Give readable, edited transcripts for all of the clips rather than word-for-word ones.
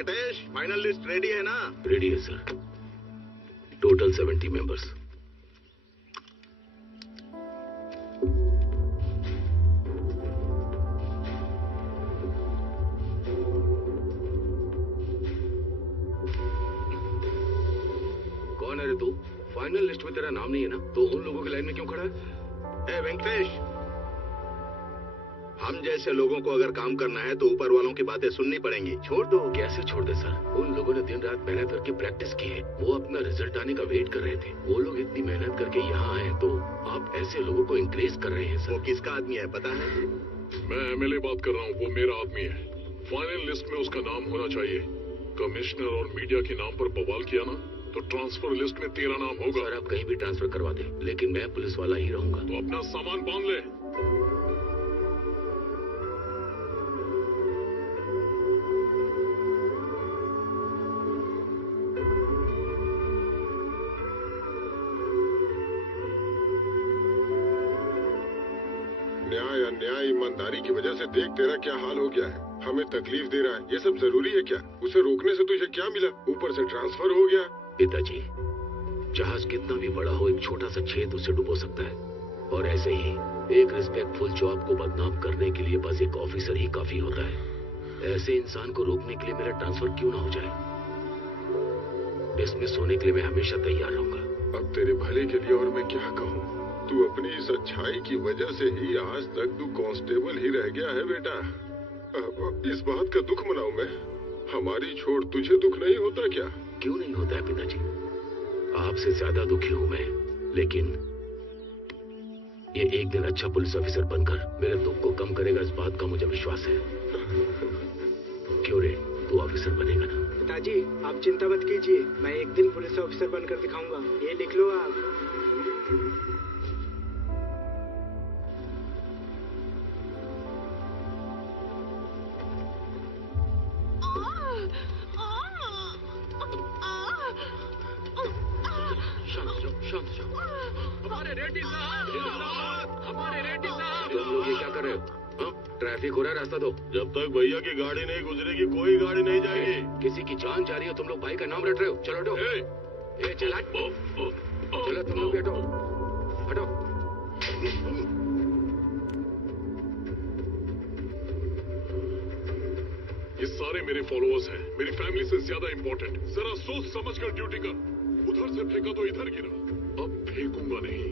Venkatesh, final list ready है ना? Ready है सर। Total 70 members. कौन है रे तू? फाइनल लिस्ट में तेरा नाम नहीं है ना, तो उन लोगों की लाइन में क्यों खड़ा है? ए वेंकटेश, हम जैसे लोगों को अगर काम करना है तो ऊपर वालों की बातें सुननी पड़ेंगी। छोड़ दो। कैसे छोड़ दे सर? उन लोगों ने दिन रात मेहनत करके प्रैक्टिस की है। वो अपना रिजल्ट आने का वेट कर रहे थे। वो लोग इतनी मेहनत करके यहाँ आए तो आप ऐसे लोगों को इंक्रेज कर रहे हैं सर। वो किसका आदमी है पता है? मैं एमएलए बात कर रहा हूँ, वो मेरा आदमी है। फाइनल लिस्ट में उसका नाम होना चाहिए। कमिश्नर और मीडिया के नाम पर बवाल किया ना, तो ट्रांसफर लिस्ट में तेरा नाम होगा। सर आप कहीं भी ट्रांसफर करवा दें, लेकिन मैं पुलिस वाला ही रहूंगा। तो अपना सामान बांध ले। न्याय अन्याय ईमानदारी की वजह से देख तेरा क्या हाल हो गया है। हमें तकलीफ दे रहा है, ये सब जरूरी है क्या? उसे रोकने से तुझे क्या मिला? ऊपर से ट्रांसफर हो गया। पिताजी, जहाज कितना भी बड़ा हो, एक छोटा सा छेद उसे डुबो सकता है। और ऐसे ही एक रिस्पेक्टफुल जॉब को बदनाम करने के लिए बस एक ऑफिसर ही काफी होता है। ऐसे इंसान को रोकने के लिए मेरा ट्रांसफर क्यों ना हो जाए? डिसमिस होने के लिए मैं हमेशा तैयार रहूंगा। अब तेरे भले के लिए और मैं क्या कहूँ? तू अपनी इस अच्छाई की वजह से ही आज तक तू कांस्टेबल ही रह गया है बेटा। अब इस बात का दुख मनाऊं मैं? हमारी छोड़ तुझे दुख नहीं होता क्या? क्यों नहीं होता है पिताजी? आपसे ज्यादा दुखी हूं मैं, लेकिन ये एक दिन अच्छा पुलिस ऑफिसर बनकर मेरे दुख को कम करेगा, इस बात का मुझे विश्वास है। क्यों रे, तू ऑफिसर बनेगा ना? पिताजी आप चिंता मत कीजिए, मैं एक दिन पुलिस ऑफिसर बनकर दिखाऊंगा। ये लिख लो आप। तुम लोग ये क्या कर रहे हो? ट्रैफिक हो रहा है, रास्ता दो। जब तक भैया की गाड़ी नहीं गुजरेगी कोई गाड़ी नहीं जाएगी। किसी की जान जा रही है, तुम लोग भाई का नाम रट रहे हो। चलो हटो। ए चल हट। चलो तुम लोग बैठो, हटो। ये सारे मेरे फॉलोअर्स हैं, मेरी फैमिली से ज्यादा इंपॉर्टेंट। जरा सोच समझ कर ड्यूटी कर। उधर से फेंका तो इधर गिरा, अब फेंकूंगा नहीं,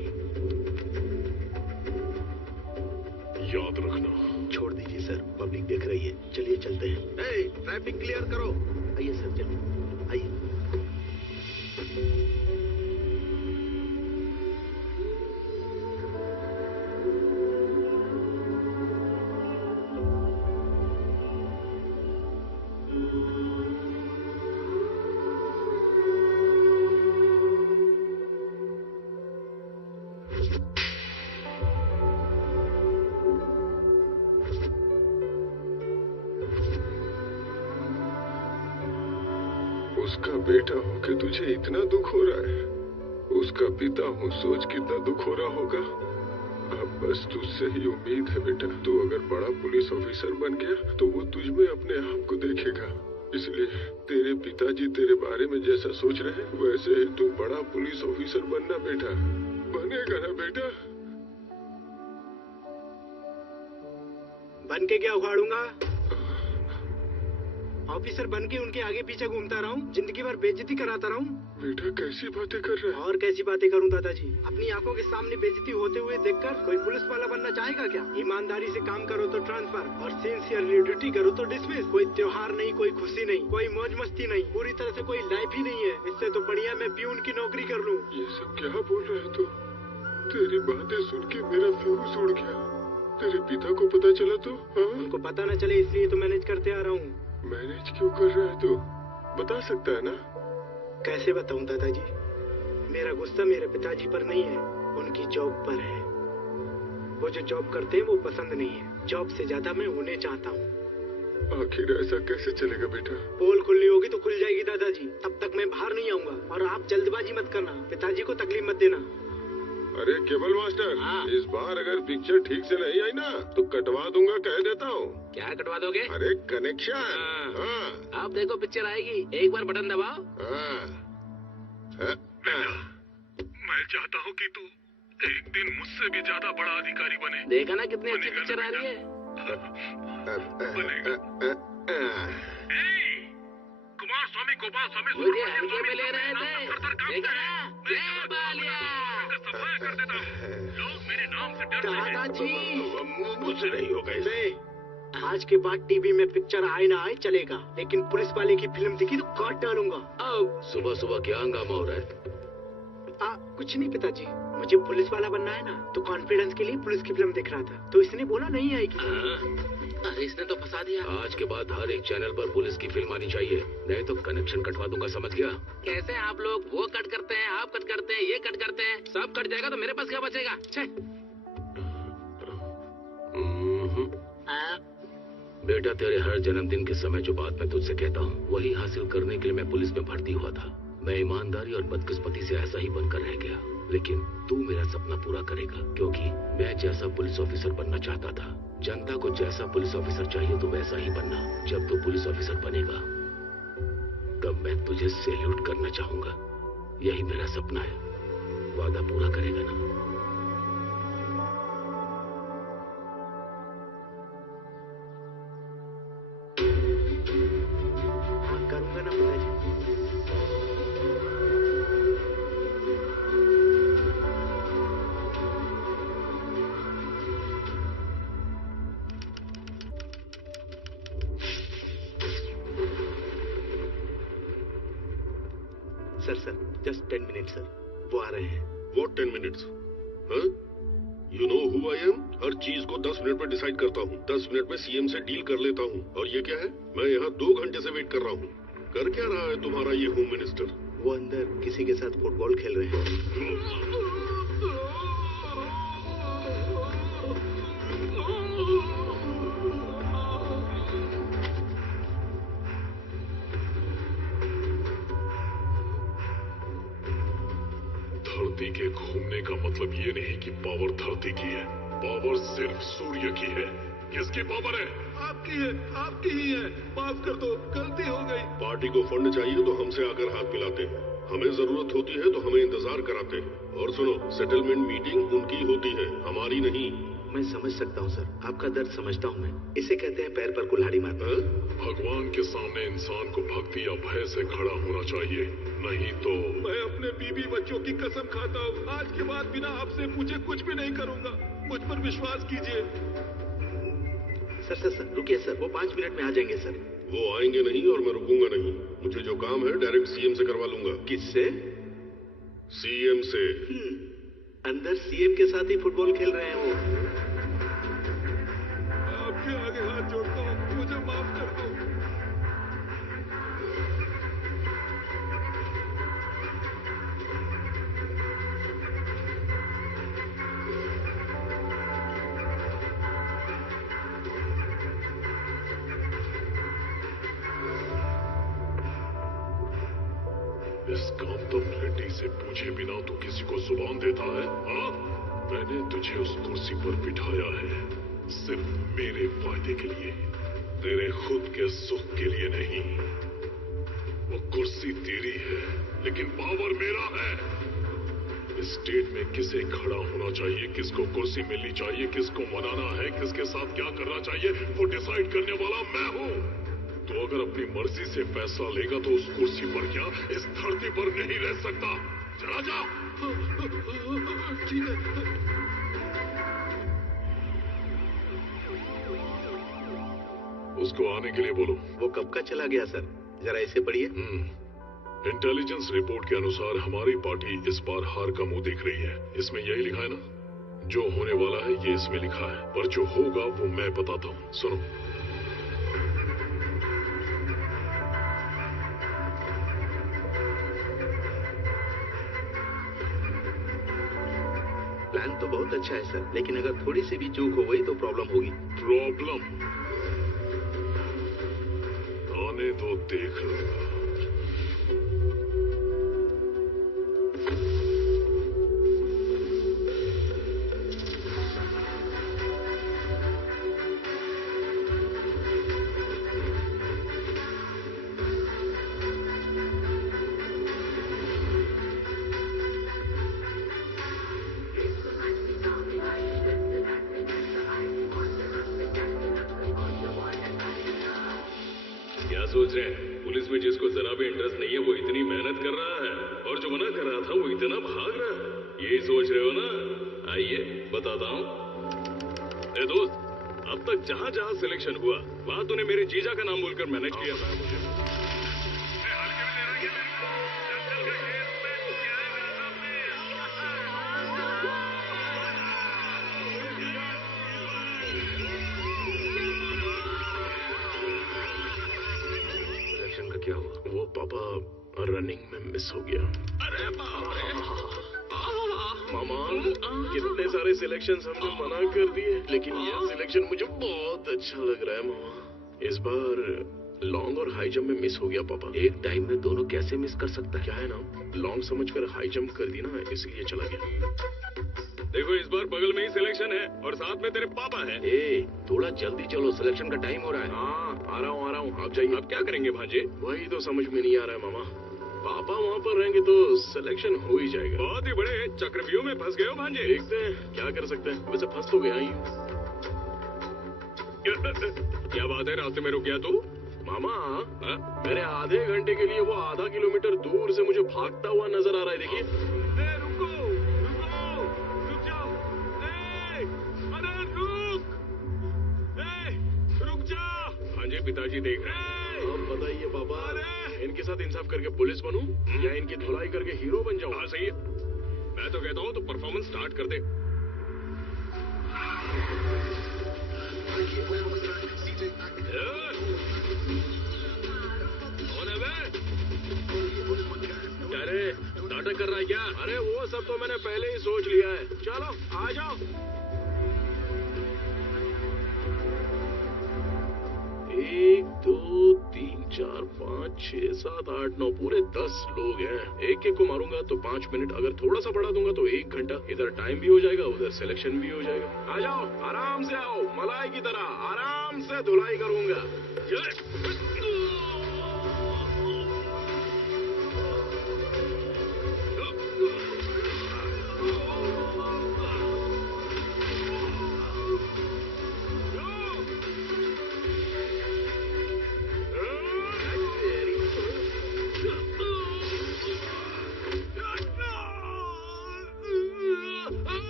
याद रखना। छोड़ दीजिए सर, पब्लिक देख रही है। चलिए चलते हैं। ट्रैफिक क्लियर करो। आइए सर, चलिए आइए। उसका बेटा हो के तुझे इतना दुख हो रहा है? उसका पिता हूँ सोच कितना दुख हो रहा होगा। अब बस तुझसे ही उम्मीद है बेटा। तू अगर बड़ा पुलिस ऑफिसर बन गया तो वो तुझ में अपने आप को देखेगा। इसलिए तेरे पिताजी तेरे बारे में जैसा सोच रहे हैं वैसे ही तू बड़ा पुलिस ऑफिसर बनना बेटा। बनेगा ना बेटा? बन के क्या उखाड़ूंगा? ऑफिसर बन के उनके आगे पीछे घूमता रहूं, जिंदगी भर बेइज्जती कराता रहूं? बेटा कैसी बातें कर रहे हैं? और कैसी बातें करूं दादाजी? अपनी आंखों के सामने बेइज्जती होते हुए देखकर कोई पुलिस वाला बनना चाहेगा क्या? ईमानदारी से काम करो तो ट्रांसफर, और सिंसियरली ड्यूटी करो तो डिसमिस। कोई त्योहार नहीं, कोई खुशी नहीं, कोई मौज मस्ती नहीं, पूरी तरह से कोई लाइफ ही नहीं है। इससे तो बढ़िया मैं प्यून की नौकरी कर लूं। ये सब क्या बोल रहे हैं तू? तेरी बातें सुन के मेरा फ्यूज उड़ गया। तेरे पिता को पता चला तो? उनको पता न चले इसलिए तो मैनेज करते आ रहा हूँ। मैनेज क्यों कर रहा है तू? बता सकता है ना? कैसे बताऊं दादाजी? मेरा गुस्सा मेरे पिताजी पर नहीं है, उनकी जॉब पर है। वो जो जॉब करते हैं वो पसंद नहीं है। जॉब से ज्यादा मैं उन्हें चाहता हूँ। आखिर ऐसा कैसे चलेगा बेटा? पोल खुलनी होगी तो खुल जाएगी दादाजी, तब तक मैं बाहर नहीं आऊंगा। और आप जल्दबाजी मत करना, पिताजी को तकलीफ मत देना। अरे केबल मास्टर, हाँ। इस बार अगर पिक्चर ठीक से नहीं आई ना तो कटवा दूंगा, कह देता हूँ। क्या कटवा दोगे? अरे कनेक्शन। हाँ। हाँ। आप देखो पिक्चर आएगी, एक बार बटन दबाओ। हाँ। मैं चाहता हूँ कि तू एक दिन मुझसे भी ज्यादा बड़ा अधिकारी बने। देखा ना कितनी अच्छी पिक्चर आ रही है। कुमार स्वामी गोपाल स्वामी मुझे हल्के में ले रहे थे, देखा ना? जय बालिया। सफाया कर देता हूँ। लोग मेरे नाम से डरते हैं। दादाजी मुझसे नहीं होगा इसे। आज के बाद टीवी में पिक्चर आए ना आए चलेगा, लेकिन पुलिस वाले की फिल्म दिखी तो काट डालूंगा। सुबह सुबह क्या हंगामा हो रहा है? कुछ नहीं पिताजी, मुझे पुलिस वाला बनना है ना, तो कॉन्फिडेंस के लिए पुलिस की फिल्म देख रहा था, तो इसने बोला नहीं आएगी। अरे इसने तो फंसा दिया। आज के बाद हर एक चैनल पर पुलिस की फिल्म आनी चाहिए, नहीं तो कनेक्शन कटवा दूंगा, समझ गया? कैसे आप लोग वो कट करते हैं, आप कट करते हैं, ये कट करते हैं, सब कट जाएगा तो मेरे पास क्या बचेगा? बेटा, तेरे हर जन्मदिन के समय जो बात मैं तुझसे कहता हूँ, वही हासिल करने के लिए मैं पुलिस में भर्ती हुआ था। मैं ईमानदारी और बदकिस्मती से ऐसा ही बनकर रह गया, लेकिन तू मेरा सपना पूरा करेगा, क्योंकि मैं जैसा पुलिस ऑफिसर बनना चाहता था, जनता को जैसा पुलिस ऑफिसर चाहिए तो वैसा ही बनना। जब तू पुलिस ऑफिसर बनेगा तब मैं तुझे सैल्यूट करना चाहूंगा। यही मेरा सपना है। वादा पूरा करेगा ना? करूंगा ना पिताजी। सर जस्ट 10 मिनट सर, वो आ रहे हैं। What 10 minutes? हाँ? You know who I am? हर चीज को 10 मिनट में डिसाइड करता हूँ। 10 मिनट में सीएम से डील कर लेता हूँ। और ये क्या है? मैं यहाँ 2 घंटे से वेट कर रहा हूँ। कर क्या रहा है तुम्हारा ये होम मिनिस्टर? वो अंदर किसी के साथ फुटबॉल खेल रहे हैं। धरती के घूमने का मतलब ये नहीं कि पावर धरती की है, पावर सिर्फ सूर्य की है। किसकी पावर है? आपकी ही है। माफ कर दो, गलती हो गई। पार्टी को फंड चाहिए तो हमसे आकर हाथ मिलाते हैं, हमें जरूरत होती है तो हमें इंतजार कराते हैं। और सुनो, सेटलमेंट मीटिंग उनकी होती है, हमारी नहीं। मैं समझ सकता हूँ सर, आपका दर्द समझता हूँ मैं। इसे कहते हैं पैर पर कुल्हाड़ी मारना। भगवान के सामने इंसान को भक्ति या भय से खड़ा होना चाहिए, नहीं तो। मैं अपने बीवी बच्चों की कसम खाता हूँ, आज के बाद बिना आपसे पूछे कुछ भी नहीं करूँगा। मुझ पर विश्वास कीजिए। सर रुकिए सर, वो 5 मिनट में आ जाएंगे सर। वो आएंगे नहीं और मैं रुकूंगा नहीं। मुझे जो काम है डायरेक्ट सीएम से करवा लूंगा। किससे? सीएम से। अंदर सीएम के साथ ही फुटबॉल खेल रहे हैं वो। आपके आगे हाथ जोड़ता हूँ, मुझे माफ कर दो। इस गौतम रेड्डी से पूछे बिना तो किसी को जुबान देता है? हाँ? मैंने तुझे उस कुर्सी पर बिठाया है सिर्फ मेरे फायदे के लिए, तेरे खुद के सुख के लिए नहीं। वो कुर्सी तेरी है लेकिन पावर मेरा है। इस स्टेट में किसे खड़ा होना चाहिए, किसको कुर्सी मिलनी चाहिए, किसको मनाना है, किसके साथ क्या करना चाहिए, वो डिसाइड करने वाला मैं हूँ। तो अगर अपनी मर्जी से फैसला लेगा तो उस कुर्सी पर क्या इस धरती पर नहीं रह सकता। चला जा। ठीक है। उसको आने के लिए बोलो। वो कब का चला गया सर? जरा इसे पढ़िए। इंटेलिजेंस रिपोर्ट के अनुसार हमारी पार्टी इस बार हार का मुंह देख रही है। इसमें यही लिखा है ना? जो होने वाला है ये इसमें लिखा है, पर जो होगा वो मैं बताता हूँ। सुनो। प्लान तो बहुत अच्छा है सर, लेकिन अगर थोड़ी सी भी चूक हो गई तो प्रॉब्लम होगी। प्रॉब्लम? आने दो, देख लूंगा। सोच रहे हैं? पुलिस में जिसको जरा भी इंटरेस्ट नहीं है वो इतनी मेहनत कर रहा है, और जो मना कर रहा था वो इतना भाग रहा है। यही सोच रहे हो ना? आइए बताता हूँ। ए दोस्त, अब तक जहाँ जहाँ सिलेक्शन हुआ वहाँ तूने मेरे जीजा का नाम बोलकर मैनेज किया था मुझे। सिलेक्शन का क्या हुआ? वो पापा रनिंग में मिस हो गया। अरे बाप रे! मामा, कितने सारे सिलेक्शंस हमने मना कर दिए, लेकिन ये सिलेक्शन मुझे बहुत अच्छा लग रहा है मामा। इस बार लॉन्ग और हाई जंप में मिस हो गया पापा। एक टाइम में दोनों कैसे मिस कर सकता है? क्या है ना, लॉन्ग समझकर हाई जंप कर दी ना, इसलिए चला गया। देखो इस बार बगल में ही सिलेक्शन है और साथ में तेरे पापा है। ए, थोड़ा जल्दी चलो, सिलेक्शन का टाइम हो रहा है। हाँ, आ रहा हूँ, आप जाइए। अब क्या करेंगे भांजे? वही तो समझ में नहीं आ रहा है मामा। पापा वहाँ पर रहेंगे तो सिलेक्शन हो ही जाएगा। बहुत ही बड़े चक्रव्यूह में फंस गए हो भांजे। देखते हैं क्या कर सकते हैं। वैसे फंस तो गया ही हूँ। क्या बात है, रास्ते में रुक गया तू? मामा, मेरे आधे घंटे के लिए वो आधा किलोमीटर दूर से मुझे भागता हुआ नजर आ रहा है। देखिए, रुको रुको, रुक जाओ। अरे रुक जा। हाँ जी, पिताजी देख रहे हैं। अब बताइए पापा, इनके साथ इंसाफ करके पुलिस बनूं या इनकी धुलाई करके हीरो बन जाऊं? हाँ सही है, मैं तो कहता हूँ तो परफॉर्मेंस स्टार्ट कर दे। अरे नाटक कर रहा है क्या? अरे वो सब तो मैंने पहले ही सोच लिया है। चलो आ जाओ। 1 2 3 4 5 6 7 8 9 पूरे 10 लोग हैं। एक एक को मारूंगा तो 5 मिनट, अगर थोड़ा सा बढ़ा दूंगा तो 1 घंटा। इधर टाइम भी हो जाएगा, उधर सिलेक्शन भी हो जाएगा। आ जाओ, आराम से आओ, मलाई की तरह आराम से धुलाई करूंगा।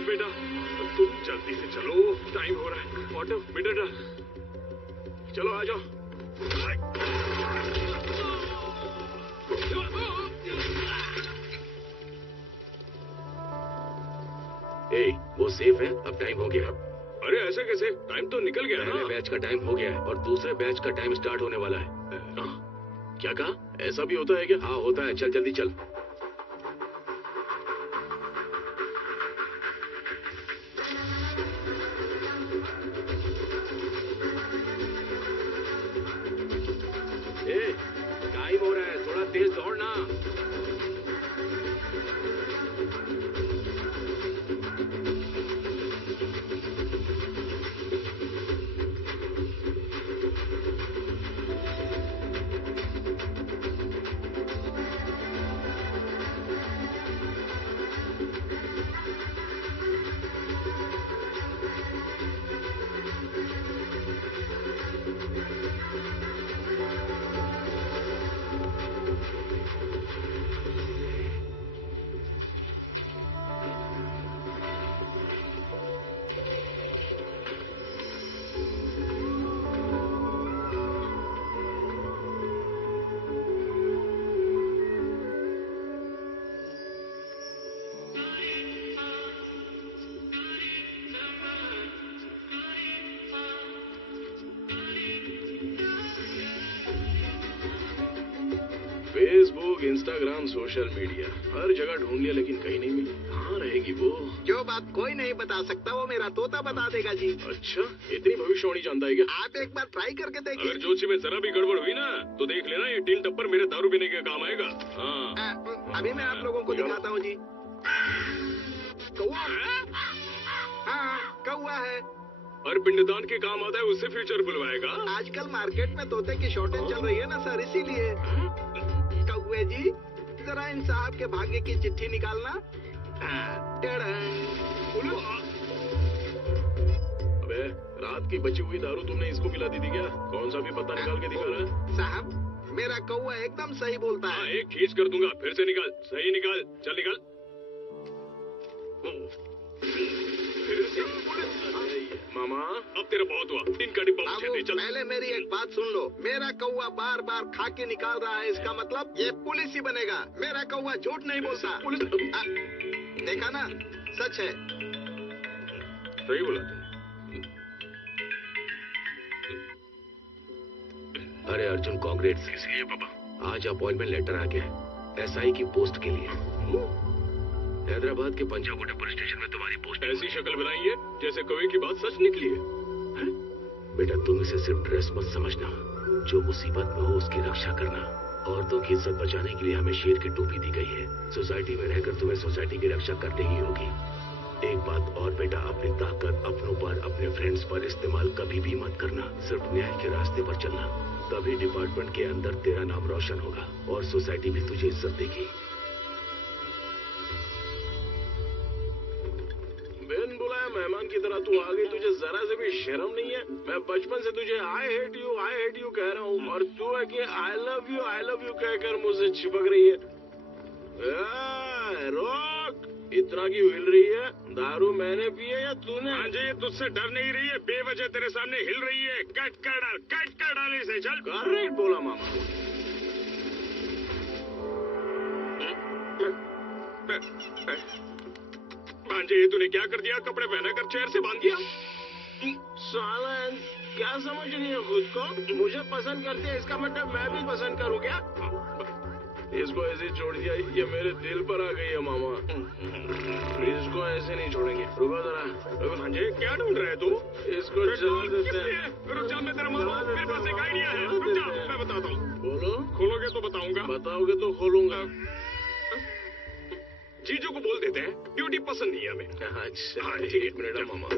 बेटा, तुम जल्दी से चलो, टाइम हो रहा है। ऑटो बेटा, चलो आ जाओ। वो सेफ है, अब टाइम हो गया। अरे ऐसे कैसे? टाइम तो निकल गया ना। पहले बैच का टाइम हो गया है और दूसरे बैच का टाइम स्टार्ट होने वाला है। क्या कहा? ऐसा भी होता है क्या? हाँ होता है, चल जल्दी चल। टाइम हो रहा है, थोड़ा तेज दौड़ना। फेसबुक, इंस्टाग्राम, सोशल मीडिया हर जगह ढूंढ लिया लेकिन कहीं नहीं मिली। कहाँ रहेगी वो? जो बात कोई नहीं बता सकता वो मेरा तोता बता देगा जी। अच्छा, इतनी भविष्यवाणी जानता है क्या? आप एक बार ट्राई करके देखिए। अगर जोशी में जरा भी गड़बड़ हुई ना तो देख लेना, ये टिन टप्पर मेरे दारू पीने के काम आएगा। हाँ, अभी मैं आप लोगों को दिखाता हूँ जी। कौवा? हाँ, कौवा है। और पिंडदान के काम आता है, उससे फ्यूचर बुलवाएगा। आजकल मार्केट में तोते की शॉर्टेज चल रही है ना सर, इसीलिए। कौवे जी, जरा इन साहब के भाग्य की चिट्ठी निकालना। अबे, रात की बची हुई दारू तुमने इसको पिला दी थी क्या? कौन सा भी पता निकाल के दिखा रहा है? साहब, मेरा कौवा एकदम सही बोलता है। हाँ, एक खींच कर दूंगा, फिर से निकाल। सही निकाल, चल निकाल। फिर से मामा, अब तेरा बहुत हुआ। इनका डिब्बा मुझे दे, चल। पहले मेरी एक बात सुन लो। मेरा कौवा बार बार खा के निकाल रहा है, इसका मतलब ये पुलिस ही बनेगा। मेरा कौवा झूठ नहीं बोलता। पुलिस? देखा ना, सच है। सही बोला तुम। अरे अर्जुन, कांग्रेस। इसलिए पापा, आज अपॉइंटमेंट लेटर आ गया है एसआई की पोस्ट के लिए। हैदराबाद के पंजाकोटा पुलिस स्टेशन में तुम्हारी पोस्ट। ऐसी शक्ल बनाई है जैसे कौवे की बात सच निकली है। बेटा, तुम इसे सिर्फ ड्रेस मत समझना, जो मुसीबत में हो उसकी रक्षा करना। औरतों की इज्जत बचाने के लिए हमें शेर की टोपी दी गई है। सोसाइटी में रहकर तुम्हें सोसाइटी की रक्षा करनी ही होगी। एक बात और बेटा, अपनी ताकत अपनों पर, अपने फ्रेंड्स पर इस्तेमाल कभी भी मत करना। सिर्फ न्याय के रास्ते पर चलना, तभी डिपार्टमेंट के अंदर तेरा नाम रोशन होगा और सोसाइटी भी तुझे इज्जत देगी। बिन बुलाए मेहमान की तरह तू आ गई, तुझे जरा से भी शर्म नहीं है? मैं बचपन से तुझे आई हेट यू कह रहा हूँ और तू है कि आई लव यू कहकर मुझसे चिपक रही है। रोक, इतना क्यों हिल रही है? दारू मैंने पी है या तूने? हाँ जी, तुझसे डर नहीं रही है, बेवजह तेरे सामने हिल रही है। कट कर डाल इसे, चल। करेक्ट बोला मामा। भांजे, तूने क्या कर दिया? कपड़े पहना कर चेयर से बांध दिया। साला, क्या समझ रही है खुद को? मुझे पसंद करते हैं, इसका मतलब मैं भी पसंद करूँ क्या? इसको ऐसे ही छोड़ दिया, ये मेरे दिल पर आ गई है मामा। इसको ऐसे नहीं छोड़ेंगे। रुको जरा। भांजे, क्या ढूंढ रहे तू? इसको जला देते हैं। रुक जा, मैं तेरा मामा, मेरे पास एक आइडिया है। रुक जा, मैं बताता हूँ। बोलो। खोलोगे तो बताऊंगा। बताओगे तो खोलूंगा। जीजू को बोल देते हैं, ड्यूटी पसंद नहीं है हमें। अच्छा, हाँ ठीक है। एक मिनट मामा,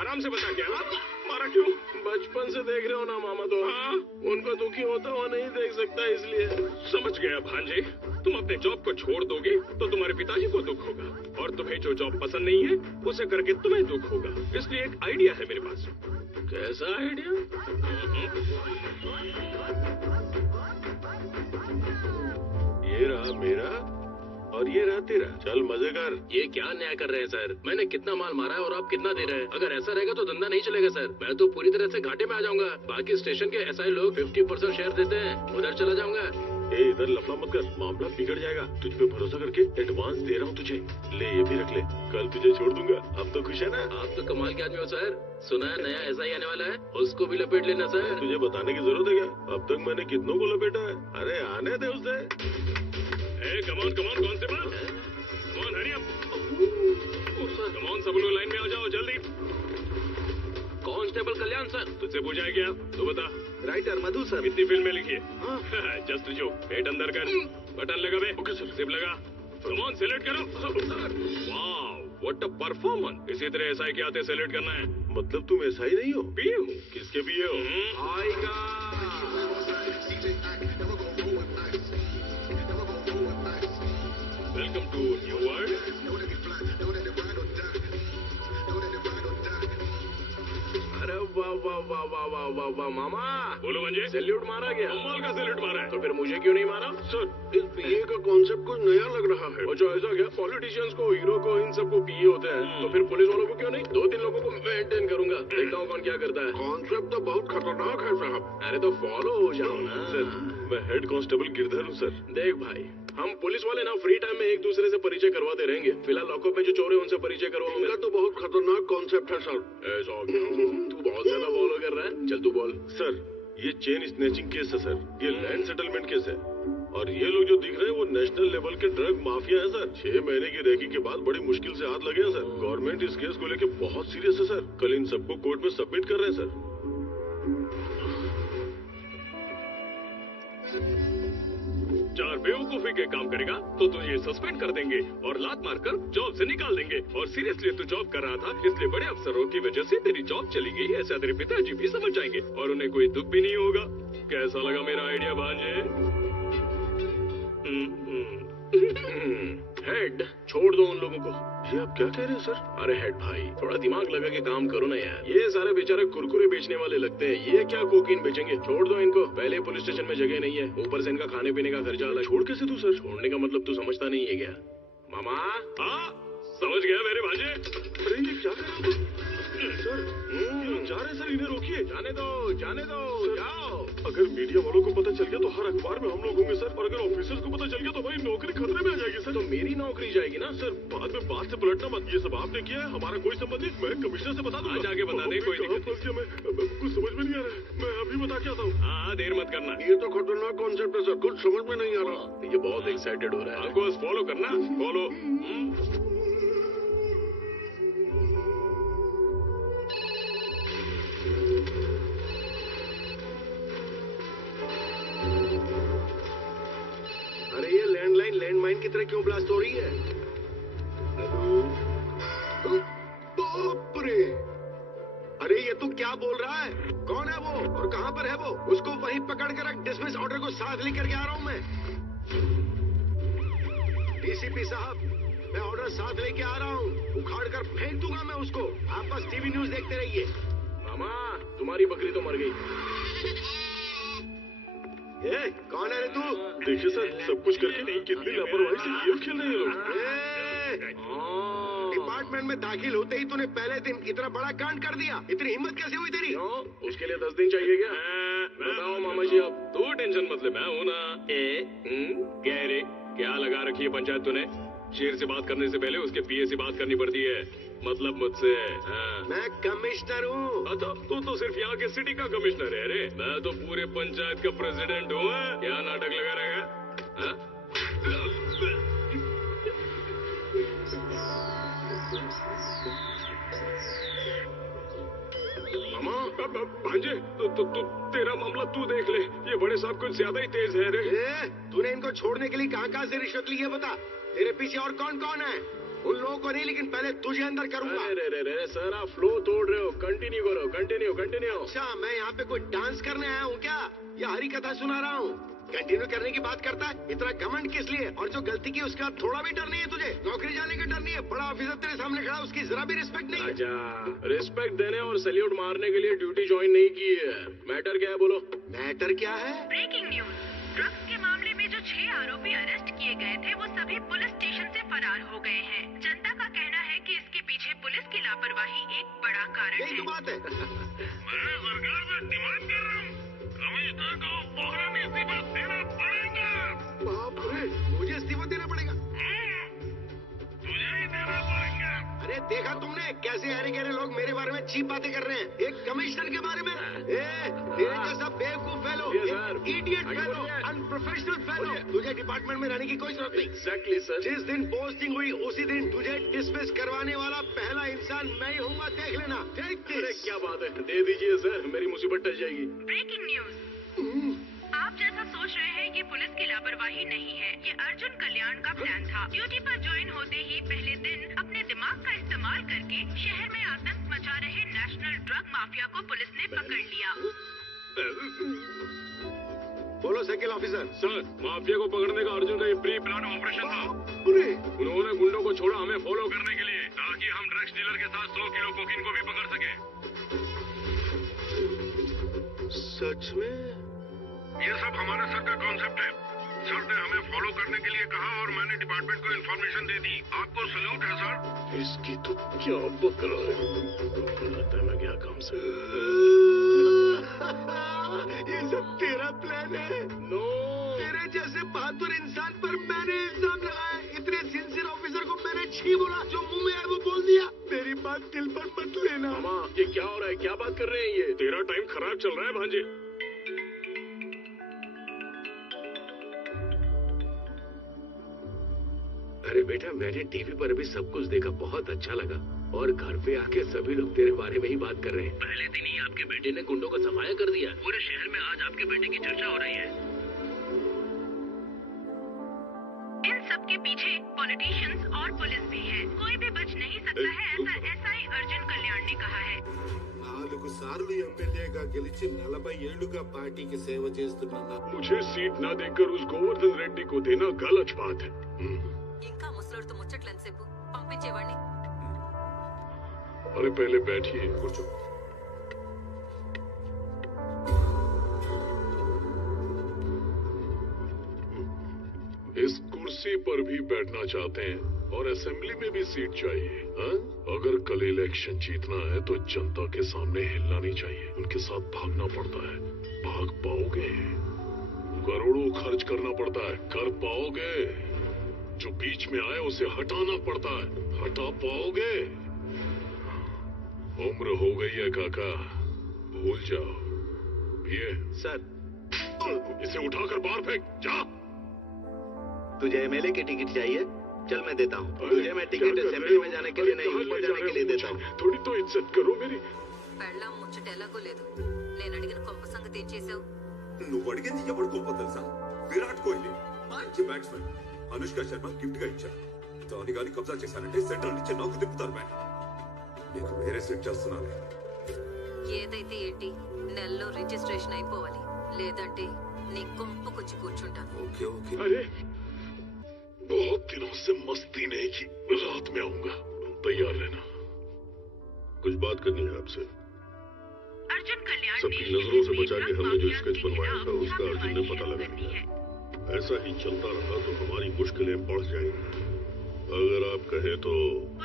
आराम से बता। क्या मारा क्यों? बचपन से देख रहे हो ना मामा, तो हाँ, उनको दुखी होता हुआ नहीं देख सकता, इसलिए। समझ गया भांजे, तुम अपने जॉब को छोड़ दोगे तो तुम्हारे पिताजी को दुख होगा, और तुम्हें जो जॉब पसंद नहीं है उसे करके तुम्हें दुख होगा। इसलिए एक आइडिया है मेरे पास। कैसा आइडिया? ये रहा मेरा और ये रहा तेरा। चल मजे कर। ये क्या न्याय कर रहे हैं सर? मैंने कितना माल मारा है और आप कितना दे रहे हैं? अगर ऐसा रहेगा तो धंधा नहीं चलेगा सर। मैं तो पूरी तरह से घाटे में आ जाऊंगा। बाकी स्टेशन के एसआई लोग 50% शेयर देते हैं, उधर चला जाऊंगा। इधर लफड़ा मत कर, मामला बिगड़ जाएगा। तुझ पे भरोसा करके एडवांस दे रहा हूँ तुझे। ले, ये भी रख ले, कल तुझे छोड़ दूंगा। अब तो खुश है ना? आप तो कमाल के आदमी हो सर। सुना है नया एसआई आने वाला है, उसको भी लपेट लेना सर। तुझे बताने की जरूरत है क्या? अब तक मैंने कितनों को लपेटा है। अरे आने दे उसे। Come on constable, come on hurry up. Come on सब लोग लाइन में आ जाओ जल्दी। कांस्टेबल कल्याण सर। तुझसे पूछा है क्या? तो बता। राइटर मधु सर। कितनी फिल्में लिखी है? जस्ट जो पेट अंदर कर, बटन लगा बे। Okay sir. सिप लगा। कमॉन सेलेक्ट करो सर। वाह, व्हाट अ परफॉर्मेंस। इसी तरह एसआई के आते सेलेक्ट करना है। मतलब तुम एसआई नहीं हो? पीए हूँ। किसके पीए हो? आएगा। Welcome to new world. अरे वाह वाह वाह वाह वाह वाह वाह मामा। बोलो मंजे। सैल्यूट मारा गया? कमाल का सैल्यूट मारा है। तो फिर मुझे क्यों नहीं मारा? सर, इस पीए का कॉन्सेप्ट कुछ नया लग रहा है। अच्छा ऐसा क्या? पॉलिटिशियंस को, हीरो को, इन सबको पीए होते हैं, तो फिर पुलिस वालों को क्यों नहीं? 2-3 लोगों को मेंटेन करूंगा, देखता हूँ कौन क्या करता है। कॉन्सेप्ट तो बहुत खतरनाक है साहब। अरे तो फॉलो हो जाओ ना। सर, मैं हेड कांस्टेबल गिरधर हूँ सर। देख भाई, हम पुलिस वाले ना फ्री टाइम में एक दूसरे से परिचय करवाते रहेंगे। फिलहाल लॉकअप में जो चोर है उनसे परिचय करवाओ। मेरा तो बहुत खतरनाक कॉन्सेप्ट है सर। ऐसा तू बहुत ज्यादा फॉलो कर रहा है। चल तू बोल। सर, ये चेन स्नैचिंग केस है सर। ये लैंड सेटलमेंट केस है। और ये लोग जो दिख रहे हैं वो नेशनल लेवल के ड्रग माफिया है सर। 6 महीने की रेकी के बाद बड़ी मुश्किल से हाथ लगे हैं सर। गवर्नमेंट इस केस को लेकर बहुत सीरियस है सर। कल इन सबको कोर्ट में सबमिट कर रहे हैं सर। चार बेवकूफी के काम करेगा तो तुझे सस्पेंड कर देंगे और लात मारकर जॉब से निकाल देंगे। और सीरियसली तू जॉब कर रहा था इसलिए बड़े अफसरों की वजह से तेरी जॉब चली गई, ऐसा तेरे पिताजी भी समझ जाएंगे और उन्हें कोई दुख भी नहीं होगा। कैसा लगा मेरा आइडिया भांजे? हेड, छोड़ दो उन लोगों को। ये आप क्या कह रहे हैं सर? अरे हेड भाई, थोड़ा दिमाग लगा के काम करो ना यार। ये सारे बेचारे कुरकुरे बेचने वाले लगते हैं, ये क्या कोकीन बेचेंगे? छोड़ दो इनको। पहले पुलिस स्टेशन में जगह नहीं है, ऊपर से इनका खाने पीने का खर्चा अलग। छोड़ कैसे दूं सर? छोड़ने का मतलब तू समझता नहीं है क्या? मामा हाँ समझ गया मेरे भांजे। अरे ये क्या कर रहे हो सर? ये लोग जा रहे हैं सर, इन्हें रोकिए। जाने दो जाओ। अगर मीडिया वालों को पता चल गया तो हर अखबार में हम लोग होंगे सर। और अगर ऑफिसर्स को पता चल गया तो हमारी नौकरी खतरे में आ जाएगी सर। तो मेरी नौकरी जाएगी ना सर। बाद में बात से पलटना मत। ये सब आपने किया है, हमारा कोई संबंध नहीं। मैं कमिश्नर से बता दूंगा। आज आगे बता दे, कोई दिक्कत नहीं। मैं कुछ समझ में नहीं आ रहा है, मैं अभी बता के आता हूँ। हाँ देर मत करना। ये तो खतरनाक कॉन्सेप्ट है सर, कुछ समझ में नहीं आ रहा। ये बहुत एक्साइटेड हो रहा है। हमको बस फॉलो करना, फॉलो। अरे ये लैंडमाइन की तरह क्यों ब्लास्ट हो रही है? हेलो? बाप रे! अरे ये तू क्या बोल रहा है? कौन है वो और कहां पर है वो? उसको वहीं पकड़ कर रख। डिसमिस ऑर्डर को साथ लेकर के आ रहा हूं मैं। डीसीपी साहब, मैं ऑर्डर साथ लेके आ रहा हूं। उखाड़ कर फेंक दूंगा मैं उसको। आप बस टीवी न्यूज देखते रहिए। मामा, तुम्हारी बकरी तो मर गई। ये कौन है रे तू? देखिए सर, सब कुछ करके कितनी लापरवाही से गेम खेल रहे हैं लोग। डिपार्टमेंट में दाखिल होते ही तूने पहले दिन इतना बड़ा कांड कर दिया। इतनी हिम्मत कैसे हुई तेरी? उसके लिए 10 दिन चाहिए क्या? बताओ मामा जी। अब तू टेंशन मत ले, मैं हूं ना। कह रे क्या लगा रखी है पंचायत तूने? शेर से बात करने से पहले उसके पीए से बात करनी पड़ती है। मतलब मुझसे। मैं कमिश्नर हूँ। अच्छा, तू तो सिर्फ यहाँ के सिटी का कमिश्नर है रे। मैं तो पूरे पंचायत का प्रेसिडेंट हूँ। क्या नाटक लगा रहेगा? मामा, भांजे, तो तेरा मामला तू देख ले। ये बड़े साहब कुछ ज्यादा ही तेज है रे। तूने इनको छोड़ने के लिए कहाँ से रिश्वत ली है बता? तेरे पीछे और कौन कौन है? उन लोगों को नहीं, लेकिन पहले तुझे अंदर करूंगा। अरे सर, आप फ्लो तोड़ रहे हो। कंटिन्यू करो, कंटिन्यू। अच्छा, मैं यहाँ पे कोई डांस करने आया हूँ क्या या हरी कथा सुना रहा हूँ? कंटिन्यू करने की बात करता है। इतना घमंड किस लिए? और जो गलती की उसका थोड़ा भी डर नहीं है तुझे? नौकरी जाने का डर नहीं है? बड़ा ऑफिसर तेरे सामने खड़ा, उसकी जरा भी रिस्पेक्ट नहीं है? अच्छा, रिस्पेक्ट देने और सैल्यूट मारने के लिए ड्यूटी ज्वाइन नहीं की है। मैटर क्या है बोलो? मैटर क्या है? Breaking news. ड्रग्स के मामले में जो 6 आरोपी अरेस्ट किए गए थे वो सभी पुलिस स्टेशन से फरार हो गए हैं। जनता का कहना है कि इसके पीछे पुलिस की लापरवाही एक बड़ा कारण यही है। तो बात है। मैं सरकार से डिमांड कर रहा हूँ, कमिश्नर को फौरन इस्तीफा देना पड़ेगा। बाप रे, मुझे इस्तीफा देना पड़ेगा? तुझे ही देना पड़ेगा। अरे देखा तुमने कैसे हरे गहरे लोग मेरे बारे में चीप बातें कर रहे हैं? एक कमिश्नर के बारे में? तेरे जैसा बेवकूफ fellow, idiot fellow, unprofessional fellow, तुझे डिपार्टमेंट में रहने की कोई जरूरत नहीं। Exactly sir. जिस दिन पोस्टिंग हुई उसी दिन तुझे डिसमिस करवाने वाला पहला इंसान मैं ही हूँगा। देख लेना। अरे क्या बात है, दे दीजिए सर, मेरी मुसीबत टल जाएगी। Breaking news. आप जैसा सोच रहे हैं ये पुलिस की लापरवाही नहीं है, ये अर्जुन कल्याण का प्लान था। ड्यूटी पर ज्वाइन होते ही पहले दिन अपने दिमाग का इस्तेमाल करके शहर में आतंक मचा रहे नेशनल ड्रग माफिया को पुलिस ने पकड़ लिया। बोलो सर्किल ऑफिसर। सर, माफिया को पकड़ने का अर्जुन का ये प्री प्लान ऑपरेशन था। उन्होंने गुंडों को छोड़ा हमें फॉलो करने के लिए, ताकि हम ड्रग्स डीलर के साथ 100 किलो कोकीन को भी पकड़ सके। सच में? ये सब हमारे सर का कॉन्सेप्ट है। सर ने हमें फॉलो करने के लिए कहा और मैंने डिपार्टमेंट को इन्फॉर्मेशन दे दी। आपको सल्यूट है सर। इसकी तो क्या बकरा है। लगता है मैं क्या काम से। ये सब तेरा प्लान है? नो, तेरे जैसे बहादुर इंसान पर मैंने इल्जाम लगाया। इतने सिंसियर ऑफिसर को मैंने छी बोला, जो मुंह में आए वो बोल दिया। मेरी बात दिल पर मत लेना। मामा, ये क्या हो रहा है? क्या बात कर रहे हैं ये? तेरा टाइम खराब चल रहा है भांजे। अरे बेटा, मैंने टीवी पर भी सब कुछ देखा, बहुत अच्छा लगा। और घर पे आके सभी लोग तेरे बारे में ही बात कर रहे हैं। पहले दिन ही आपके बेटे ने गुंडों का सफाया कर दिया। पूरे शहर में आज आपके बेटे की चर्चा हो रही है। इन सब के पीछे पॉलिटिशियंस और पुलिस भी है। कोई भी बच नहीं सकता है, ऐसा एसआई अर्जुन कल्याण ने कहा है। 4 సార్లు ఎమ్మెల్యేగా గెలిచి 40 ఏళ్లుగా పార్టీకి సేవ చేస్తున్నా मुझे सीट ना देकर उस गोवर्धन रेड्डी को देना गलत बात है। ఇంకా ముసలోడితో ముచ్చట్లెంతసేపు పంపించేవాడిని। अरे पहले बैठिए, कुछ इस कुर्सी पर भी बैठना चाहते हैं और असेंबली में भी सीट चाहिए। हाँ? अगर कल इलेक्शन जीतना है तो जनता के सामने हिलना नहीं चाहिए, उनके साथ भागना पड़ता है। भाग पाओगे? करोड़ों खर्च करना पड़ता है, कर पाओगे? जो बीच में आए उसे हटाना पड़ता है, हटा पाओगे? उम्र हो गई है काका, भूल जाओ। ये सर, इसे उठाकर बाहर फेंक, जा। तुझे एमएलए की टिकट चाहिए? चल मैं देता हूँ तुझे। मैं टिकट असेंबली में जाने के लिए नहीं, ऊपर जाने के लिए देता हूँ। थोड़ी तो इज्जत करो मेरी। పెళ్ళాం ముచ్చట ఎలాగో లేదు, నేను అడిగిన కొంప సంగతి ఏం చేసావు? నువ్వు అడిగింది ఎవడు గొప్ప తెలుసా? విరాట్ కోహ్లీ మంచి బ్యాట్స్మెన్, అనుష్క శర్మ గిఫ్ట్ గా ఇచ్చారు. దాని గాని కబ్జా చేశానంటే సెంట్రల్ నుంచి నాకు తిప్పుతారు బ్యాట్. నీకు వేరే సెట్ చేస్తున్నాను. ఏదైతే ఏంటి, నెలలో రిజిస్ట్రేషన్ అయిపోవాలి, లేదంటే నీ కొంపకొచ్చి కూర్చుంటాను। Okay okay. अरे बहुत दिनों से मस्ती नहीं की, रात में आऊंगा, तैयार रहना। कुछ बात करनी है आपसे। अर्जुन कल्याण सबकी नजरों से बचा के हमने जो स्केच बनवाया था उसका अर्जुन ने पता लगा लिया। ऐसा ही चलता रहा तो हमारी मुश्किलें बढ़ जाएंगी। अगर आप कहें तो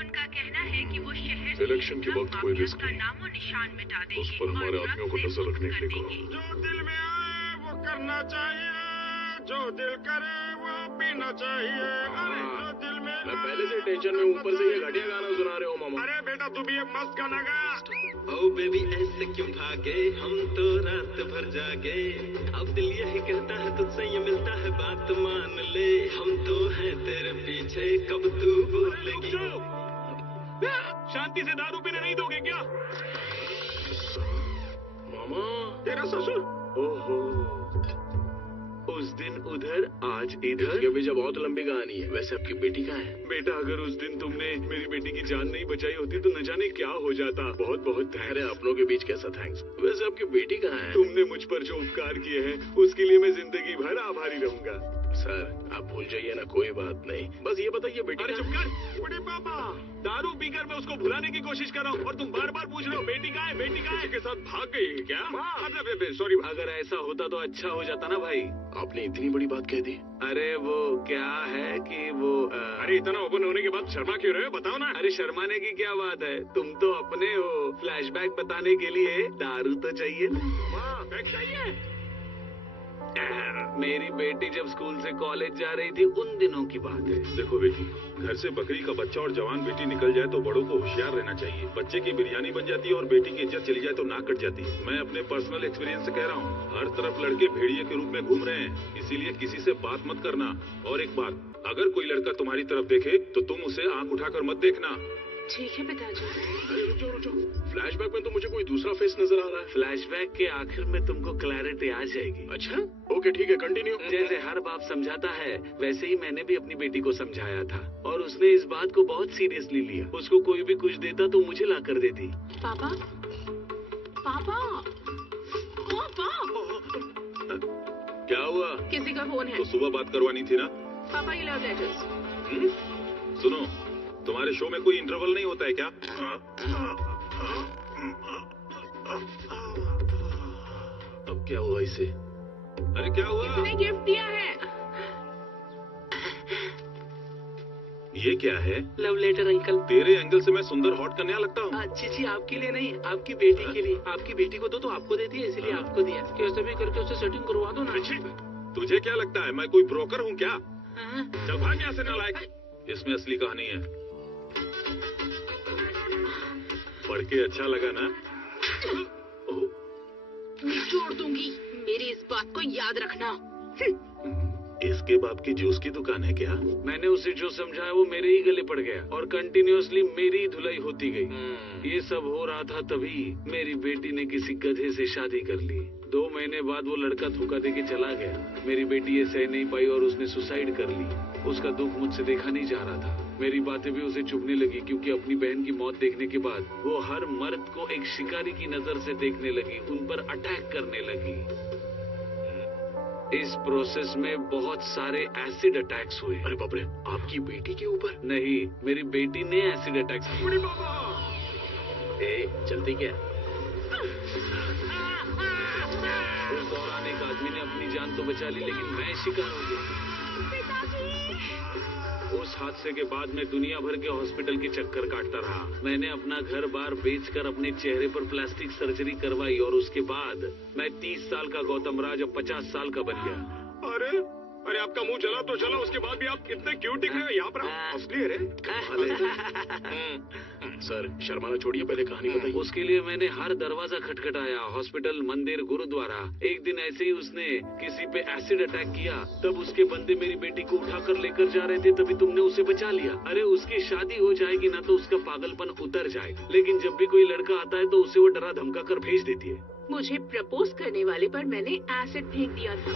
उनका कहना है कि वो शहर इलेक्शन के वक्त कोई रिस्क का नहीं, नामो निशान मिटा देंगे। उस पर हमारे आदमियों को नजर रखने के लिए कहो। जो दिल में आए वो करना चाहिए, जो दिल करे वो पीना चाहिए। अरे जो दिल में मैं पहले से टेंशन में, ऊपर से ये घटिया गाना सुना रहे हो मामा। अरे बेटा तू भी एक मस्त गाना गा। ओ बेबी ऐसे क्यों भागे, हम तो रात भर जागे। अब दिल यही कहता है तुझसे ये मिलता है, बात मान ले। हम तो हैं तेरे पीछे, कब तू बोलेगी? शांति से दारू पीने नहीं दोगे क्या? मामा, तेरा ससुर ओहो, उस दिन उधर आज इधर। ये भी जब बहुत लंबी कहानी है। वैसे आपकी बेटी कहाँ है? बेटा, अगर उस दिन तुमने मेरी बेटी की जान नहीं बचाई होती तो न जाने क्या हो जाता। बहुत बहुत अरे अपनों के बीच कैसा थैंक्स। वैसे आपकी बेटी कहाँ है? तुमने मुझ पर जो उपकार किए हैं उसके लिए मैं जिंदगी भर आभारी रहूंगा। सर आप भूल जाइए ना, कोई बात नहीं। बस ये बताइए बेटी अरे चुप कर, बड़े पापा। दारू पीकर मैं उसको भुलाने की कोशिश कर रहा हूँ और तुम बार बार पूछ रहे हो बेटी कहाँ है, बेटी कहाँ है? के साथ भाग गई है क्या? मतलब सॉरी, अगर ऐसा होता तो अच्छा हो जाता ना भाई। आपने इतनी बड़ी बात कह दी। अरे वो क्या है कि वो अरे इतना ओपन होने के बाद शर्मा क्यों रहे हो, बताओ ना। अरे शर्माने की क्या बात है, तुम तो अपने हो फ्लैशबैक बताने के लिए दारू तो चाहिए ना। चाहिए। मेरी बेटी जब स्कूल से कॉलेज जा रही थी उन दिनों की बात है। देखो बेटी, घर से बकरी का बच्चा और जवान बेटी निकल जाए तो बड़ों को होशियार रहना चाहिए। बच्चे की बिरयानी बन जाती है और बेटी की इज्जत चली जाए तो नाक कट जाती है। मैं अपने पर्सनल एक्सपीरियंस से कह रहा हूँ, हर तरफ लड़के भेड़िए के रूप में घूम रहे हैं, इसीलिए किसी से बात मत करना। और एक बात, अगर कोई लड़का तुम्हारी तरफ देखे तो तुम उसे आंख उठाकर मत देखना। ठीक है पिताजी। रुको रुको, फ्लैशबैक में तो मुझे कोई दूसरा फेस नजर आ रहा है। फ्लैशबैक के आखिर में तुमको क्लैरिटी आ जाएगी। अच्छा ओके ठीक है, कंटिन्यू। जैसे हर बाप समझाता है वैसे ही मैंने भी अपनी बेटी को समझाया था और उसने इस बात को बहुत सीरियसली लिया। उसको कोई भी कुछ देता तो मुझे ला कर देती। पापा पापा पापा, क्या हुआ? किसी का फोन है। तो सुबह बात करवानी थी ना। पापा ये लव लेटर्स। सुनो, तुम्हारे शो में कोई इंटरवल नहीं होता है क्या? अब क्या हुआ इसे? अरे क्या हुआ? किसने गिफ्ट दिया है? ये क्या है? Love letter uncle. तेरे एंगल से मैं सुंदर हॉट कन्या लगता हूँ? अच्छी जी आपके लिए नहीं, आपकी बेटी के लिए। आपकी बेटी को तो आपको दे दिया, इसलिए आपको दिया। कैसे भी करके उससे सेटिंग करवा दो ना। तुझे क्या लगता है मैं कोई ब्रोकर हूँ क्या? चल भाग यहाँ से नालायक। इसमें असली कहानी है, पढ़ के अच्छा लगा ना? छोड़ दूंगी, मेरी इस बात को याद रखना। इसके बाप की जूस की दुकान है क्या? मैंने उसे जो समझाया वो मेरे ही गले पड़ गया और कंटिन्यूअसली मेरी ही धुलाई होती गई। ये सब हो रहा था तभी मेरी बेटी ने किसी गधे से शादी कर ली। 2 महीने बाद वो लड़का धोखा देके चला गया। मेरी बेटी ये सह नहीं पाई और उसने सुसाइड कर ली। उसका दुख मुझसे देखा नहीं जा रहा था। मेरी बातें भी उसे चुभने लगी क्योंकि अपनी बहन की मौत देखने के बाद वो हर मर्द को एक शिकारी की नजर से देखने लगी, उन पर अटैक करने लगी। इस प्रोसेस में बहुत सारे एसिड अटैक्स हुए। अरे बाप रे, आपकी बेटी के ऊपर? नहीं, मेरी बेटी ने एसिड अटैक्स किए। चलती क्या? उस दौरान एक आदमी ने अपनी जान तो बचा ली, लेकिन मैं शिकार हो गया। उस हादसे के बाद मैं दुनिया भर के हॉस्पिटल के चक्कर काटता रहा। मैंने अपना घर बार बेचकर अपने चेहरे पर प्लास्टिक सर्जरी करवाई और उसके बाद मैं 30 साल का गौतम राज अब 50 साल का बन गया। अरे अरे आपका मुंह जला तो चला, उसके बाद भी आप कितने क्यूट दिख रहे हो। यहाँ पर असली है रे। सर शर्माना छोड़िए, पहले कहानी बताइए। उसके लिए मैंने हर दरवाजा खटखटाया, हॉस्पिटल, मंदिर, गुरुद्वारा। एक दिन ऐसे ही उसने किसी पे एसिड अटैक किया। तब उसके बंदे मेरी बेटी को उठाकर लेकर जा रहे थे, तभी तुमने उसे बचा लिया। अरे उसकी शादी हो जाएगी ना तो उसका पागलपन उतर जाएगा, लेकिन जब भी कोई लड़का आता है तो उसे वो डरा धमका कर भेज देती है। मुझे प्रपोज करने वाले पर मैंने एसिड फेंक दिया था।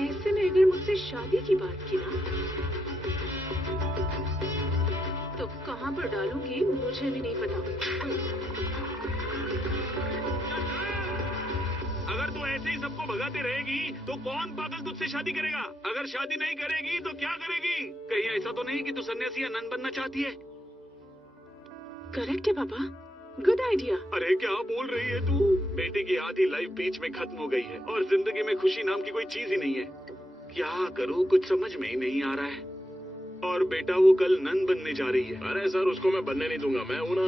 ऐसे में अगर मुझसे शादी की बात की ना तो कहाँ पर डालूंगी मुझे भी नहीं पता। अगर तू ऐसे ही सबको भगाते रहेगी तो कौन पागल तुझसे शादी करेगा? अगर शादी नहीं करेगी तो क्या करेगी? कहीं ऐसा तो नहीं कि तू सन्यासी या नन बनना चाहती है? करेक्ट है पापा, गुड आइडिया। अरे क्या बोल रही है तू? बेटी की आधी लाइफ बीच में खत्म हो गई है और जिंदगी में खुशी नाम की कोई चीज ही नहीं है। क्या करूं, कुछ समझ में ही नहीं आ रहा है। और बेटा वो कल नन बनने जा रही है। अरे सर उसको मैं बनने नहीं दूंगा। मैं हूं ना,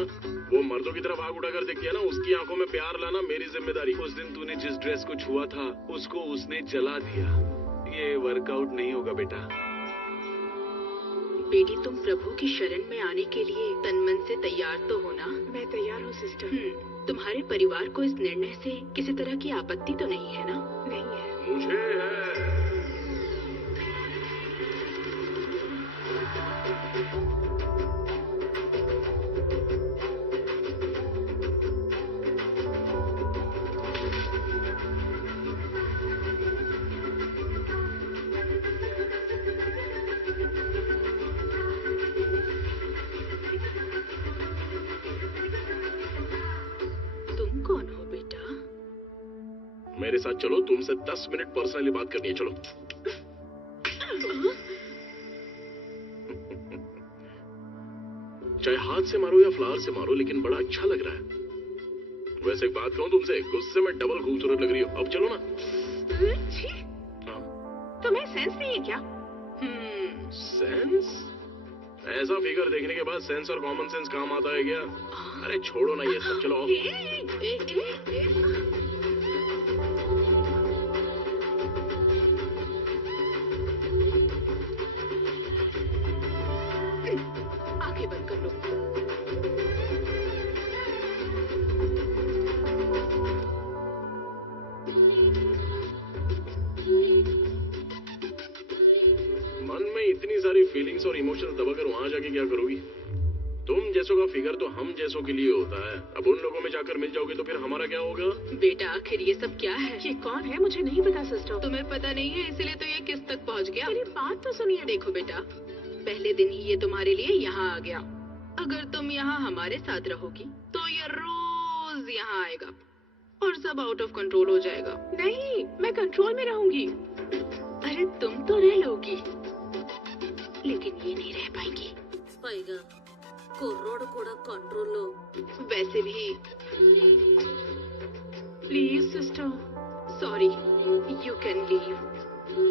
वो मर्दों की तरफ आग उठाकर देखती है ना, उसकी आंखों में प्यार लाना मेरी जिम्मेदारी। उस दिन तूने जिस ड्रेस को छुआ था उसको उसने जला दिया। ये वर्कआउट नहीं होगा बेटा। बेटी तुम प्रभु की शरण में आने के लिए तन मन से तैयार तो हो ना? मैं तैयार हूँ सिस्टर। तुम्हारे परिवार को इस निर्णय से किसी तरह की आपत्ति तो नहीं है ना? नहीं है। मुझे है। मेरे साथ चलो, तुमसे 10 मिनट पर्सनली बात करनी है। चलो। चाहे हाथ से मारो या फ्लावर से मारो, लेकिन बड़ा अच्छा लग रहा है। वैसे एक बात कहूं तुमसे, गुस्से में डबल खूबसूरत लग रही हो। अब चलो ना। तुम्हें सेंस नहीं है क्या? सेंस? ऐसा फिगर देखने के बाद सेंस और कॉमन सेंस काम आता है क्या? अरे छोड़ो ना ये सब, चलो। आंखें बंद कर लो। मन में इतनी सारी फीलिंग्स और इमोशंस दबाकर वहां जाके क्या करोगी? तुम जैसों का फिगर तो हम जैसों के लिए होता है। अब उन लोगों में जाकर मिल जाओगे तो फिर हमारा क्या होगा? बेटा आखिर ये सब क्या है? ये कौन है मुझे नहीं पता सिस्टर। तुम्हें पता नहीं है इसलिए तो ये किस तक पहुंच गया। मेरी बात तो सुनिए। देखो बेटा, पहले दिन ही ये तुम्हारे लिए यहाँ आ गया। अगर तुम यहाँ हमारे साथ रहोगी तो ये रोज यहाँ आएगा और सब आउट ऑफ कंट्रोल हो जाएगा। नहीं, मैं कंट्रोल में रहूंगी। अरे तुम तो रह लोगी लेकिन ये नहीं रह पाएंगी। పైగా కుర్రోడు కూడా కంట్రోల్లో। वैसे भी please sister, sorry, you can leave.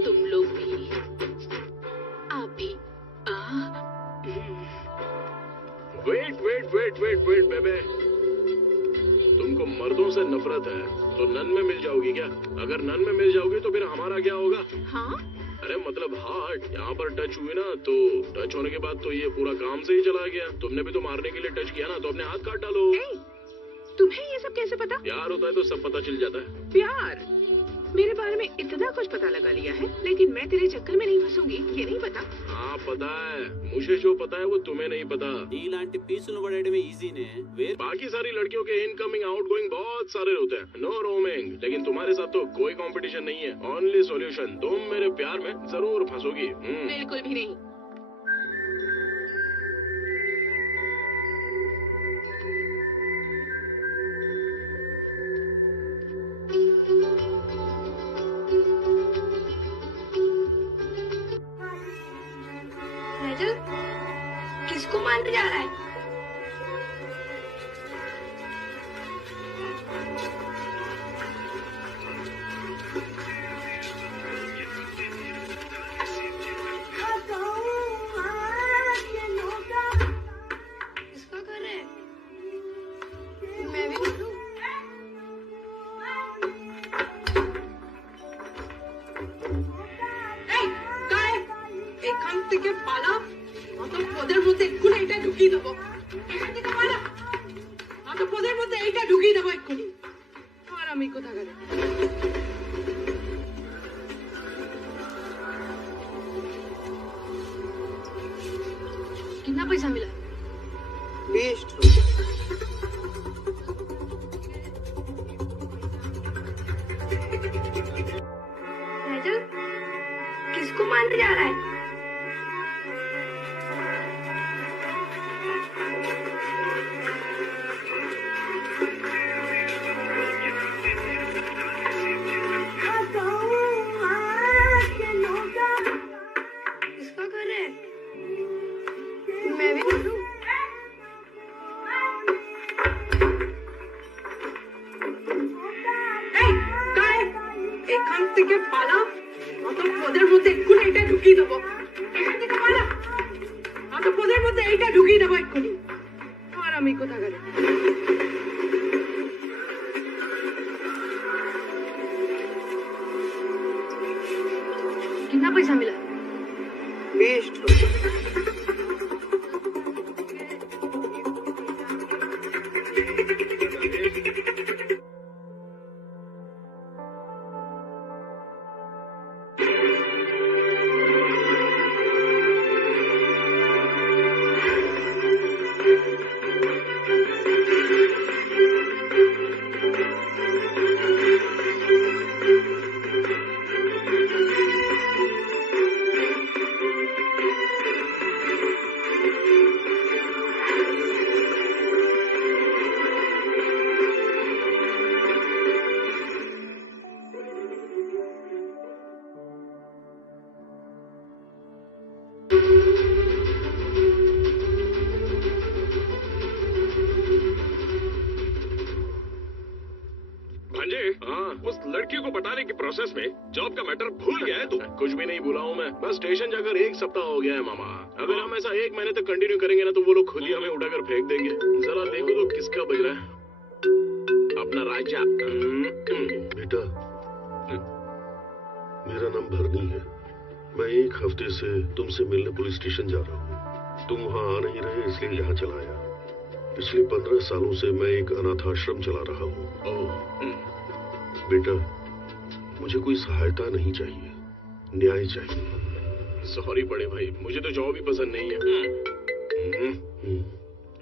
तुम लोग भी, आप भी। वेट बेबे, तुमको मर्दों से नफरत है तो नन में मिल जाओगी क्या? अगर नन में मिल जाओगी तो फिर हमारा क्या होगा? हाँ? अरे मतलब हार्ट यहाँ पर टच हुई ना, तो टच होने के बाद तो ये पूरा काम से ही चला गया। तुमने भी तो मारने के लिए टच किया ना, तो अपने हाथ काट डालो। तुम्हें ये सब कैसे पता? प्यार होता है तो सब पता चल जाता है। प्यार? मेरे बारे में इतना कुछ पता लगा लिया है, लेकिन मैं तेरे चक्कर में नहीं फंसूंगी, ये नहीं पता। हाँ पता है मुझे, जो पता है वो तुम्हें नहीं पता। ఇలాంటి పీసులు పడేయడం ఈజీనే। बाकी सारी लड़कियों के इनकमिंग आउटगोइंग बहुत सारे होते हैं, नो रोमिंग, लेकिन तुम्हारे साथ तो कोई कंपटीशन नहीं है, ओनली सॉल्यूशन। तुम मेरे प्यार में जरूर फंसोगी। बिल्कुल भी नहीं। किसको मारने जा रहा है? किसका घर है? मैं भी मारूं? থেকে পালা অত পদের মধ্যে এক্ষুনি এটা ঢুকিয়ে দেবো। এখান থেকে পালা, অত পদের মধ্যে এইটা ঢুকিয়ে দেবো এক্ষুনি। আর আমি কোথা গেলে कितना पैसा मिला? 20 किसको मारने जा रहा है? किसका घर है? मैं भी मारूं? এখান থেকে পালা, অত পদের মধ্যে এক্ষুনি এটা ঢুকিয়ে দেবো। এখান থেকে পালা, অত পদের মধ্যে এইটা ঢুকিয়ে দেবো এক্ষুনি। আর আমি কোথা গেলে कितना पैसा मिला? 20 उस लड़की को पटाने की प्रोसेस में जॉब का मैटर भूल गया है तू? कुछ भी नहीं भूला हूँ मैं, बस स्टेशन जाकर 1 सप्ताह हो गया है मामा। अगर हम ऐसा 1 महीने तक कंटिन्यू करेंगे ना तो वो लोग खुद ही हमें उठाकर फेंक देंगे। जरा देखो तो किसका बज रहा है अपना राजा। बेटा मेरा नाम भरनी है, मैं 1 हफ्ते से तुमसे मिलने पुलिस स्टेशन जा रहा हूँ। तुम वहाँ आ नहीं रहे इसलिए यहाँ चला आया। पिछले 15 सालों से मैं एक अनाथ आश्रम चला रहा हूँ। बेटा मुझे कोई सहायता नहीं चाहिए, न्याय चाहिए। सॉरी बड़े भाई, मुझे तो जॉब ही पसंद नहीं है,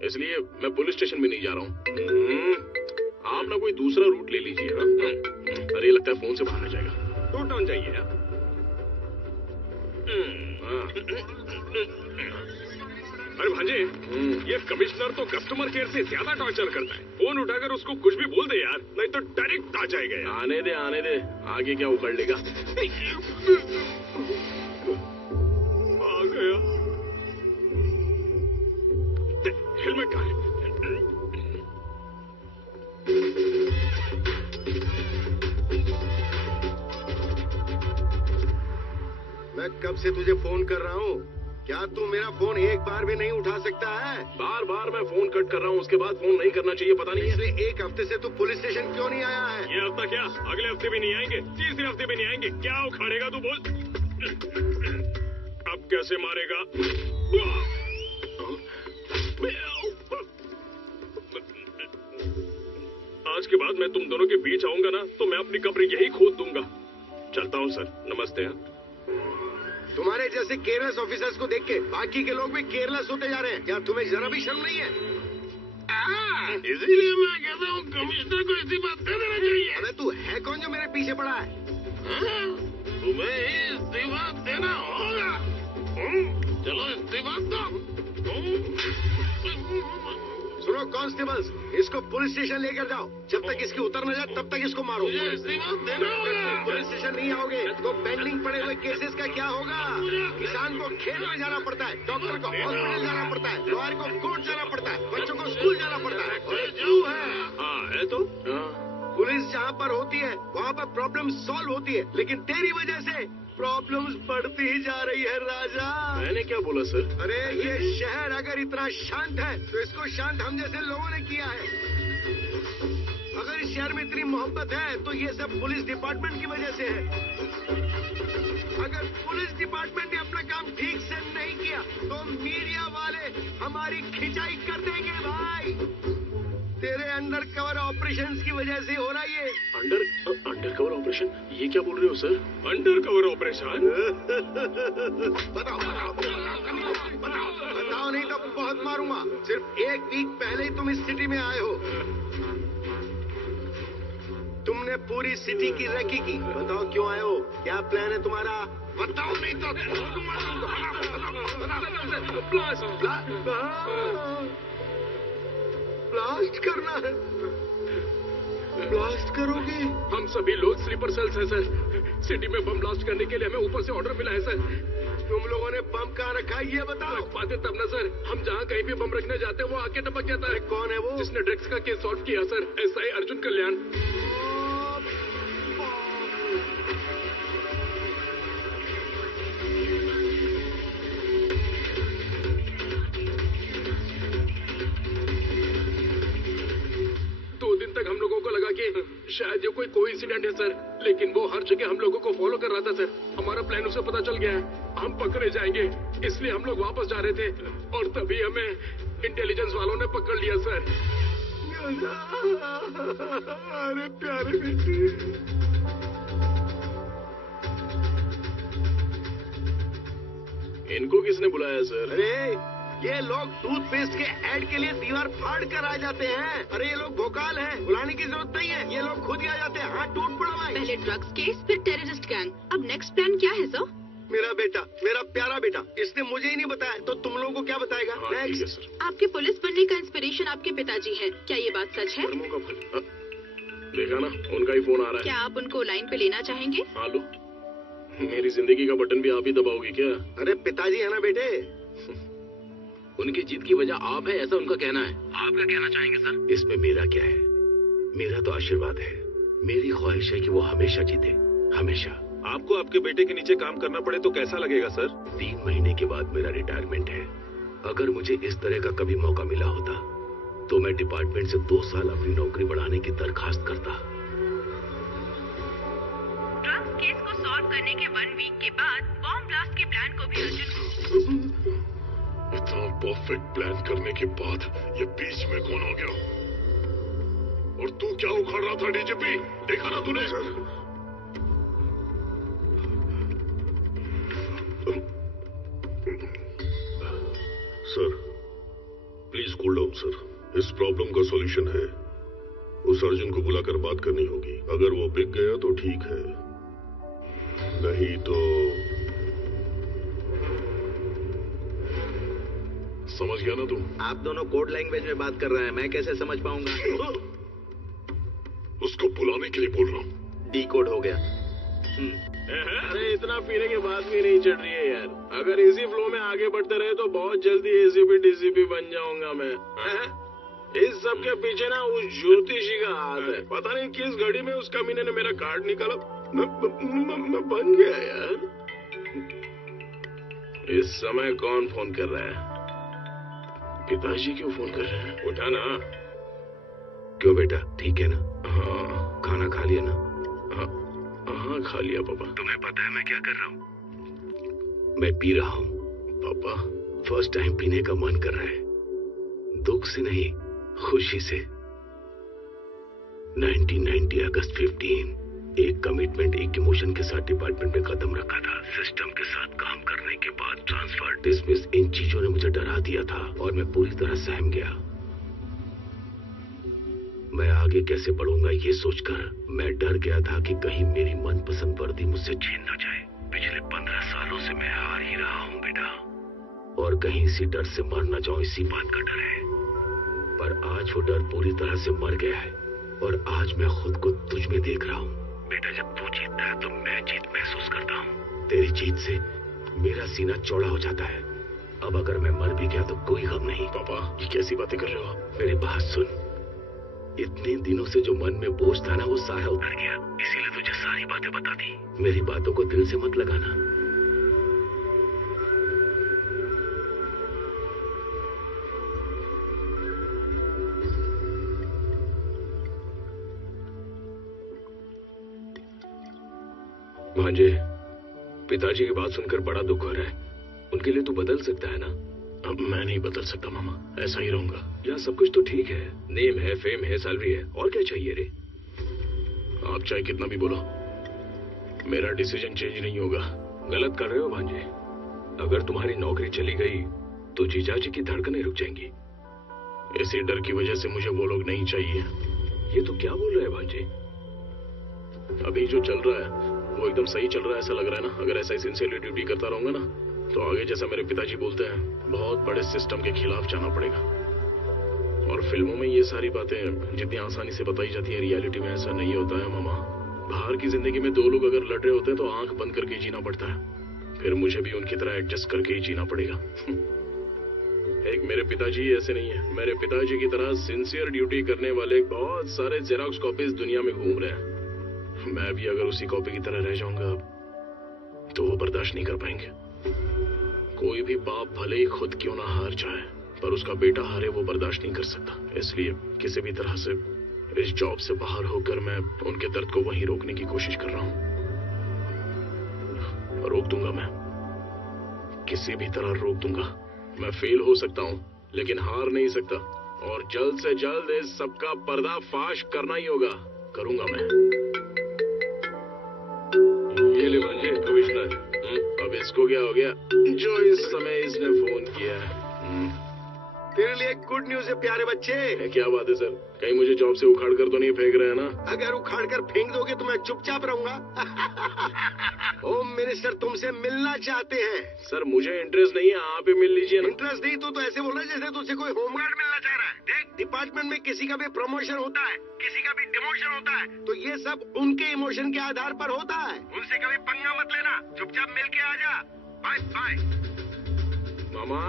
इसलिए मैं पुलिस स्टेशन में नहीं जा रहा हूँ। आप ना कोई दूसरा रूट ले लीजिए। अरे लगता है फोन से बाहर आ जाएगा। टू टाउन जाइए आप। अरे भांजे, ये कमिश्नर तो कस्टमर केयर से ज्यादा टॉर्चर करता है। फोन उठाकर उसको कुछ भी बोल दे यार, नहीं तो डायरेक्ट आ जाएगा यार। आने दे, आगे क्या उखड़ लेगा। आ गया। हेलमेट कहाँ है? मैं कब से तुझे फोन कर रहा हूँ, क्या तू मेरा फोन एक बार भी नहीं उठा सकता है? बार बार मैं फोन कट कर रहा हूँ, उसके बाद फोन नहीं करना चाहिए, पता नहीं है। इसलिए 1 हफ्ते से तू पुलिस स्टेशन क्यों नहीं आया है? ये हफ्ता क्या, अगले हफ्ते भी नहीं आएंगे, तीसरे हफ्ते भी नहीं आएंगे। क्या उखाड़ेगा तू बोल? अब कैसे मारेगा? आज के बाद मैं तुम दोनों के बीच आऊंगा ना तो मैं अपनी कब्र यही खोद दूंगा। चलता हूँ सर, नमस्ते। तुम्हारे जैसे केयरलेस ऑफिसर्स को देख के बाकी के लोग भी केयरलेस होते जा रहे हैं। क्या तुम्हें जरा भी शर्म नहीं है? इसीलिए मैं कहता हूँ कमिश्नर को ऐसी बात कह देना चाहिए। अबे तू है कौन जो मेरे पीछे पड़ा है? तुम्हें ही इस्तीफा देना होगा। चलो इस्तीफा दो। सुनो कांस्टेबल्स, इसको पुलिस स्टेशन लेकर जाओ। जब तक इसकी उतर न जाए तब तक इसको मारो। इस्तीफा देना होगा। पुलिस स्टेशन नहीं आओगे तो पेंडिंग पड़े हुए केसेस का क्या होगा? किसान को खेत में जाना पड़ता है, डॉक्टर को हॉस्पिटल जाना पड़ता है, लॉयर को कोर्ट जाना पड़ता है, बच्चों को स्कूल जाना पड़ता है। और एक तू है। हाँ है तो। पुलिस जहाँ पर होती है वहाँ पर प्रॉब्लम सॉल्व होती है, लेकिन तेरी वजह से प्रॉब्लम्स बढ़ती ही जा रही है राजा। मैंने क्या बोला सर? अरे ये शहर अगर इतना शांत है तो इसको शांत हम जैसे लोगों ने किया है। अगर इस शहर में इतनी मोहब्बत है तो ये सब पुलिस डिपार्टमेंट की वजह से है। अगर पुलिस डिपार्टमेंट ने अपना काम ठीक से नहीं किया तो मीडिया वाले हमारी खिंचाई कर देंगे भाई। तेरे अंडर कवर ऑपरेशन की वजह से हो रहा है ये। Under cover operation? ये क्या बोल रहे हो सर? Under cover operation? बताओ नहीं तो बहुत मारूंगा। सिर्फ एक वीक पहले ही तुम इस सिटी में आए हो। तुमने पूरी सिटी की रेकी की। बताओ क्यों आए हो? क्या प्लान है तुम्हारा? बताओ नहीं तो ब्लास्ट करना है। ब्लास्ट करोगे? हम सभी लोग स्लीपर सेल्स हैं सर। सिटी में बम ब्लास्ट करने के लिए हमें ऊपर से ऑर्डर मिला है सर। तुम लोगों ने बम कहाँ रखा है ये बताओ। रख पाते तब ना सर। हम जहाँ कहीं भी बम रखने जाते हैं वो आके टपक जाता है। कौन है वो? जिसने ड्रग्स का केस सॉल्व किया सर, एसआई अर्जुन कल्याण। 2 दिन तक हम लोगों को लगा कि शायद ये कोई कोइंसिडेंट है सर, लेकिन वो हर जगह हम लोगों को फॉलो कर रहा था सर। हमारा प्लान उसे पता चल गया है, हम पकड़े जाएंगे, इसलिए हम लोग वापस जा रहे थे और तभी हमें इंटेलिजेंस वालों ने पकड़ लिया सर। अरे प्यारे बेटे, इनको किसने बुलाया सर? अरे ये लोग टूथपेस्ट के ऐड के लिए दीवार फाड़ कर आ जाते हैं। अरे ये लोग भोकाल हैं, बुलाने की जरूरत नहीं है, ये लोग खुद ही आ जाते हैं। हाथ टूट पड़ा भाई। पहले ड्रग्स केस, फिर टेररिस्ट गैंग, अब नेक्स्ट प्लान क्या है सर? मेरा बेटा, मेरा प्यारा बेटा, इसने मुझे ही नहीं बताया तो तुम लोगों को क्या बताएगा? नेक्स्ट। आपके पुलिस बनने का इंस्पिरेशन आपके पिताजी है, क्या ये बात सच है? कर्मों का फल। देखा ना, उनका ही फोन आ रहा है। क्या आप उनको लाइन पे लेना चाहेंगे? हाँ लो, मेरी जिंदगी का बटन भी आप ही दबाओगी क्या? अरे पिताजी है ना बेटे। उनकी जीत की वजह आप है, ऐसा उनका कहना है। आप क्या कहना चाहेंगे सर? इसमें मेरा क्या है? मेरा तो आशीर्वाद है। मेरी ख्वाहिश है कि वो हमेशा जीते, हमेशा। आपको आपके बेटे के नीचे काम करना पड़े तो कैसा लगेगा सर? 3 महीने के बाद मेरा रिटायरमेंट है। अगर मुझे इस तरह का कभी मौका मिला होता तो मैं डिपार्टमेंट से 2 साल अपनी नौकरी बढ़ाने की दरखास्त करता। ड्रग्स केस को सॉल्व करने के 1 वीक के बाद बॉम्ब ब्लास्ट के प्लान को भी अर्जुन इतना परफेक्ट प्लान करने के बाद ये बीच में कौन आ गया? और तू क्या उखाड़ रहा था डीजीपी? देखा ना तूने? Sir please cool down sir. इस प्रॉब्लम का सॉल्यूशन है, उस अर्जुन को बुलाकर बात करनी होगी। अगर वो बिक गया तो ठीक है, नहीं तो समझ गया ना तू? आप दोनों कोड लैंग्वेज में बात कर रहे हैं, मैं कैसे समझ पाऊंगा? उसको बुलाने के लिए बोल रहा हूँ। डिकोड हो गया। अरे इतना पीने के बाद भी नहीं चढ़ रही है यार। अगर इसी फ्लो में आगे बढ़ते रहे तो बहुत जल्दी एसीपी डीसीपी बन जाऊंगा मैं। इस सब के पीछे ना उस ज्योतिषी का हाथ है। पता नहीं किस घड़ी में उस कमीने ने मेरा कार्ड निकाला, मैं बन गया यार। इस समय कौन फोन कर रहा है? पिताजी क्यों फोन कर रहे हैं? उठा ना। क्यों बेटा, ठीक है ना? हाँ। खाना खा लिया ना? हाँ खा लिया पापा। तुम्हें पता है मैं क्या कर रहा हूँ? मैं पी रहा हूँ पापा। फर्स्ट टाइम पीने का मन कर रहा है, दुख से नहीं, खुशी से। 1990 अगस्त 15 एक कमिटमेंट, एक इमोशन के साथ डिपार्टमेंट में कदम रखा था। सिस्टम के साथ काम करने के बाद ट्रांसफर, डिसमिस, इन चीजों ने मुझे डरा दिया था और मैं पूरी तरह सहम गया। मैं आगे कैसे बढ़ूंगा ये सोचकर मैं डर गया था कि कहीं मेरी मनपसंद वर्दी मुझसे छीन ना जाए। पिछले 15 सालों से मैं हार ही रहा हूँ बेटा, और कहीं इसी डर से मर न जाऊं, इसी बात का डर है। पर आज वो डर पूरी तरह से मर गया है और आज मैं खुद को तुझ में देख रहा हूँ। बेटा, जब तू जीतता है तो मैं जीत महसूस करता हूँ। तेरी जीत से मेरा सीना चौड़ा हो जाता है। अब अगर मैं मर भी गया तो कोई गम नहीं। पापा, ये कैसी बातें कर रहे हो आप? मेरी बात सुन, इतने दिनों से जो मन में बोझ था ना, वो सारा उतर गया। इसीलिए तुझे सारी बातें बता दी। मेरी बातों को दिल से मत लगाना। भांजे, पिताजी की बात सुनकर बड़ा दुख हो रहा है। उनके लिए तू बदल सकता है ना? अब मैं नहीं बदल सकता मामा, ऐसा ही रहूंगा। यार सब कुछ तो ठीक है, नेम है, फेम है, सैलरी है, और क्या चाहिए रे? आप चाहे कितना भी बोलो, मेरा डिसीजन चेंज नहीं होगा। गलत कर रहे हो भांजे। अगर तुम्हारी नौकरी चली गई तो जीजाजी की धड़कनें रुक जाएंगी। इसी डर की वजह से मुझे वो लोग नहीं चाहिए। ये तो क्या बोल रहे हैं भांजे? अभी जो चल रहा है वो एकदम सही चल रहा है, ऐसा लग रहा है ना। अगर ऐसा ही सिंसियरली ड्यूटी करता रहूंगा ना, तो आगे जैसा मेरे पिताजी बोलते हैं, बहुत बड़े सिस्टम के खिलाफ जाना पड़ेगा। और फिल्मों में ये सारी बातें जितनी आसानी से बताई जाती है, रियलिटी में ऐसा नहीं होता है मामा। बाहर की जिंदगी में दो लोग अगर लड़ रहे होते हैं तो आंख बंद करके जीना पड़ता है। फिर मुझे भी उनकी तरह एडजस्ट करके ही जीना पड़ेगा। एक मेरे पिताजी ऐसे नहीं है। मेरे पिताजी की तरह सिंसियर ड्यूटी करने वाले बहुत सारे जेरॉक्स कॉपीज दुनिया में घूम रहे हैं। मैं भी अगर उसी कॉपी की तरह रह जाऊंगा तो वो बर्दाश्त नहीं कर पाएंगे। कोई भी बाप भले ही खुद क्यों ना हार जाए, पर उसका बेटा हारे वो बर्दाश्त नहीं कर सकता। इसलिए किसी भी तरह से इस जॉब से बाहर होकर मैं उनके दर्द को वहीं रोकने की कोशिश कर रहा हूं। रोक दूंगा, मैं किसी भी तरह रोक दूंगा। मैं फेल हो सकता हूं लेकिन हार नहीं सकता, और जल्द से जल्द इस सबका पर्दाफाश करना ही होगा। करूंगा मैं। ये ले भांजे, कमिश्नर। अब इसको क्या हो गया जो इस समय इसने फोन किया? तेरे लिए गुड न्यूज है प्यारे बच्चे। क्या बात है सर? कहीं मुझे जॉब से उखाड़ कर तो नहीं फेंक रहे हैं ना? अगर उखाड़ कर फेंक दोगे तो मैं चुपचाप रहूंगा। होम मिनिस्टर तुमसे मिलना चाहते हैं। सर मुझे इंटरेस्ट नहीं है, आप ही मिल लीजिए ना। इंटरेस्ट नहीं तो ऐसे बोल रहा है जैसे तुझसे कोई होमगार्ड मिलना चाह रहा है। देख, डिपार्टमेंट में किसी का भी प्रमोशन होता है, किसी का भी डिमोशन होता है, तो ये सब उनके इमोशन के आधार पर होता है। उनसे कभी पंगा मत लेना, चुपचाप मिल के आ जा। Bye bye. मामा,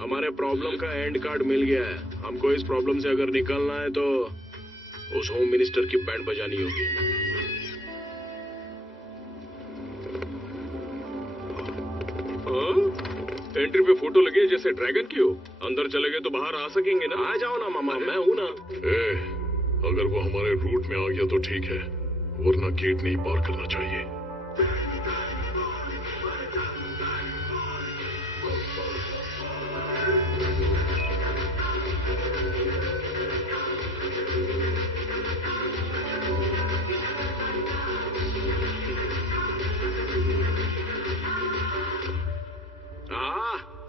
हमारे प्रॉब्लम का एंड कार्ड मिल गया है। हमको इस प्रॉब्लम से अगर निकलना है तो उस होम मिनिस्टर की बैंड बजानी होगी। एंट्री पे फोटो लगी है जैसे ड्रैगन की हो। अंदर चले गए तो बाहर आ सकेंगे ना? आ जाओ ना मामा, मैं हूं ना। अगर वो हमारे रूट में आ गया तो ठीक है, वरना गेट नहीं पार करना चाहिए।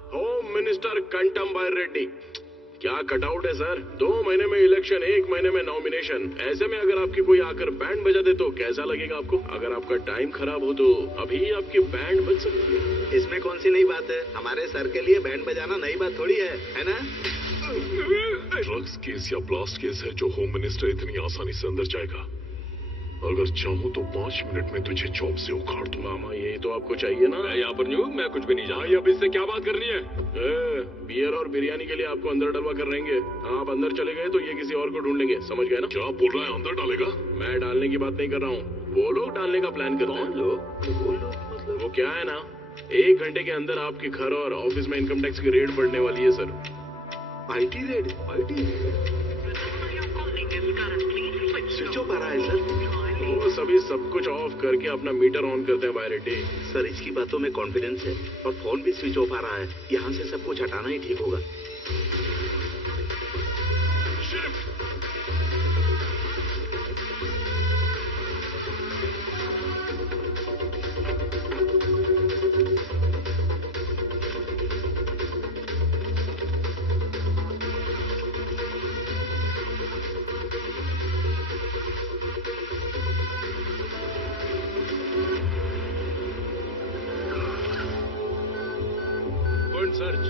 होम मिनिस्टर कंटमबाई रेड्डी, क्या कटआउट है सर। 2 महीने में इलेक्शन, 1 महीने में नॉमिनेशन। ऐसे में अगर आपकी कोई आकर बैंड बजा दे तो कैसा लगेगा आपको? अगर आपका टाइम खराब हो तो अभी आपकी बैंड बज सकती है। इसमें कौन सी नई बात है? हमारे सर के लिए बैंड बजाना नई बात थोड़ी है ना? ड्रग्स केस या ब्लास्ट केस है जो होम मिनिस्टर इतनी आसानी से अंदर जाएगा। अगर चाहूं तो 5 मिनट में तुझे जॉब से उखाड़ दूं। मामा यही तो आपको चाहिए ना। मैं यहाँ पर नहीं हूँ, मैं कुछ भी नहीं जानता। अब इससे क्या बात करनी है? बियर और बिरयानी के लिए आपको अंदर डलवा कर रहेंगे। आप अंदर चले गए तो ये किसी और को ढूंढ लेंगे, समझ गए ना? क्या बोल रहा है? अंदर डालेगा? मैं डालने की बात नहीं कर रहा हूँ, वो लोग डालने का प्लान कर रहे हैं। लोग वो क्या है ना, 1 घंटे के अंदर आपके घर और ऑफिस में इनकम टैक्स की रेड पड़ने वाली है sir. IT raid? Switch off आ रहा है सर। वो सभी सब कुछ ऑफ करके अपना मीटर ऑन करते हैं वायरेटी। सर इसकी बातों में कॉन्फिडेंस है, और फोन भी स्विच ऑफ आ रहा है। यहाँ से सब कुछ हटाना ही ठीक होगा। won't search.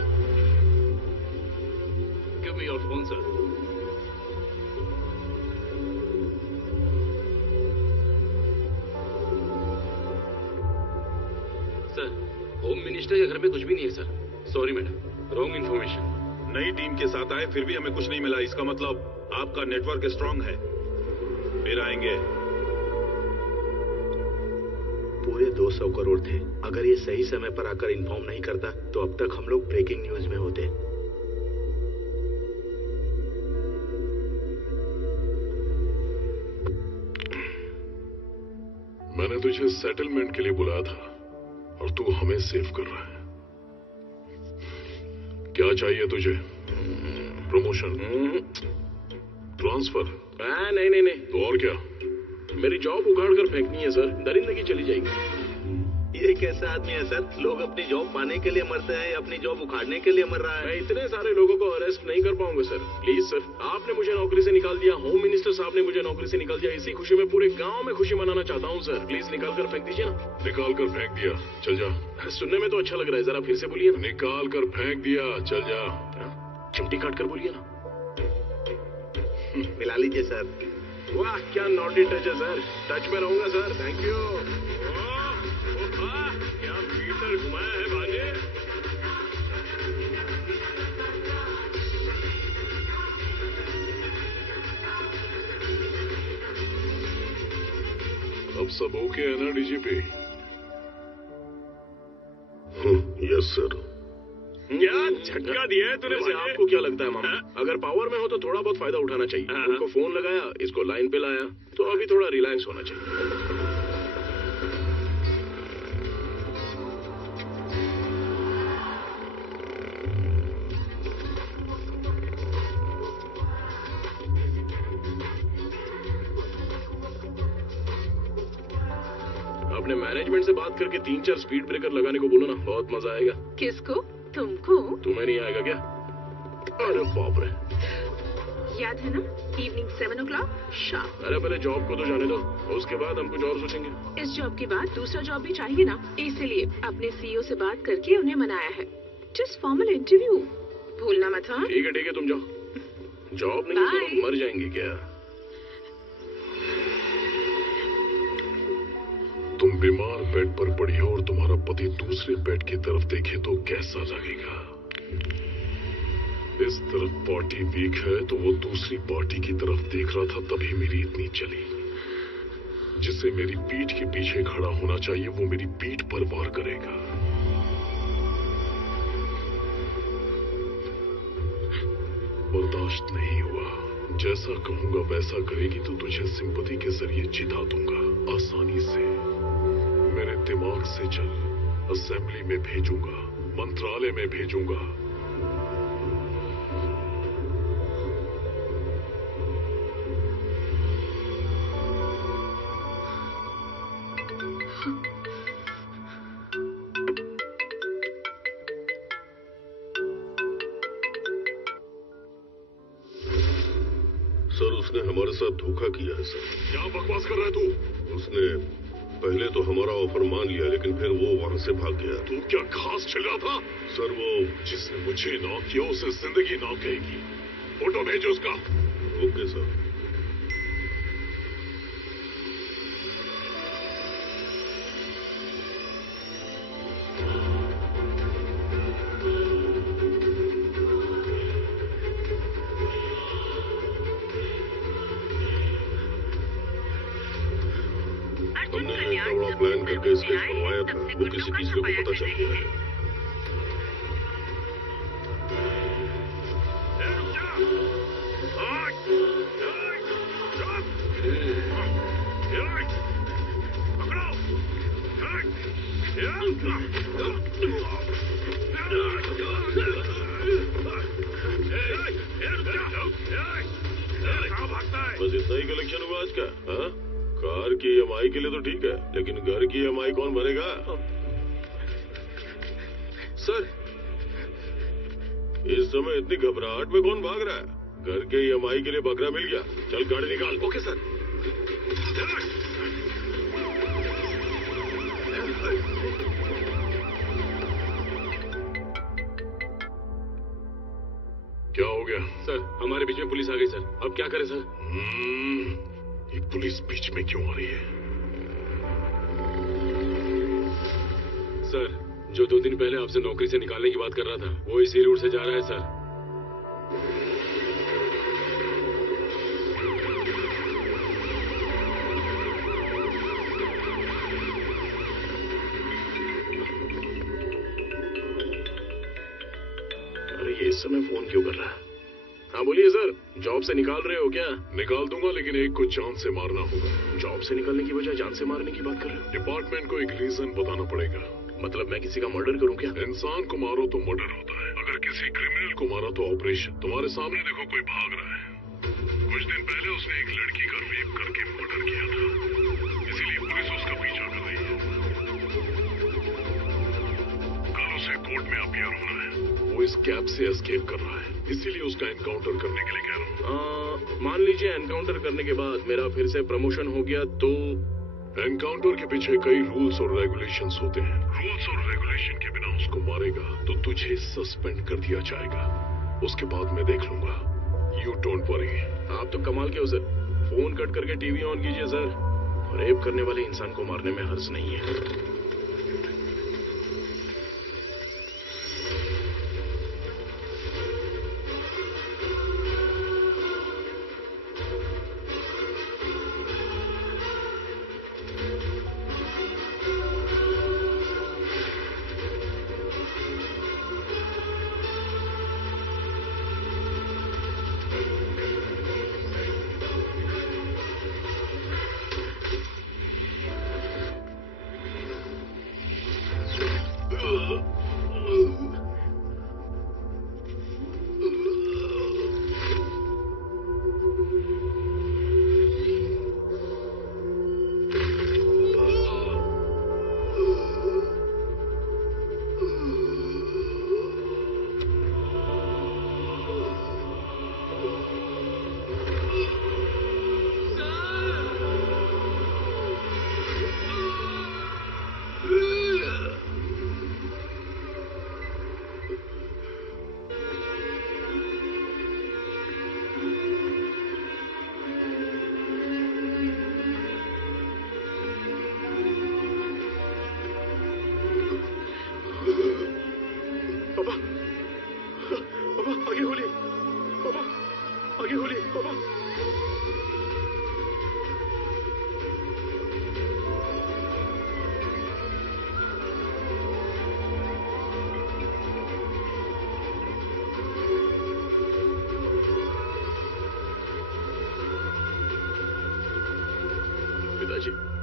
Give me your phone, sir. Sir, home minister के घर में कुछ भी नहीं है sir. Sorry madam, wrong information. नई टीम के साथ आए फिर भी हमें कुछ नहीं मिला. इसका मतलब आपका नेटवर्क स्ट्रांग है. फिर आएंगे. पूरे 200 करोड़ थे. अगर ये सही समय पर आकर इन्फॉर्म नहीं करता तो अब तक हम लोग ब्रेकिंग न्यूज में होते. मैंने तुझे सेटलमेंट के लिए बुलाया था और तू हमें सेव कर रहा है. क्या चाहिए तुझे? प्रमोशन? ट्रांसफर? नहीं. तो और क्या? मेरी जॉब उखाड़ कर फेंकनी है सर. दरिंदगी चली जाएगी. ये कैसा आदमी है सर? लोग अपनी जॉब पाने के लिए मरते हैं, अपनी जॉब उखाड़ने के लिए मर रहा है. मैं इतने सारे लोगों को अरेस्ट नहीं कर पाऊंगा सर. प्लीज सर, आपने मुझे नौकरी से निकाल दिया, होम मिनिस्टर साहब ने मुझे नौकरी से निकाल दिया. इसी खुशी में पूरे गांव में खुशी मनाना चाहता हूँ सर. प्लीज निकाल कर फेंक दीजिए ना. निकाल कर फेंक दिया, चल जा. सुनने में तो अच्छा लग रहा है, जरा फिर से बोलिए ना. निकाल कर फेंक दिया, चल जा. चिमटी काट कर बोलिए ना. मिला लीजिए सर. वाह, क्या नॉटी टच है सर. टच में रहूंगा सर. Thank you. क्या पीटर घुमाया है भांजे. अब सब ओके है ना डीजीपी? Yes sir. क्या झटका दिया है तूने. वैसे आपको क्या लगता है मामा? अगर पावर में हो तो थोड़ा बहुत फायदा उठाना चाहिए. उनको फोन लगाया, इसको लाइन पे लाया, तो अभी थोड़ा रिलैक्स होना चाहिए. अपने मैनेजमेंट से बात करके 3-4 स्पीड ब्रेकर लगाने को बोलो ना. बहुत मजा आएगा. किसको? तुमको? तुम्हें नहीं आएगा क्या? अरे बाप रे. याद है ना, इवनिंग 7 o'clock शार्प. अरे पहले जॉब को तो जाने दो, उसके बाद हम कुछ और सोचेंगे. इस जॉब के बाद दूसरा जॉब भी चाहिए ना, इसलिए अपने सीईओ से बात करके उन्हें मनाया है. जस्ट फॉर्मल इंटरव्यू, भूलना मत. हाँ ठीक है, तुम जाओ. जॉब नहीं है तो मर जाएंगे क्या? तुम बीमार बेड पर पड़ी हो और तुम्हारा पति दूसरे बेड की तरफ देखे तो कैसा लगेगा? इस तरफ पार्टी वीक है तो वो दूसरी पार्टी की तरफ देख रहा था, तभी मेरी इतनी चली. जिसे मेरी पीठ के पीछे खड़ा होना चाहिए वो मेरी पीठ पर वार करेगा. बर्दाश्त नहीं हुआ. जैसा कहूंगा वैसा करेगी तो तुझे सिंपैथी के जरिए जिता दूंगा, आसानी से. मेरे दिमाग से चल. असेंबली में भेजूंगा, मंत्रालय में भेजूंगा. सर, उसने हमारे साथ धोखा किया है सर. क्या बकवास कर रहा है तू? उसने पहले तो हमारा ऑफर मान लिया, लेकिन फिर वो वहां से भाग गया. तू क्या घास छिल रहा था? सर, वो जिसने मुझे नॉक किया उसे जिंदगी नॉक कहेगी. फोटो भेजो उसका. Okay sir. हमने जो इतना बड़ा प्लान करके स्केच बनवाया था, वो किसी तीसरे को पता चल गया है. बस इतना ही कलेक्शन हुआ आज का. हाँ, कार की EMI के लिए तो ठीक है, लेकिन घर की EMI कौन भरेगा? सर, इस समय इतनी घबराहट में कौन भाग रहा है? घर के EMI के लिए बकरा मिल गया. चल गाड़ी निकाल. Okay sir. क्या हो गया? सर हमारे बीच में पुलिस आ गई सर, अब क्या करें सर? ये पुलिस बीच में क्यों आ रही है? सर जो 2 दिन पहले आपसे नौकरी से निकालने की बात कर रहा था वो इसी रूट से जा रहा है सर। अरे ये इस समय फोन क्यों कर रहा है? हाँ बोलिए सर, जॉब से निकाल रहे हो क्या? निकाल दूंगा, लेकिन एक को जान से मारना होगा। जॉब से निकालने की बजाय जान से मारने की बात कर रहे हो? डिपार्टमेंट को एक रीजन बताना पड़ेगा। मतलब मैं किसी का मर्डर करूं क्या? इंसान को मारो तो मर्डर होता है, अगर किसी क्रिमिनल को मारा तो ऑपरेशन। तुम्हारे सामने देखो, कोई भाग रहा है। कुछ दिन पहले उसने एक लड़की का रेप करके मर्डर किया था, इसीलिए पुलिस उसका पीछा कर रही है। कल उसे कोर्ट में अपीयर होना है। वो इस कैब से एस्केप कर रहा है, इसीलिए उसका एनकाउंटर करने के लिए कह रहा हूँ। मान लीजिए एनकाउंटर करने के बाद मेरा फिर से प्रमोशन हो गया तो? एनकाउंटर के पीछे कई रूल्स और रेगुलेशंस होते हैं। रूल्स और रेगुलेशन के बिना उसको मारेगा तो तुझे सस्पेंड कर दिया जाएगा, उसके बाद मैं देख लूंगा। You don't worry. आप तो कमाल के हो सर। फोन कट करके टीवी ऑन कीजिए सर। रेप करने वाले इंसान को मारने में हर्ज नहीं है।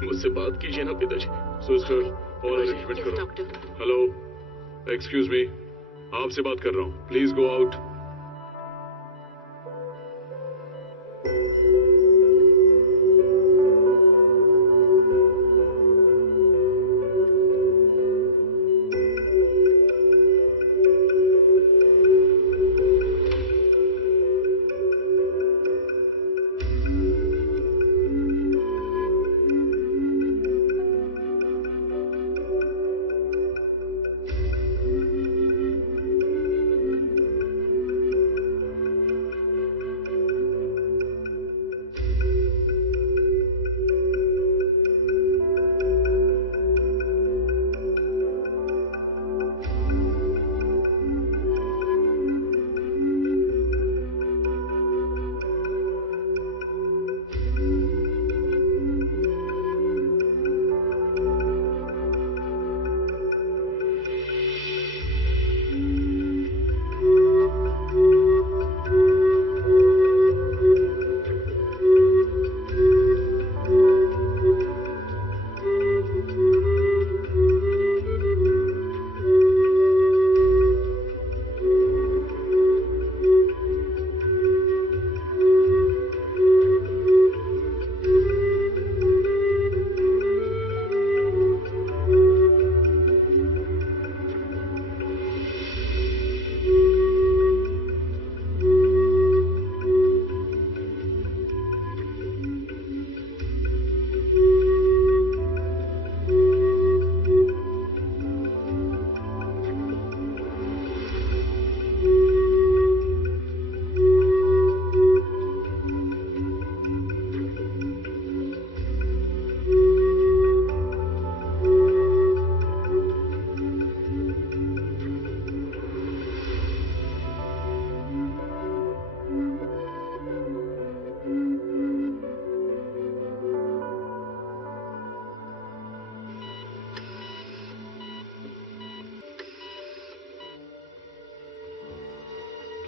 मुझसे बात कीजिए ना पिताजी। सिस्टर और अरेंजमेंट करो। हेलो, एक्सक्यूज मी, आपसे बात कर रहा हूँ, please go out.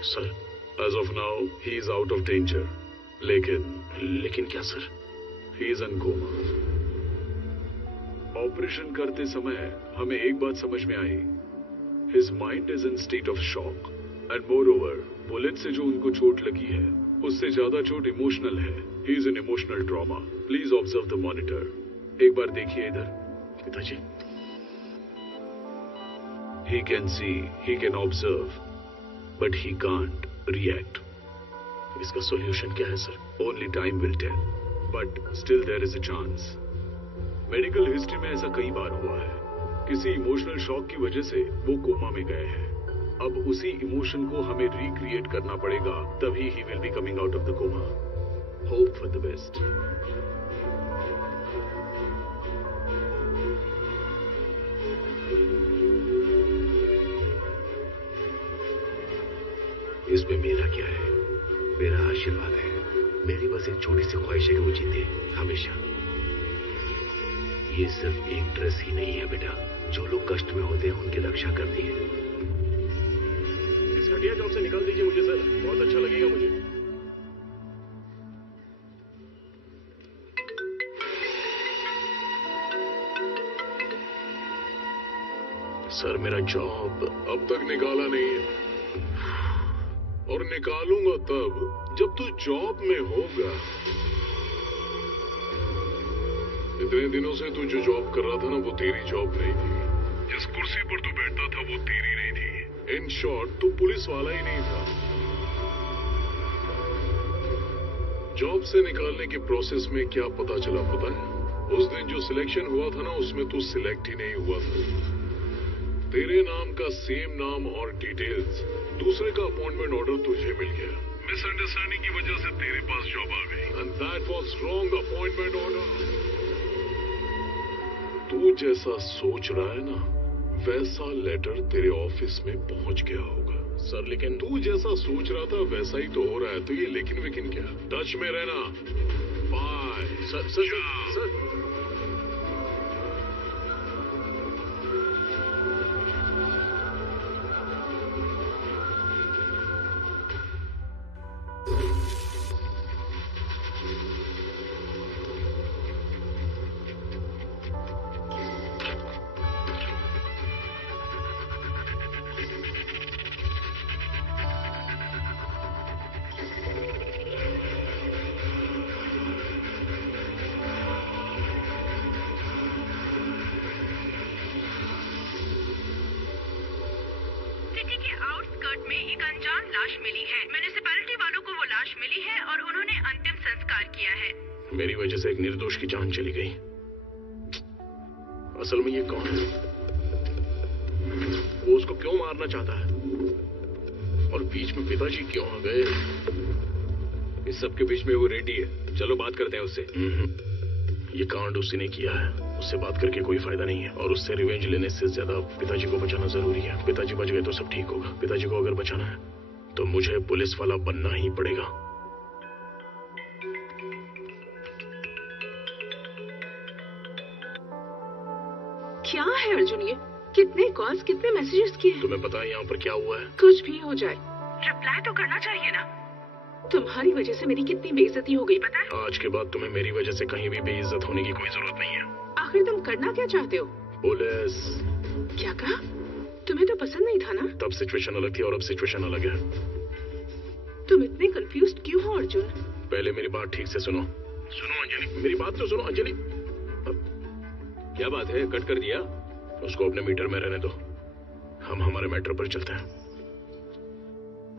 Sir, as of now he is out of danger, लेकिन क्या sir? He is in coma. Operation करते समय हमें एक बात समझ में आई, his mind is in state of shock and moreover bullet से जो उनको चोट लगी है उससे ज्यादा चोट इमोशनल है। ही is in emotional trauma. Please observe the monitor. एक बार देखिए इधर। पिताजी, He can see, he can observe, but he can't react. इसका सॉल्यूशन क्या है sir? Only time will tell, but still there is a chance. Medical history में ऐसा कई बार हुआ है। किसी इमोशनल शॉक की वजह से वो कोमा में गए हैं। अब उसी इमोशन को हमें रिक्रिएट करना पड़ेगा, तभी he will be coming out of the coma. Hope for the best. इसमें मेरा क्या है? मेरा आशीर्वाद है। मेरी बस एक छोटी सी ख्वाहिश है कि वो जीते हमेशा। ये सिर्फ एक ड्रेस ही नहीं है बेटा, जो लोग कष्ट में होते हैं उनकी रक्षा करती है। इस घटिया जॉब से निकाल दीजिए मुझे सर, बहुत अच्छा लगेगा मुझे। सर, मेरा जॉब अब तक निकाला नहीं है और निकालूंगा तब जब तू जॉब में होगा। इतने दिनों से तू जो जॉब कर रहा था ना, वो तेरी जॉब नहीं थी। जिस कुर्सी पर तू बैठता था वो तेरी नहीं थी। इन शॉर्ट, तू पुलिस वाला ही नहीं था। जॉब से निकालने के प्रोसेस में क्या पता चला पता है? उस दिन जो सिलेक्शन हुआ था ना, उसमें तू सिलेक्ट ही नहीं हुआ था। तेरे नाम का सेम नाम और डिटेल्स, दूसरे का अपॉइंटमेंट ऑर्डर तुझे मिल गया। मिसअंडरस्टैंडिंग की वजह से तेरे पास जॉब आ गई। And that was wrong appointment order. तू जैसा सोच रहा है ना, वैसा लेटर तेरे ऑफिस में पहुंच गया होगा। सर, लेकिन तू जैसा सोच रहा था वैसा ही तो हो रहा है। तो ये लेकिन क्या? टच में रहना। बाय। सर। मेरी वजह से एक निर्दोष की जान चली गई। असल में ये कौन है? वो उसको क्यों मारना चाहता है? और बीच में पिताजी क्यों आ गए? इस सब के बीच में वो रेडी है। चलो बात करते हैं उससे। ये कांड उसने नहीं किया है। उससे बात करके कोई फायदा नहीं है और उससे रिवेंज लेने से ज्यादा पिताजी को बचाना जरूरी है। पिताजी बच गए तो सब ठीक होगा। पिताजी को अगर बचाना है तो मुझे पुलिस वाला बनना ही पड़ेगा। क्या है अर्जुन ये? कितने कॉल्स, कितने मैसेजेस किए? तुम्हें पता है यहाँ पर क्या हुआ है? कुछ भी हो जाए, रिप्लाई तो करना चाहिए ना। तुम्हारी वजह से मेरी कितनी बेइज्जती हो गई पता है? आज के बाद तुम्हें मेरी वजह से कहीं भी बेइज्जत होने की कोई जरूरत नहीं है। आखिर तुम करना क्या चाहते हो? पुलिस। क्या कहा? तुम्हें तो पसंद नहीं था ना? तब सिचुएशन अलग थी और अब सिचुएशन अलग है। तुम इतने कंफ्यूज्ड क्यों हो अर्जुन? पहले मेरी बात ठीक से सुनो। सुनो अंजलि, मेरी बात तो सुनो अंजलि। क्या बात है? कट कर दिया? उसको अपने मीटर में रहने दो, हम हमारे मैटर पर चलते हैं।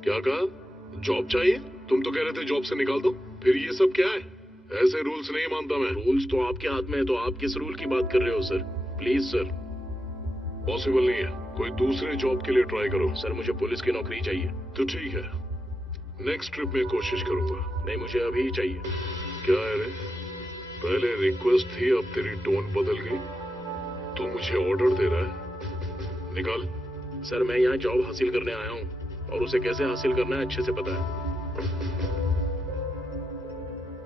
क्या कहा? जॉब चाहिए? तुम तो कह रहे थे जॉब से निकाल दो। फिर ये सब क्या है? ऐसे रूल्स नहीं मानता मैं। रूल्स तो आपके हाथ में है, तो आप किस रूल की बात कर रहे हो सर? Please sir. पॉसिबल नहीं है। कोई दूसरे जॉब के लिए ट्राई करो। सर, मुझे पुलिस की नौकरी चाहिए। तो ठीक है, नेक्स्ट ट्रिप में कोशिश करूंगा। नहीं, मुझे अभी ही चाहिए। क्या है रे? पहले रिक्वेस्ट थी, अब तेरी टोन बदल गई। तू मुझे ऑर्डर दे रहा है? निकाल। सर, मैं यहाँ जॉब हासिल करने आया हूँ और उसे कैसे हासिल करना है अच्छे से पता है।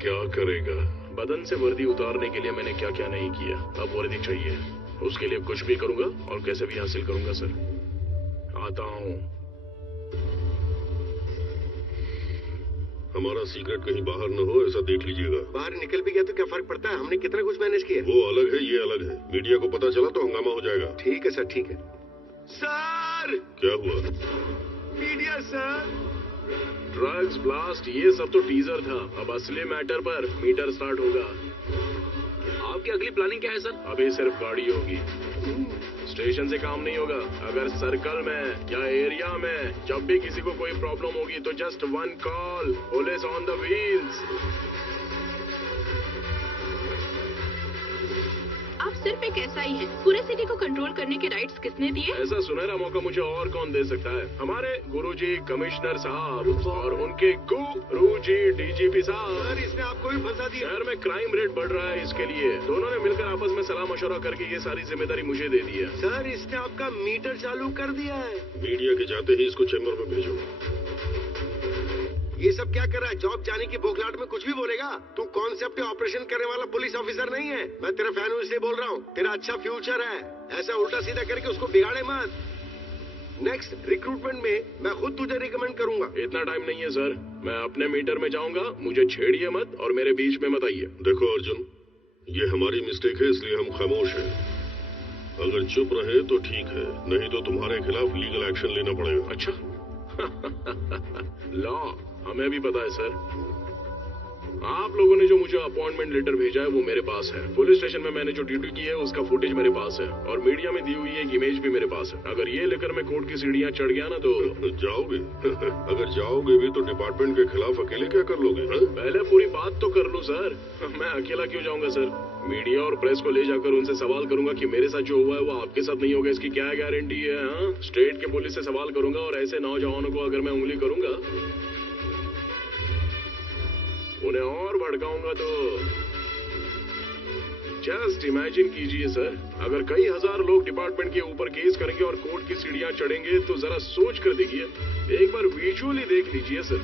क्या करेगा? बदन से वर्दी उतारने के लिए मैंने क्या क्या नहीं किया। अब वर्दी चाहिए, उसके लिए कुछ भी करूंगा और कैसे भी हासिल करूंगा। सर, आता हूँ। हमारा सीक्रेट कहीं बाहर न हो, ऐसा देख लीजिएगा। बाहर निकल भी गया तो क्या फर्क पड़ता है, हमने कितना कुछ मैनेज किया। वो अलग है, ये अलग है। मीडिया को पता चला तो हंगामा हो जाएगा। ठीक है सर, ठीक है सर। क्या हुआ? Media sir. ड्रग्स ब्लास्ट ये सब तो टीजर था, अब असली मैटर पर मीटर स्टार्ट होगा। आपकी अगली प्लानिंग क्या है सर? अभी सिर्फ गाड़ी होगी, स्टेशन से काम नहीं होगा। अगर सर्कल में या एरिया में जब भी किसी को कोई प्रॉब्लम होगी तो just 1 call, police on the wheels. आप सिर्फ एक एसआई हैं। पूरे सिटी को कंट्रोल करने के राइट्स किसने दिए? ऐसा सुनहरा मौका मुझे और कौन दे सकता है? हमारे गुरुजी कमिश्नर साहब और उनके गुरुजी डीजीपी साहब। सर इसने आपको भी फंसा दिया। शहर में क्राइम रेट बढ़ रहा है, इसके लिए दोनों ने मिलकर आपस में सलाह मशवरा करके ये सारी जिम्मेदारी मुझे दे दी है। सर इसने आपका मीटर चालू कर दिया है। मीडिया के जाते ही इसको चैम्बर में भेजो। ये सब क्या कर रहा है? जॉब जाने की बोखलाहट में कुछ भी बोलेगा। तू कॉन्सेप्ट पे ऑपरेशन करने वाला पुलिस ऑफिसर नहीं है। मैं तेरा फैन हूँ इसलिए बोल रहा हूँ। तेरा अच्छा फ्यूचर है, ऐसा उल्टा सीधा करके उसको बिगाड़े मत। नेक्स्ट रिक्रूटमेंट में मैं खुद तुझे रिकमेंड करूंगा। इतना टाइम नहीं है सर, मैं अपने मीटर में जाऊंगा, मुझे छेड़िए मत और मेरे बीच में मत आइए। देखो अर्जुन, ये हमारी मिस्टेक है, इसलिए हम खामोश हैं। अगर चुप रहे तो ठीक है, नहीं तो तुम्हारे खिलाफ लीगल एक्शन लेना पड़ेगा। अच्छा लॉ हमें भी पता है सर। आप लोगों ने जो मुझे अपॉइंटमेंट लेटर भेजा है वो मेरे पास है। पुलिस स्टेशन में मैंने जो ड्यूटी की है उसका फुटेज मेरे पास है और मीडिया में दी हुई एक इमेज भी मेरे पास है। अगर ये लेकर मैं कोर्ट की सीढ़ियां चढ़ गया ना तो जाओगे। अगर जाओगे भी तो डिपार्टमेंट के खिलाफ अकेले क्या कर लोगे? पहले पूरी बात तो कर लूं सर। मैं अकेला क्यों जाऊंगा सर? मीडिया और प्रेस को ले जाकर उनसे सवाल करूंगा कि मेरे साथ जो हुआ है वो आपके साथ नहीं होगा, इसकी क्या गारंटी है? हाँ, स्टेट के पुलिस से सवाल करूंगा और ऐसे नौजवानों को अगर मैं उंगली करूंगा, उन्हें और भड़काऊंगा तो जस्ट इमेजिन कीजिए सर, अगर कई हजार लोग डिपार्टमेंट के ऊपर केस करेंगे और कोर्ट की सीढ़ियां चढ़ेंगे तो जरा सोच कर देखिए, एक बार विजुअली देख लीजिए सर।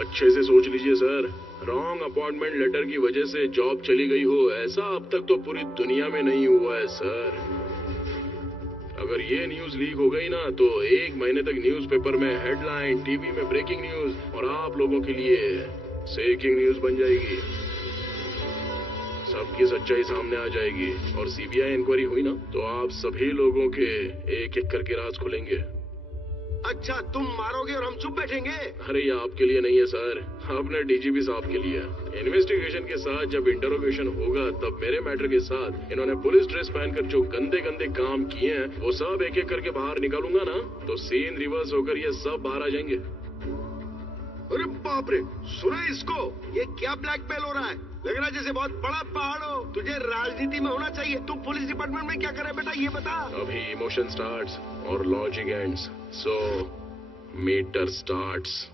अच्छे से सोच लीजिए सर, रॉन्ग अपॉइंटमेंट लेटर की वजह से जॉब चली गई हो, ऐसा अब तक तो पूरी दुनिया में नहीं हुआ है सर। अगर ये न्यूज लीक हो गई ना तो 1 महीने तक न्यूज़पेपर में हेडलाइन, टीवी में ब्रेकिंग न्यूज और आप लोगों के लिए सेकिंग न्यूज बन जाएगी। सबकी सच्चाई सामने आ जाएगी और सीबीआई इंक्वायरी हुई ना तो आप सभी लोगों के एक एक करके राज खुलेंगे। अच्छा तुम मारोगे और हम चुप बैठेंगे? अरे ये आपके लिए नहीं है सर, अपने डीजीपी साहब के लिए। इन्वेस्टिगेशन के साथ जब इंटरोगेशन होगा तब मेरे मैटर के साथ इन्होंने पुलिस ड्रेस पहनकर जो गंदे गंदे काम किए हैं वो सब एक एक करके बाहर निकालूंगा ना तो सीन रिवर्स होकर ये सब बाहर आ जाएंगे। अरे बाप रे, सुना इसको? ये क्या ब्लैकमेल हो रहा है? लग रहा है जैसे बहुत बड़ा पहाड़ हो। तुझे राजनीति में होना चाहिए। तू पुलिस डिपार्टमेंट में क्या करे बेटा, ये बता। अभी इमोशन स्टार्ट्स और लॉजिक एंड्स, सो मीटर स्टार्ट्स।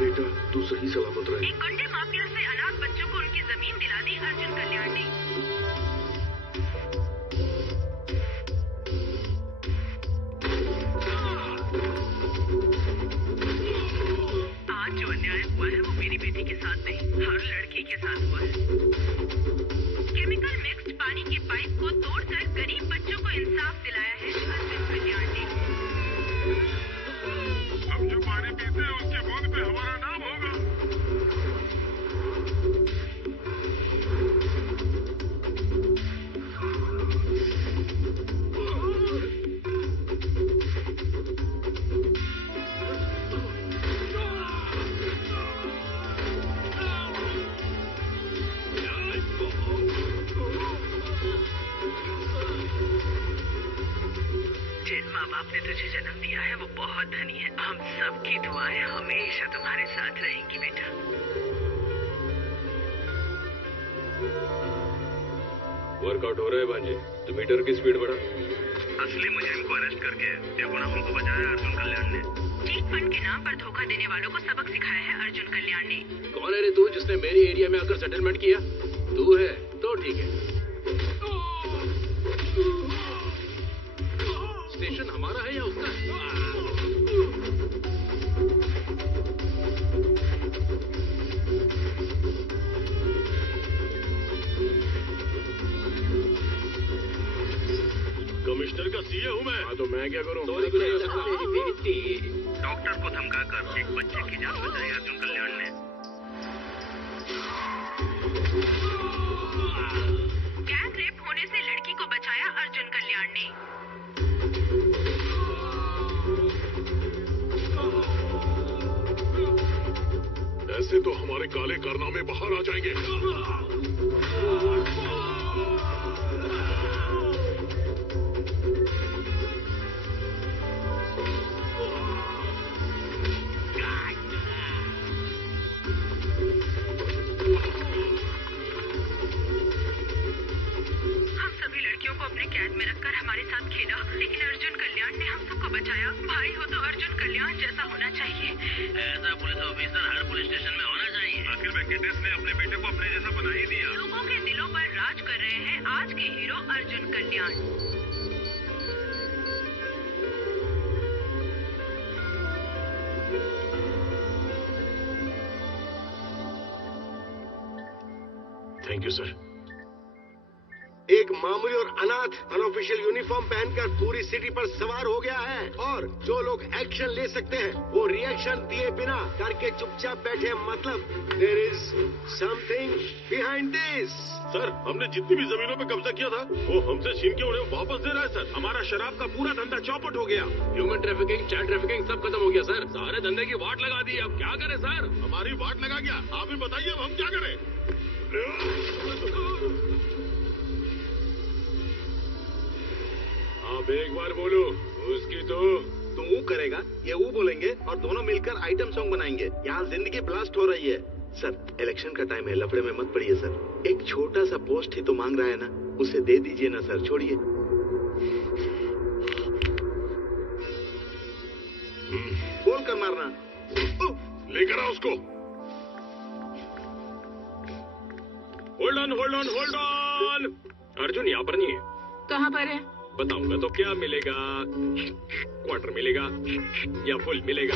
बेटा तू सही सलामत रहे। एक गुंडे माफिया से अनाथ बच्चों को उनकी जमीन दिला दी अर्जुन कल्याण ने। आज जो अन्याय हुआ है वो मेरी बेटी के साथ नहीं, हर लड़की के साथ हुआ है। केमिकल मिक्स्ड पानी के पाइप को तुझे जन्म दिया है वो बहुत धनी है। हम सबकी दुआएं हमेशा तुम्हारे साथ रहेंगी बेटा। वर्कआउट हो रहा है भांजे, तो मीटर की स्पीड बढ़ा। असली मुजरिम को अरेस्ट करके बेगुनाहों को बचाया अर्जुन कल्याण ने। चीट फंड के नाम पर धोखा देने वालों को सबक सिखाया है अर्जुन कल्याण ने। कौन है रे तू जिसने मेरी एरिया में आकर सेटलमेंट किया? तू है तो ठीक है। स्टेशन हमारा है या उसका है? कमिश्नर का सीए हूँ मैं। हाँ तो मैं क्या करूँ? डॉक्टर को धमकाकर एक बच्चे की जान बचाई अर्जुन कल्याण ने। गैंग रेप होने से लड़की को बचाया अर्जुन कल्याण ने। ऐसे तो हमारे काले कारनामे बाहर आ जाएंगे। अपने कैद में रखकर हमारे साथ खेला, लेकिन अर्जुन कल्याण ने हम सबको बचाया। भाई हो तो अर्जुन कल्याण जैसा होना चाहिए। ऐसा पुलिस ऑफिसर हर पुलिस स्टेशन में होना चाहिए। आखिर वेंकटेश ने अपने बेटे को अपने जैसा बना ही दिया। लोगों के दिलों पर राज कर रहे हैं आज के hero Arjun Kalyan. Thank you sir. एक मामूली और अनाथ अनऑफिशियल यूनिफॉर्म पहनकर पूरी सिटी पर सवार हो गया है और जो लोग एक्शन ले सकते हैं वो रिएक्शन दिए बिना करके चुपचाप बैठे। मतलब there is something behind this. Sir, हमने जितनी भी जमीनों पे कब्जा किया था वो हमसे छीन के उन्हें वापस दे रहा है सर। हमारा शराब का पूरा धंधा चौपट हो गया। ह्यूमन ट्रैफिकिंग, चाइल्ड ट्रैफिकिंग सब खत्म हो गया सर। सारे धंधे की वाट लगा दी। अब क्या करें सर? हमारी वाट लगा गया। आप ही बताइए अब हम क्या करें? आप एक बार बोलो उसकी तो तुम वो करेगा, ये वो बोलेंगे और दोनों मिलकर आइटम सॉन्ग बनाएंगे। यहाँ जिंदगी ब्लास्ट हो रही है। सर, इलेक्शन का टाइम है, लफड़े में मत पड़िए सर। एक छोटा सा पोस्ट ही तो मांग रहा है ना, उसे दे दीजिए ना सर, छोड़िए। बोल कर मारना। लेकर आ उसको। Hold on, hold on, hold on. Arjun यहाँ पर नहीं है। कहाँ पर है? बताऊंगा तो क्या मिलेगा? क्वार्टर मिलेगा या फुल मिलेगा?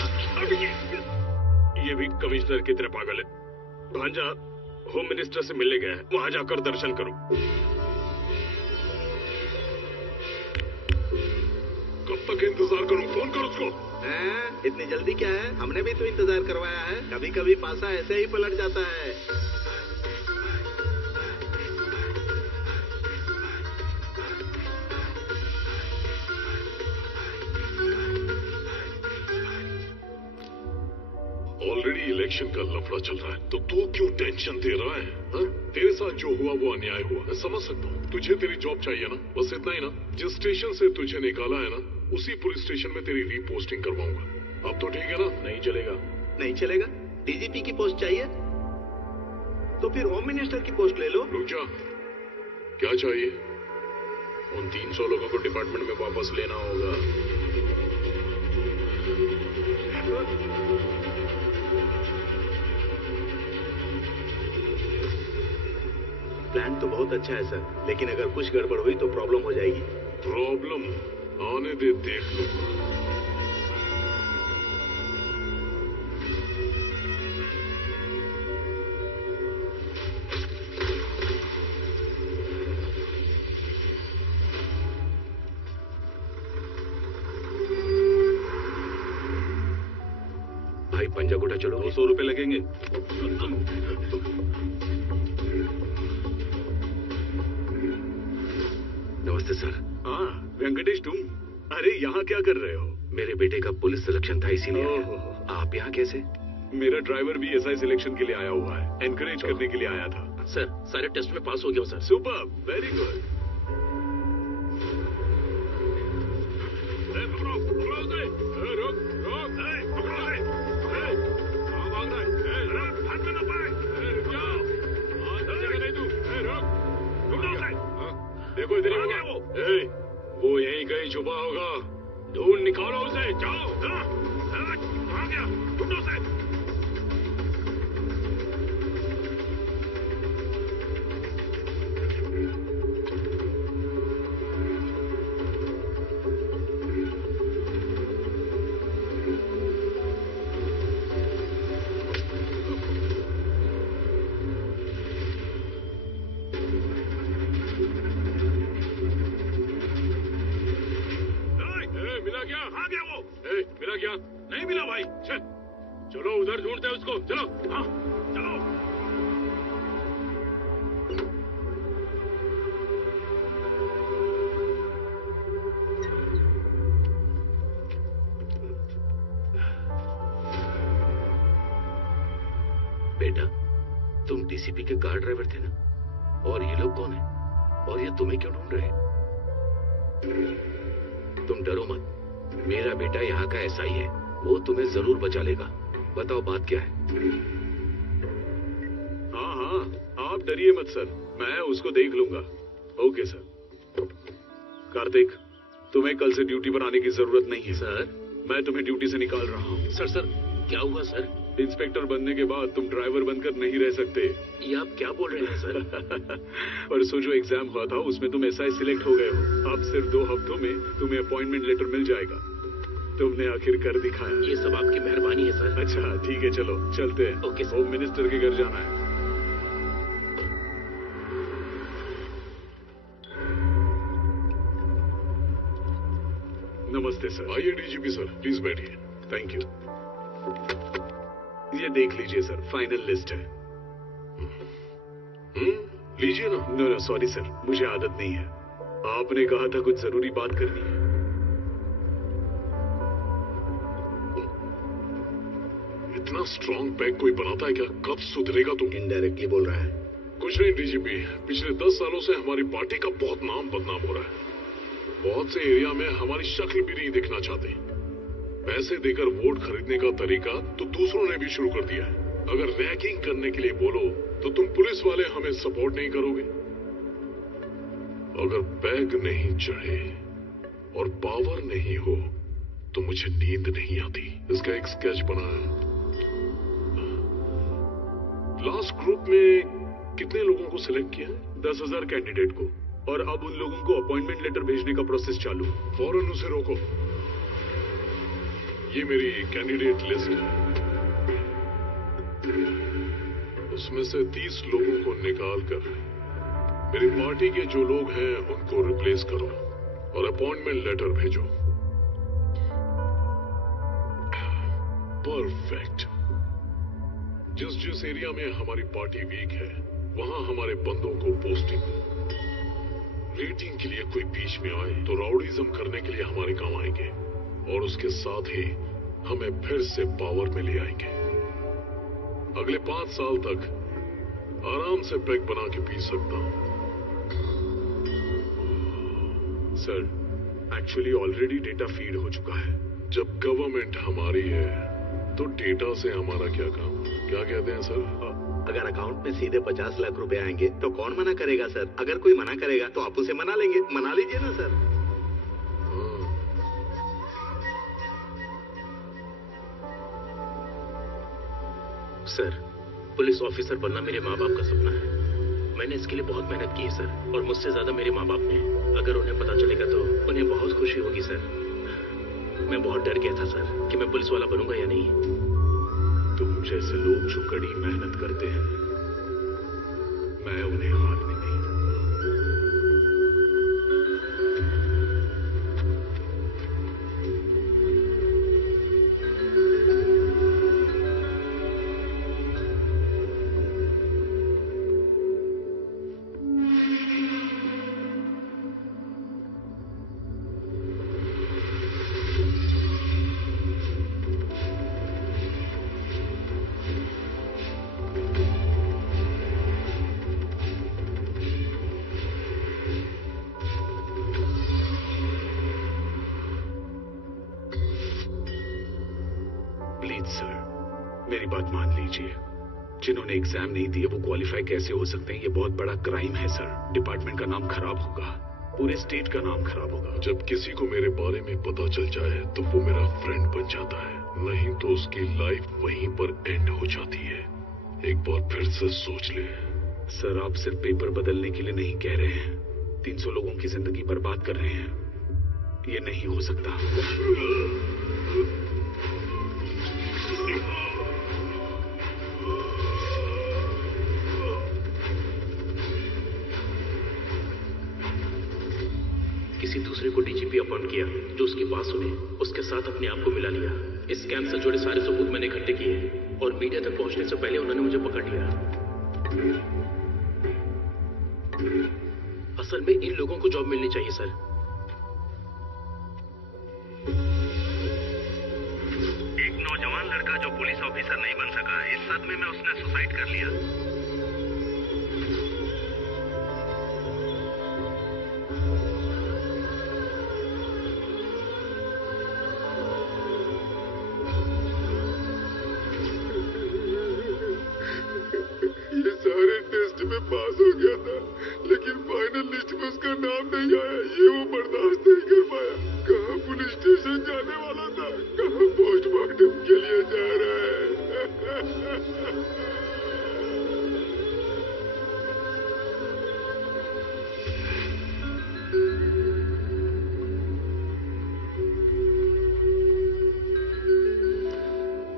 ये भी कमिश्नर की तरह पागल है। भांजा होम मिनिस्टर से मिलने गया है, वहां जाकर दर्शन करो। कब तक इंतजार करूं? फोन कर उसको। इतनी जल्दी क्या है? हमने भी तो इंतजार करवाया है। कभी कभी पासा ऐसे ही पलट जाता है। ऑलरेडी इलेक्शन का लफड़ा चल रहा है तो तू क्यों टेंशन दे रहा है? हा? तेरे साथ जो हुआ वो अन्याय हुआ, मैं समझ सकता हूँ। तुझे तेरी जॉब चाहिए ना, बस इतना ही ना। जिस स्टेशन से तुझे निकाला है ना, उसी पुलिस स्टेशन में तेरी रीपोस्टिंग करवाऊंगा। अब तो ठीक है ना? नहीं चलेगा। नहीं चलेगा? डीजीपी की पोस्ट चाहिए तो फिर होम मिनिस्टर की पोस्ट ले लो। रुक जा, क्या चाहिए? उन 300 लोगों को डिपार्टमेंट में वापस लेना होगा। प्लान तो बहुत अच्छा है सर, लेकिन अगर कुछ गड़बड़ हुई तो प्रॉब्लम हो जाएगी। प्रॉब्लम आने दे, देख लो। भाई पंजागुटा चलो। 200 रुपए लगेंगे। नमस्ते सर। हाँ वेंकटेश, तुम? अरे यहाँ क्या कर रहे हो? मेरे बेटे का पुलिस सिलेक्शन था इसीलिए। आप यहाँ कैसे? मेरा ड्राइवर भी एसआई सिलेक्शन के लिए आया हुआ है, एनकरेज करने के लिए आया था। सर, सारे टेस्ट में पास हो गया सर। Super, very good. देखो इधर ही होगा वो यहीं कहीं छुपा होगा, ढूंढ निकालो उसे, जाओ। कहाँ गया? ढूंढो उसे। मिला क्या? नहीं मिला भाई। चलो उधर ढूंढते हैं उसको, चलो। हाँ चलो। बेटा, तुम डीसीपी के कार ड्राइवर थे ना? और ये लोग कौन है? और ये तुम्हें क्यों ढूंढ रहे हैं? तुम डरो मत, मेरा बेटा यहाँ का एसआई है, वो तुम्हें जरूर बचा लेगा। बताओ बात क्या है? हाँ हाँ, आप डरिए मत सर, मैं उसको देख लूंगा। Okay sir. कार्तिक, तुम्हें कल से ड्यूटी पर आने की जरूरत नहीं है। सर, मैं तुम्हें ड्यूटी से निकाल रहा हूँ। सर क्या हुआ सर? इंस्पेक्टर बनने के बाद तुम ड्राइवर बनकर नहीं रह सकते। ये आप क्या बोल रहे हैं सर? परसों जो एग्जाम हुआ था उसमें तुम एसआई सिलेक्ट हो गए हो। अब सिर्फ 2 हफ्तों में तुम्हें अपॉइंटमेंट लेटर मिल जाएगा। तुमने आखिर कर दिखाया। ये सब आपकी मेहरबानी है सर। अच्छा ठीक है, चलो चलते हैं। Okay sir. होम मिनिस्टर के घर जाना है। नमस्ते सर। आइए डीजीपी सर, प्लीज बैठिए। Thank you. ये देख लीजिए सर, फाइनल लिस्ट है। लीजिए ना। नो सॉरी सर, मुझे आदत नहीं है। आपने कहा था कुछ जरूरी बात करनी है। इतना स्ट्रॉन्ग पैक कोई बनाता है क्या? कब सुधरेगा तुम? इनडायरेक्टली बोल रहा है। कुछ नहीं डीजीपी, पिछले 10 सालों से हमारी पार्टी का बहुत नाम बदनाम हो रहा है। बहुत से एरिया में हमारी शक्ल भी नहीं दिखना चाहते। पैसे देकर वोट खरीदने का तरीका तो दूसरों ने भी शुरू कर दिया है। अगर रैगिंग करने के लिए बोलो तो तुम पुलिस वाले हमें सपोर्ट नहीं करोगे। अगर बैग नहीं चढ़े और पावर नहीं हो तो मुझे नींद नहीं आती। इसका एक स्केच बना है। लास्ट ग्रुप में कितने लोगों को सिलेक्ट किया है? 10,000 कैंडिडेट को, और अब उन लोगों को अपॉइंटमेंट लेटर भेजने का प्रोसेस चालू। फौरन उसे रोको। ये मेरी कैंडिडेट लिस्ट है। उसमें से 30 लोगों को निकालकर मेरी पार्टी के जो लोग हैं उनको रिप्लेस करो और अपॉइंटमेंट लेटर भेजो। परफेक्ट। जिस एरिया में हमारी पार्टी वीक है वहां हमारे बंदों को पोस्टिंग। रेटिंग के लिए कोई बीच में आए तो राउडीज्म करने के लिए हमारे काम आएंगे और उसके साथ ही हमें फिर से पावर में ले आएंगे। अगले 5 साल तक आराम से पैक बना के पी सकता हूं। Sir, actually already data feed हो चुका है। जब गवर्नमेंट हमारी है तो डेटा से हमारा क्या काम? क्या कहते हैं सर? अगर अकाउंट में सीधे 50 लाख रुपए आएंगे तो कौन मना करेगा सर? अगर कोई मना करेगा तो आप उसे मना लेंगे। मना लीजिए ना सर। सर, पुलिस ऑफिसर बनना मेरे माँ बाप का सपना है। मैंने इसके लिए बहुत मेहनत की है सर, और मुझसे ज्यादा मेरे माँ बाप ने। अगर उन्हें पता चलेगा तो उन्हें बहुत खुशी होगी सर। मैं बहुत डर गया था सर कि मैं पुलिस वाला बनूंगा या नहीं। तुम जैसे लोग जो कड़ी मेहनत करते हैं, मैं उन्हें हारने नहीं। मेरी बात मान लीजिए, जिन्होंने एग्जाम नहीं दिए वो क्वालिफाई कैसे हो सकते हैं? ये बहुत बड़ा क्राइम है सर। डिपार्टमेंट का नाम खराब होगा। पूरे स्टेट का नाम खराब होगा। जब किसी को मेरे बारे में पता चल जाए तो वो मेरा फ्रेंड बन जाता है, नहीं तो उसकी लाइफ वहीं पर एंड हो जाती है। एक बार फिर से सोच ले। सर, आप सिर्फ पेपर बदलने के लिए नहीं कह रहे हैं, 300 लोगों की जिंदगी बर्बाद कर रहे हैं। ये नहीं हो सकता। किसी दूसरे को डीजीपी अपॉइंट किया जो उसकी बात सुने, उसके साथ अपने आप को मिला लिया। इस स्कैम से जुड़े सारे सबूत मैंने इकट्ठे किए और मीडिया तक पहुंचने से पहले उन्होंने मुझे पकड़ लिया। असल में इन लोगों को जॉब मिलनी चाहिए सर। एक नौजवान लड़का जो पुलिस ऑफिसर नहीं बन सका, इस सदमे में उसने सुसाइड कर लिया। सारे टेस्ट में पास हो गया था, लेकिन फाइनल लिस्ट में उसका नाम नहीं आया। ये वो बर्दाश्त नहीं कर पाया। कहाँ पुलिस स्टेशन जाने वाला था, कहाँ पोस्टमार्टम के लिए जा रहा है।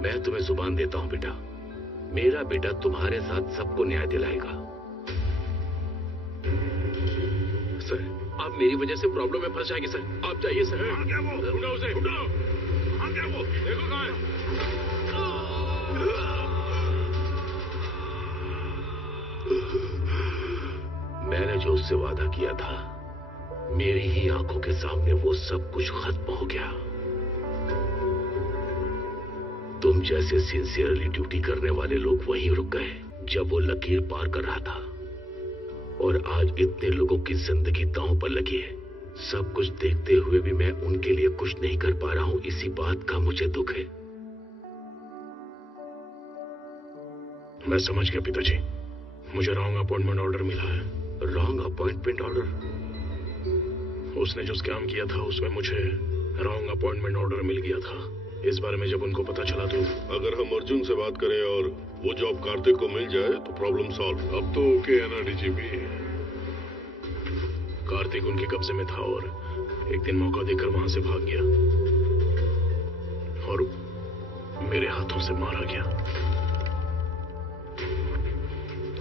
मैं तुम्हें जुबान देता हूं बेटा, मेरा बेटा तुम्हारे साथ सबको न्याय दिलाएगा। सर, आप मेरी वजह से प्रॉब्लम में फंस जाएंगे सर। आप जाइए सर। क्या वो? ढूंढो उसे, ढूंढो। क्या वो? देखो कहाँ है? मैंने जो उससे वादा किया था, मेरी ही आंखों के सामने वो सब कुछ खत्म हो गया। तुम जैसे सिंसियरली ड्यूटी करने वाले लोग वहीं रुक गए जब वो लकीर पार कर रहा था, और आज इतने लोगों की जिंदगी दांव पर लगी है। सब कुछ देखते हुए भी मैं उनके लिए कुछ नहीं कर पा रहा हूं, इसी बात का मुझे दुख है। मैं समझ गया पिताजी, मुझे रॉन्ग अपॉइंटमेंट ऑर्डर मिला है। Wrong appointment order? उसने जो स्कैम किया था उसमें मुझे रॉन्ग अपॉइंटमेंट ऑर्डर मिल गया था। इस बारे में जब उनको पता चला तो अगर हम अर्जुन से बात करें और वो जॉब कार्तिक को मिल जाए तो प्रॉब्लम सॉल्व। अब तो ओके है ना डीजीपी? कार्तिक उनके कब्जे में था और एक दिन मौका देकर वहां से भाग गया और मेरे हाथों से मारा गया।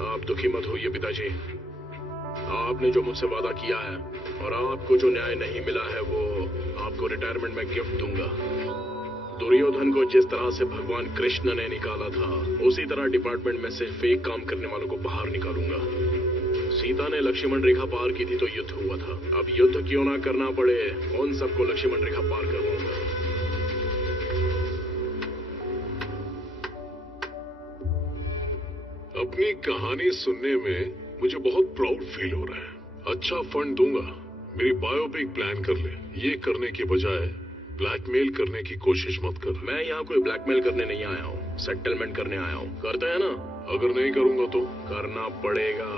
आप दुखी मत होइए पिताजी, आपने जो मुझसे वादा किया है और आपको जो न्याय नहीं मिला है वो आपको रिटायरमेंट में गिफ्ट दूंगा। दुर्योधन को जिस तरह से भगवान कृष्ण ने निकाला था, उसी तरह डिपार्टमेंट में से फेक काम करने वालों को बाहर निकालूंगा। सीता ने लक्ष्मण रेखा पार की थी तो युद्ध हुआ था। अब युद्ध क्यों ना करना पड़े, उन सबको लक्ष्मण रेखा पार करवाऊंगा। अपनी कहानी सुनने में मुझे बहुत प्राउड फील हो रहा है। अच्छा फंड दूंगा, मेरी बायोपिक प्लान कर ले। ये करने के बजाय ब्लैकमेल करने की कोशिश मत कर। मैं यहाँ कोई ब्लैकमेल करने नहीं आया हूँ, सेटलमेंट करने आया हूँ। करते हैं ना? अगर नहीं करूंगा तो करना पड़ेगा।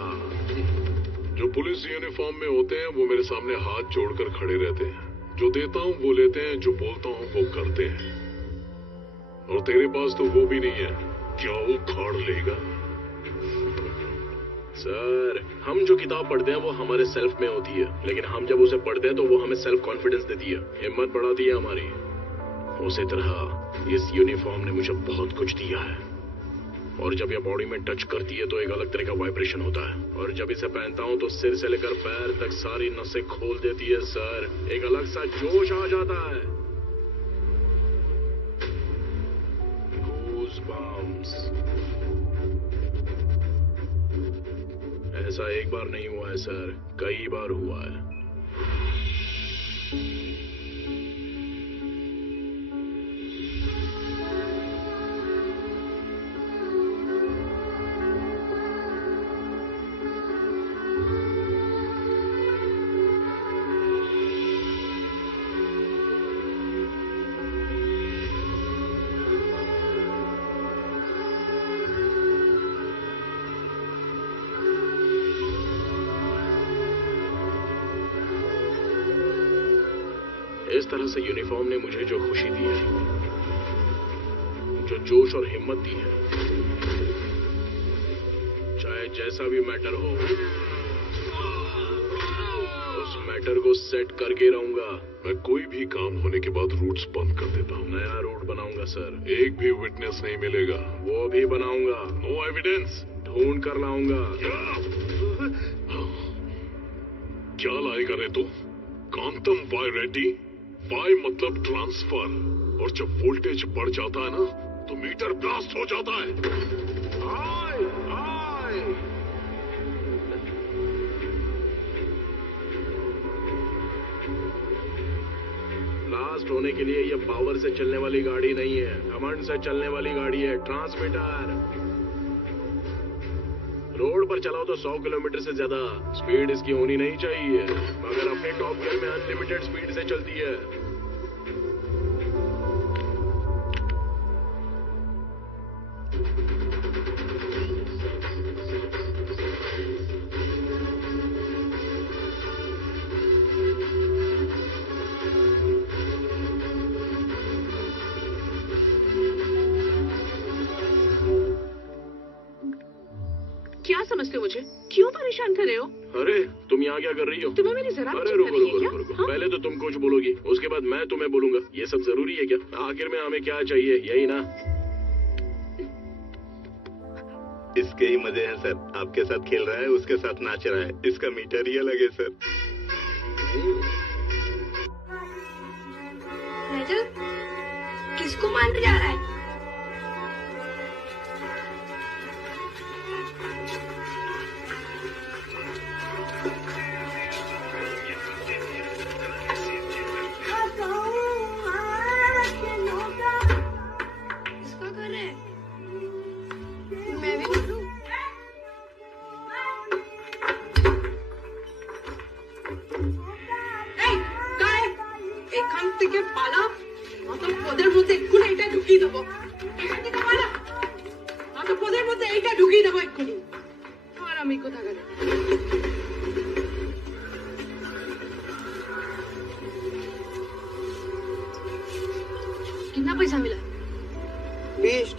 जो पुलिस यूनिफॉर्म में होते हैं वो मेरे सामने हाथ जोड़कर खड़े रहते हैं। जो देता हूँ वो लेते हैं, जो बोलता हूँ वो करते हैं। और तेरे पास तो वो भी नहीं है, क्या वो खाड़ लेगा? सर, हम जो किताब पढ़ते हैं वो हमारे सेल्फ में होती है, लेकिन हम जब उसे पढ़ते हैं तो वो हमें सेल्फ कॉन्फिडेंस देती है, हिम्मत बढ़ाती है हमारी। उसी तरह इस यूनिफॉर्म ने मुझे बहुत कुछ दिया है, और जब ये बॉडी में टच करती है तो एक अलग तरह का वाइब्रेशन होता है, और जब इसे पहनता हूँ तो सिर से लेकर पैर तक सारी नसें खोल देती है। सर, एक अलग सा जोश आ जाता है। गूज़बम्प्स। ऐसा एक बार नहीं हुआ है सर, कई बार हुआ है। जिस तरह से यूनिफॉर्म ने मुझे जो खुशी दी है, जो जोश और हिम्मत दी है, चाहे जैसा भी मैटर हो, उस मैटर को सेट करके रहूंगा। मैं कोई भी काम होने के बाद रूट्स बंद कर देता हूँ। नया रूट बनाऊंगा सर। एक भी विटनेस नहीं मिलेगा। वो भी बनाऊंगा। No evidence. ढूंढ कर लाऊंगा। क्या लाएगा रे तू? कांतम पाई रेड्डी। पाई मतलब ट्रांसफर, और जब वोल्टेज बढ़ जाता है ना तो मीटर ब्लास्ट हो जाता है। आए, आए। ब्लास्ट होने के लिए ये पावर से चलने वाली गाड़ी नहीं है, कमांड से चलने वाली गाड़ी है। ट्रांसमीटर रोड पर चलाओ तो 100 किलोमीटर से ज्यादा स्पीड इसकी होनी नहीं चाहिए, मगर अपने टॉप गियर में अनलिमिटेड स्पीड से चलती है। क्या समझते हो मुझे? क्यों परेशान कर रहे हो? अरे तुम यहाँ क्या कर रही हो? तुम्हें मेरी जरा अरे रुको रुको रुको रुको। पहले तो तुम कुछ बोलोगी, उसके बाद मैं तुम्हें बोलूंगा। ये सब जरूरी है क्या? आखिर में हमें क्या चाहिए, यही ना? इसके ही मजे हैं सर। आपके साथ खेल रहा है, उसके साथ नाच रहा है। इसका मीटर ही अलग है सर। राजू, किसको मारने जा रहा है? किसका घर है? मैं भी मारूं? এখান থেকে পালা, অত পদের মধ্যে এক্ষুনি এটা ঢুকিয়ে দেবো। এখান থেকে পালা, অত পদের মধ্যে এইটা ঢুকিয়ে দেবো এক্ষুনি। আর আমি কোথা গেল? कितना पैसा मिला? 20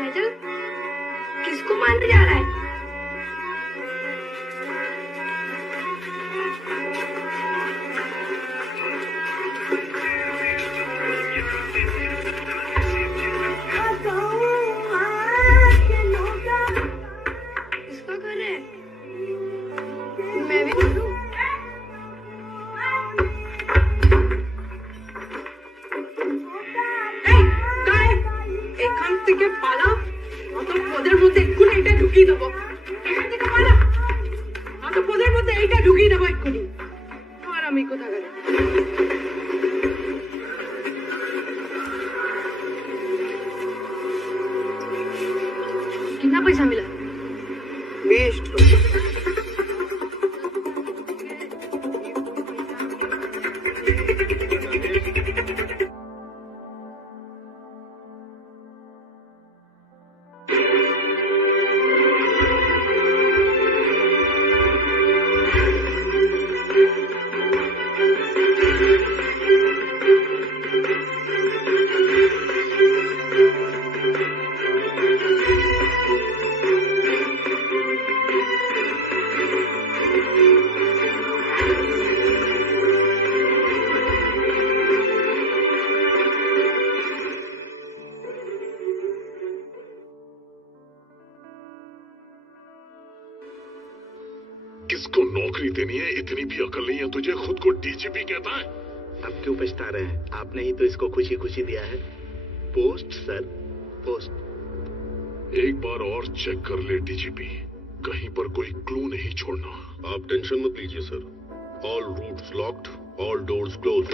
राजू, किसको मारने जा रहा है? किसका घर है? मैं भी मारूं? এখান থেকে পালা, অত পদের মধ্যে এক্ষুনি এটা ঢুকিয়ে দেবো। এখান থেকে পালা, অত পদের মধ্যে এইটা ঢুকিয়ে দেবো এক্ষুনি। আর আমি কোথা গেল? कितना पैसा मिला? 20 किसको नौकरी देनी है? इतनी भी अकल नहीं है तुझे? खुद को डीजीपी कहता है। अब क्यों पछता रहे हैं? आपने ही तो इसको खुशी खुशी दिया है। Post sir, post. एक बार और चेक कर ले डीजीपी, कहीं पर कोई क्लू नहीं छोड़ना। आप टेंशन मत लीजिए sir. All routes locked, all doors closed.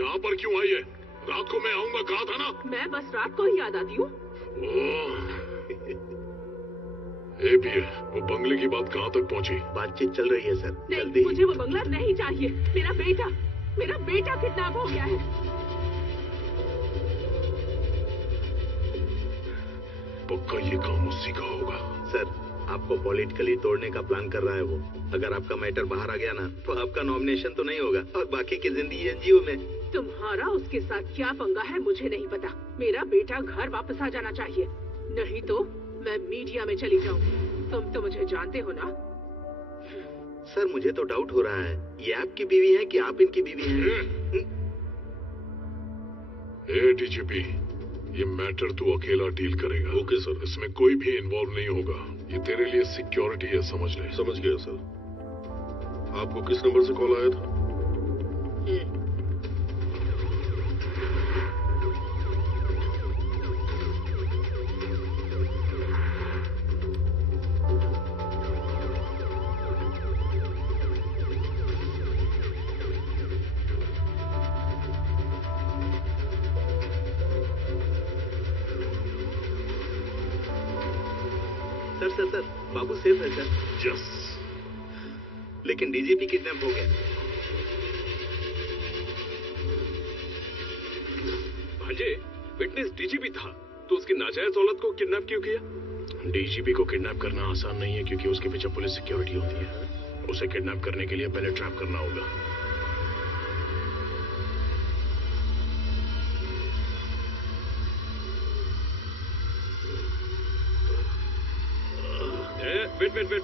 यहाँ पर क्यों आई है? रात को मैं आऊंगा कहा था ना? मैं बस रात को ही याद आती हूँ। ए भी है, वो बंगले की बात कहाँ तक पहुँची? बातचीत चल रही है सर। नहीं, मुझे वो बंगला नहीं चाहिए। मेरा बेटा किडनैप हो गया है। पक्का ये काम उसी का होगा। सर, आपको पॉलिटिकली तोड़ने का प्लान कर रहा है वो। अगर आपका मैटर बाहर आ गया ना तो आपका नॉमिनेशन तो नहीं होगा और बाकी की जिंदगी एनजीओ में। तुम्हारा उसके साथ क्या पंगा है मुझे नहीं पता। मेरा बेटा घर वापस आ जाना चाहिए, नहीं तो मैं मीडिया में चली जाऊंगी। तुम तो मुझे जानते हो ना। सर, मुझे तो डाउट हो रहा है ये आपकी बीवी है कि आप इनकी बीवी हैं। डीजीपी, ये मैटर तू अकेला डील करेगा। Okay sir. इसमें कोई भी इन्वॉल्व नहीं होगा। ये तेरे लिए सिक्योरिटी है, समझ ले। समझ गया सर। आपको किस नंबर से कॉल आया था? सर, बाबू सेफ है सर। यस। लेकिन डीजीपी किडनैप हो गया। भांजे, विटनेस डीजीपी था तो उसकी नाजायज औलाद को किडनैप क्यों किया? डीजीपी को किडनैप करना आसान नहीं है क्योंकि उसके पीछे पुलिस सिक्योरिटी होती है। उसे किडनैप करने के लिए पहले ट्रैप करना होगा।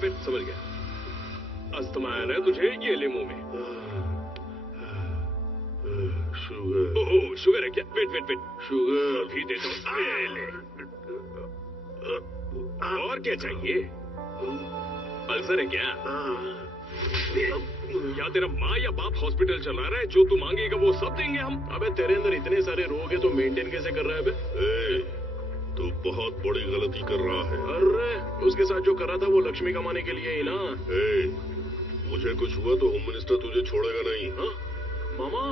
वेट, समझ गया। अस्थमा आया ना तुझे, ये ले मुंह में। शुगर। ओह, शुगर है क्या? वेट, शुगर अभी दे दो। और क्या चाहिए? अल्सर है क्या? क्या तेरा माँ या बाप हॉस्पिटल चला रहा है? जो तू मांगेगा वो सब देंगे हम। अबे तेरे अंदर इतने सारे रोग है तो मेंटेन कैसे कर रहा है बे? तू बहुत बड़ी गलती कर रहा है। अरे उसके साथ जो कर रहा था वो लक्ष्मी कमाने के लिए ही ना। मुझे कुछ हुआ तो होम मिनिस्टर तुझे छोड़ेगा नहीं। हाँ मामा,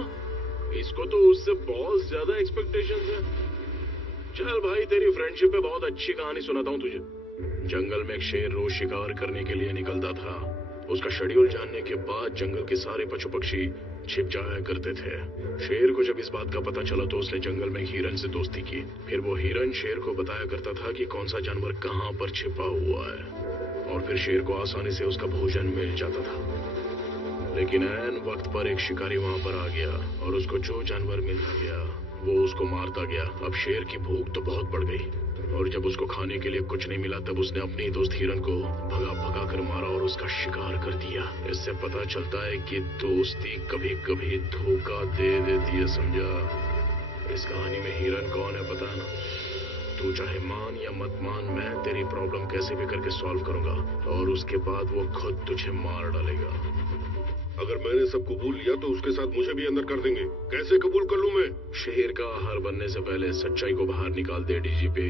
इसको तो उससे बहुत ज्यादा एक्सपेक्टेशंस है। चल भाई, तेरी फ्रेंडशिप पे बहुत अच्छी कहानी सुनाता हूँ तुझे। जंगल में एक शेर रोज शिकार करने के लिए निकलता था। उसका शेड्यूल जानने के बाद जंगल के सारे पशु पक्षी छिप जाया करते थे। शेर को जब इस बात का पता चला तो उसने जंगल में हिरन से दोस्ती की। फिर वो हिरन शेर को बताया करता था कि कौन सा जानवर कहाँ पर छिपा हुआ है और फिर शेर को आसानी से उसका भोजन मिल जाता था। लेकिन ऐन वक्त पर एक शिकारी वहां पर आ गया और उसको जो जानवर मिलता गया वो उसको मारता गया। अब शेर की भूख तो बहुत बढ़ गई और जब उसको खाने के लिए कुछ नहीं मिला तब उसने अपने दोस्त हिरन को भगा कर मारा और उसका शिकार कर दिया। इससे पता चलता है कि दोस्ती कभी कभी धोखा दे देती है, समझा? इस कहानी में हिरन कौन है पता है ना? तू चाहे मान या मत मान, मैं तेरी प्रॉब्लम कैसे भी करके सॉल्व करूंगा और उसके बाद वो खुद तुझे मार डालेगा। अगर मैंने सब कबूल लिया तो उसके साथ मुझे भी अंदर कर देंगे। कैसे कबूल कर लूं मैं? शेर का आहार बनने से पहले सच्चाई को बाहर निकाल दे डीजीपी,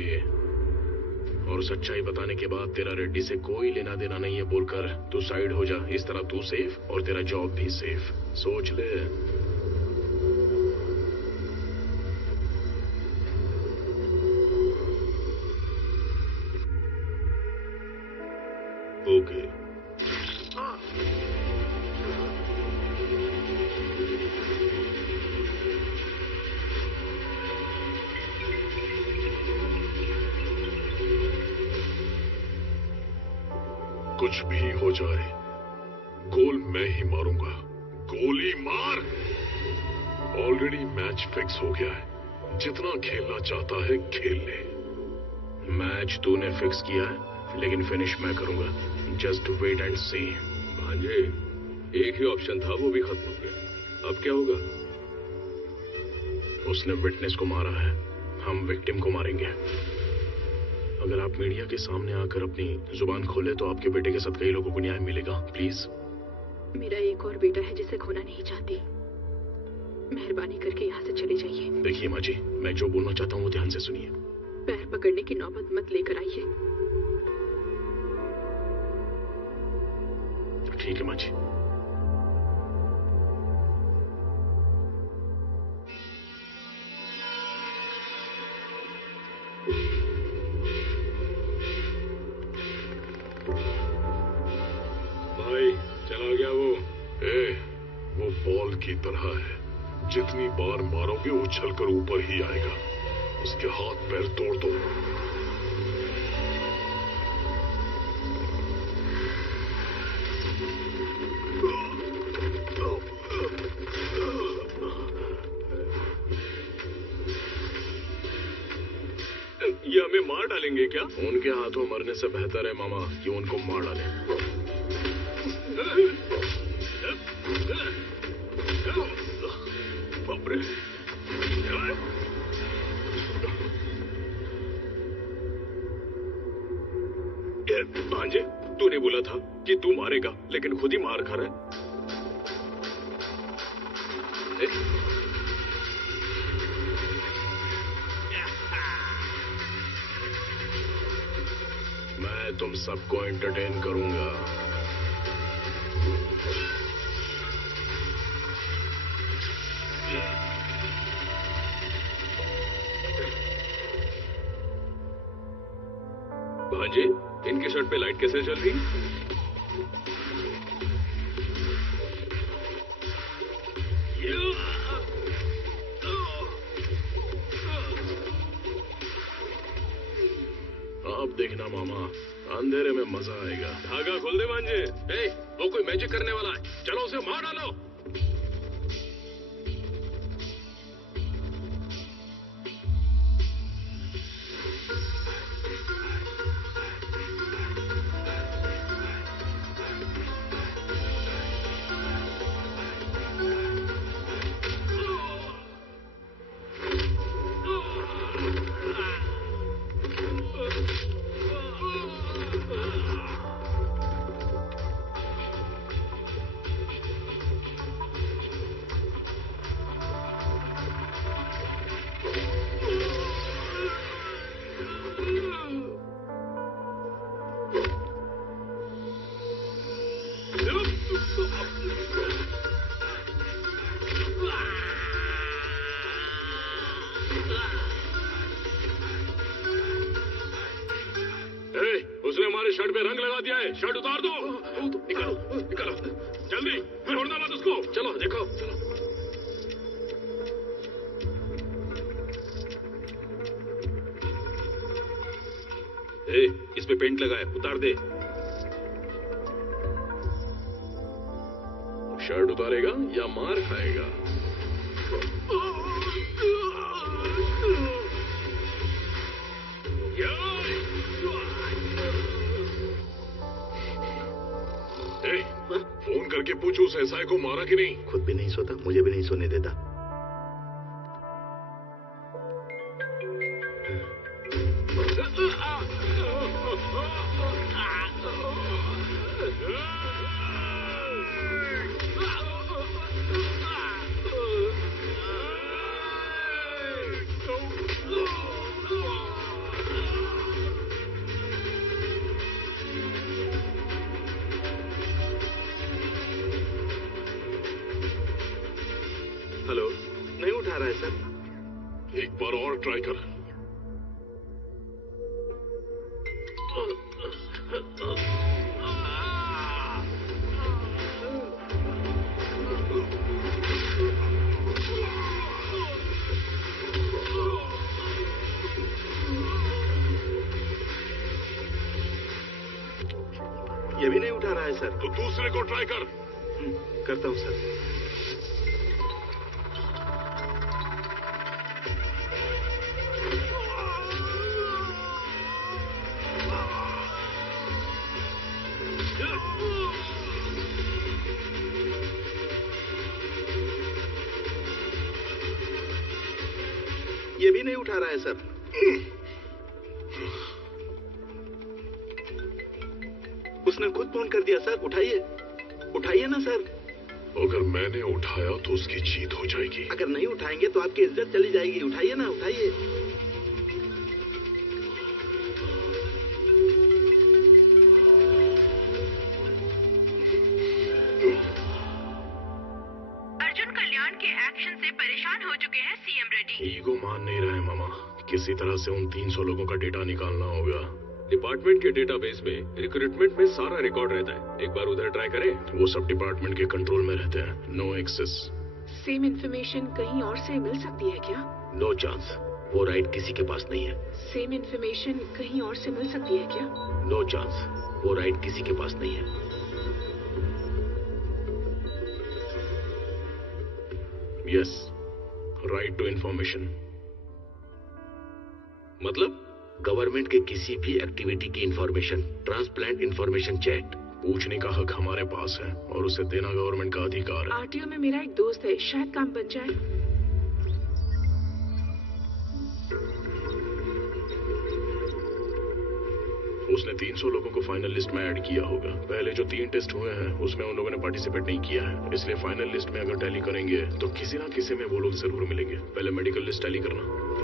और सच्चाई बताने के बाद तेरा रेड्डी से कोई लेना देना नहीं है बोलकर तू साइड हो जा। इस तरह तू सेफ और तेरा जॉब भी सेफ। सोच ले। ओके। कुछ भी हो जाए, गोल मैं ही मारूंगा। गोली मार। ऑलरेडी मैच फिक्स हो गया है। जितना खेलना चाहता है खेल ले। मैच तूने फिक्स किया है लेकिन फिनिश मैं करूंगा। जस्ट वेट एंड सी। भांजे, एक ही ऑप्शन था, वो भी खत्म हो गया। अब क्या होगा? उसने विटनेस को मारा है, हम विक्टिम को मारेंगे। अगर आप मीडिया के सामने आकर अपनी जुबान खोले तो आपके बेटे के साथ कई लोगों को न्याय मिलेगा। प्लीज। मेरा एक और बेटा है जिसे खोना नहीं चाहती। मेहरबानी करके यहाँ से चले जाइए। देखिए माँ जी, मैं जो बोलना चाहता हूँ वो ध्यान से सुनिए। पैर पकड़ने की नौबत मत लेकर आइए। ठीक है माँ जी। भाई चला गया वो। वो बॉल की तरह है, जितनी बार मारोगे उछल कर ऊपर ही आएगा। उसके हाथ पैर तोड़ दो। मार डालेंगे क्या? उनके हाथों मरने से बेहतर है मामा कि उनको मार डालें। बाप रे। भांजे, तूने बोला था कि तू मारेगा, लेकिन खुद ही मार खा रहा है। मैं तुम सबको एंटरटेन करूंगा। भांजे, इनके शर्ट पे लाइट कैसे जल रही? अब देखना मामा, अंधेरे में मजा आएगा। धागा खोल दे भांजे। वो कोई मैजिक करने वाला है, चलो उसे मार डालो। उसने हमारे शर्ट पे रंग लगा दिया है, शर्ट उतार दो। निकालो निकालो जल्दी, छोड़ना मत उसको। चलो देखो, चलो। इस पे पेंट लगा है, उतार दे। शर्ट उतारेगा या मार खाएगा? फोन करके पूछो उस एसआई को मारा कि नहीं। खुद भी नहीं सोता, मुझे भी नहीं सोने देता। हेलो, नहीं उठा रहा है सर। एक बार और ट्राई कर। ये भी नहीं उठा रहा है सर। तो दूसरे को ट्राई कर। करता हूँ सर। ये भी नहीं उठा रहा है सर। उसने खुद फोन कर दिया सर। उठाइए, उठाइए ना सर। अगर मैंने उठाया तो उसकी जीत हो जाएगी। अगर नहीं उठाएंगे तो आपकी इज्जत चली जाएगी। उठाइए ना, उठाइए। अर्जुन कल्याण के एक्शन से परेशान हो चुके हैं सीएम रेड्डी। ईगो मान नहीं रहे मामा, किसी तरह से उन 300 लोगों का डेटा निकालना होगा। डिपार्टमेंट के डेटाबेस में रिक्रूटमेंट में सारा रिकॉर्ड रहता है। एक बार उधर ट्राई करें। वो सब डिपार्टमेंट के कंट्रोल में रहते हैं। No access. सेम इन्फॉर्मेशन कहीं और से मिल सकती है क्या? नो चांस, वो राइट किसी के पास नहीं है। सेम इन्फॉर्मेशन कहीं और से मिल सकती है क्या? नो चांस, वो राइट किसी के पास नहीं है। Yes, right to information. मतलब गवर्नमेंट के किसी भी एक्टिविटी की इंफॉर्मेशन, ट्रांसप्लांट इंफॉर्मेशन चैट पूछने का हक हमारे पास है और उसे देना गवर्नमेंट का अधिकार है। आरटीओ में मेरा एक दोस्त है, शायद काम बन जाए। उसने 300 लोगों को फाइनल लिस्ट में ऐड किया होगा। पहले जो 3 टेस्ट हुए हैं उसमें उन लोगों ने पार्टिसिपेट नहीं किया है, इसलिए फाइनल लिस्ट में अगर टैली करेंगे तो किसी ना किसी में वो लोग जरूर मिलेंगे। पहले मेडिकल लिस्ट टैली करना।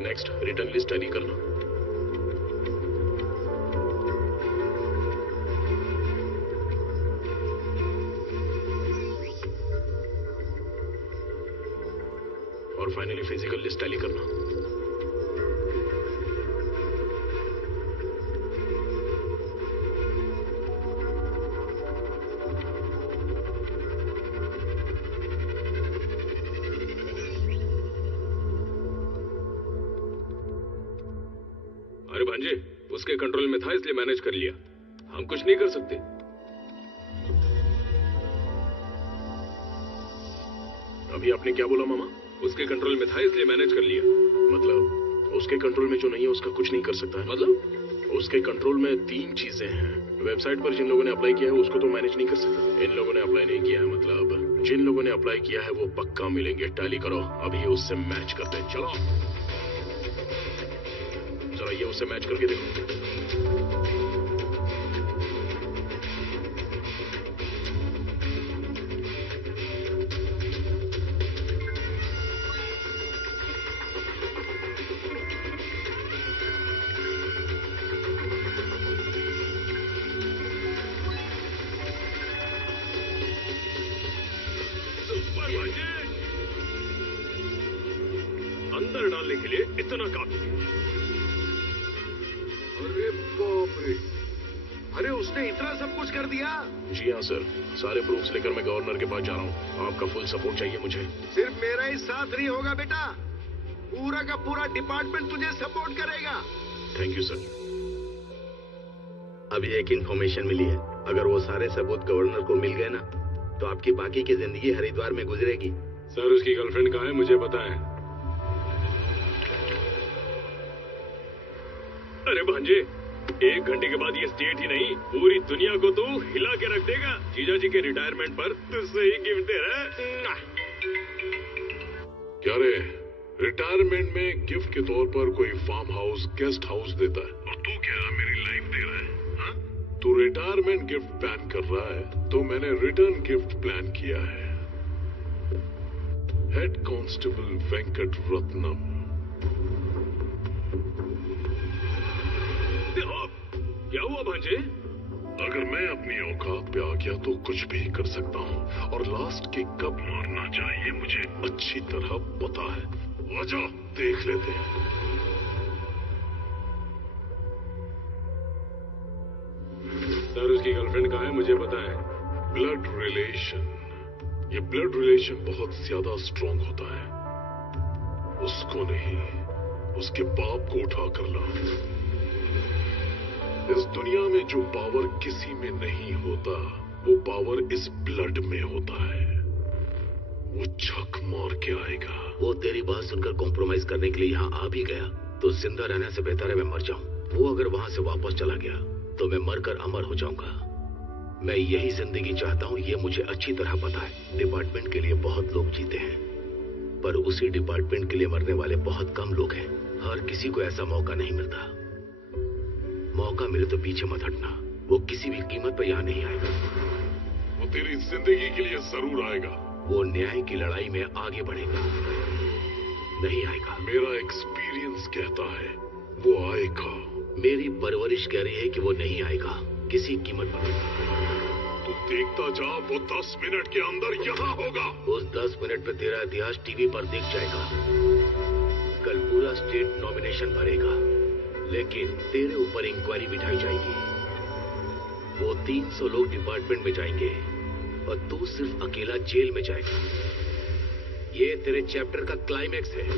नेक्स्ट रिटर्न लिस्ट टैली करना। और फाइनली फिजिकल लिस्ट टैली करना। अरे भांजे, उसके कंट्रोल में था इसलिए मैनेज कर लिया। हम कुछ नहीं कर सकते। अभी आपने क्या बोला मामा? उसके कंट्रोल में था इसलिए मैनेज कर लिया। मतलब उसके कंट्रोल में जो नहीं है उसका कुछ नहीं कर सकता है? मतलब उसके कंट्रोल में 3 चीजें हैं। वेबसाइट पर जिन लोगों ने अप्लाई किया है उसको तो मैनेज नहीं कर सकता। इन लोगों ने अप्लाई नहीं किया है, मतलब जिन लोगों ने अप्लाई किया है वो पक्का मिलेंगे। टैली करो, अभी उससे मैच करते हैं। चलो जरा ये उससे मैच करके देखो। अंदर डालने के लिए इतना काफी। अरे बाप रे, अरे उसने इतना सब कुछ कर दिया। जी हाँ सर, सारे प्रूफ्स लेकर मैं गवर्नर के पास जा रहा हूँ। आपका फुल सपोर्ट चाहिए मुझे। सिर्फ मेरा ही साथ नहीं होगा बेटा, पूरा का पूरा डिपार्टमेंट तुझे सपोर्ट करेगा। Thank you sir. अभी एक इंफॉर्मेशन मिली है, अगर वो सारे सबूत गवर्नर को मिल गए ना तो आपकी बाकी की जिंदगी हरिद्वार में गुजरेगी। सर उसकी गर्लफ्रेंड कहाँ है मुझे बताएं। अरे भांजे, 1 घंटे के बाद ये स्टेट ही नहीं पूरी दुनिया को तो हिला के रख देगा। जीजा जी के रिटायरमेंट पर तुझसे ही गिफ्ट दे रहा है। क्या रे, रिटायरमेंट में गिफ्ट के तौर पर कोई फार्म हाउस, गेस्ट हाउस देता है और तू क्या मेरी लाइफ दे रहा है? हाँ? तू रिटायरमेंट गिफ्ट प्लान कर रहा है तो मैंने रिटर्न गिफ्ट प्लान किया है। Head constable Venkat Ratnam. क्या हुआ भांजे? अगर मैं अपनी औकात पे आ गया तो कुछ भी कर सकता हूँ और लास्ट के कब मारना चाहिए मुझे अच्छी तरह पता है। आजा देख लेते हैं। सर उसकी गर्लफ्रेंड कहाँ है मुझे बताएं। ब्लड रिलेशन, ये ब्लड रिलेशन बहुत ज्यादा स्ट्रॉन्ग होता है। उसको नहीं, उसके बाप को उठा कर ला। इस दुनिया में जो पावर किसी में नहीं होता वो पावर इस ब्लड में होता है। वो छक मार के आएगा। वो तेरी बात सुनकर कॉम्प्रोमाइज करने के लिए यहाँ आ भी गया तो जिंदा रहने से बेहतर है मैं मर जाऊं। वो अगर वहां से वापस चला गया तो मैं मरकर अमर हो जाऊंगा। मैं यही जिंदगी चाहता हूँ, ये मुझे अच्छी तरह पता है। डिपार्टमेंट के लिए बहुत लोग जीते हैं पर उसी डिपार्टमेंट के लिए मरने वाले बहुत कम लोग हैं। हर किसी को ऐसा मौका नहीं मिलता। मौका मिले तो पीछे मत हटना, वो किसी भी कीमत पर यहाँ नहीं आएगा। वो तेरी जिंदगी के लिए जरूर आएगा। वो न्याय की लड़ाई में आगे बढ़ेगा। नहीं आएगा। मेरा एक्सपीरियंस कहता है वो आएगा। मेरी परवरिश कह रही है कि वो नहीं आएगा किसी कीमत पर। तू देखता जा, वो 10 मिनट के अंदर यहाँ होगा। उस 10 मिनट में तेरा इतिहास टीवी पर देख जाएगा। कल पूरा स्टेट नॉमिनेशन भरेगा लेकिन तेरे ऊपर इंक्वायरी बिठाई जाएगी। वो 300 लोग डिपार्टमेंट में जाएंगे और तू सिर्फ अकेला जेल में जाएगा। ये तेरे चैप्टर का क्लाइमैक्स है।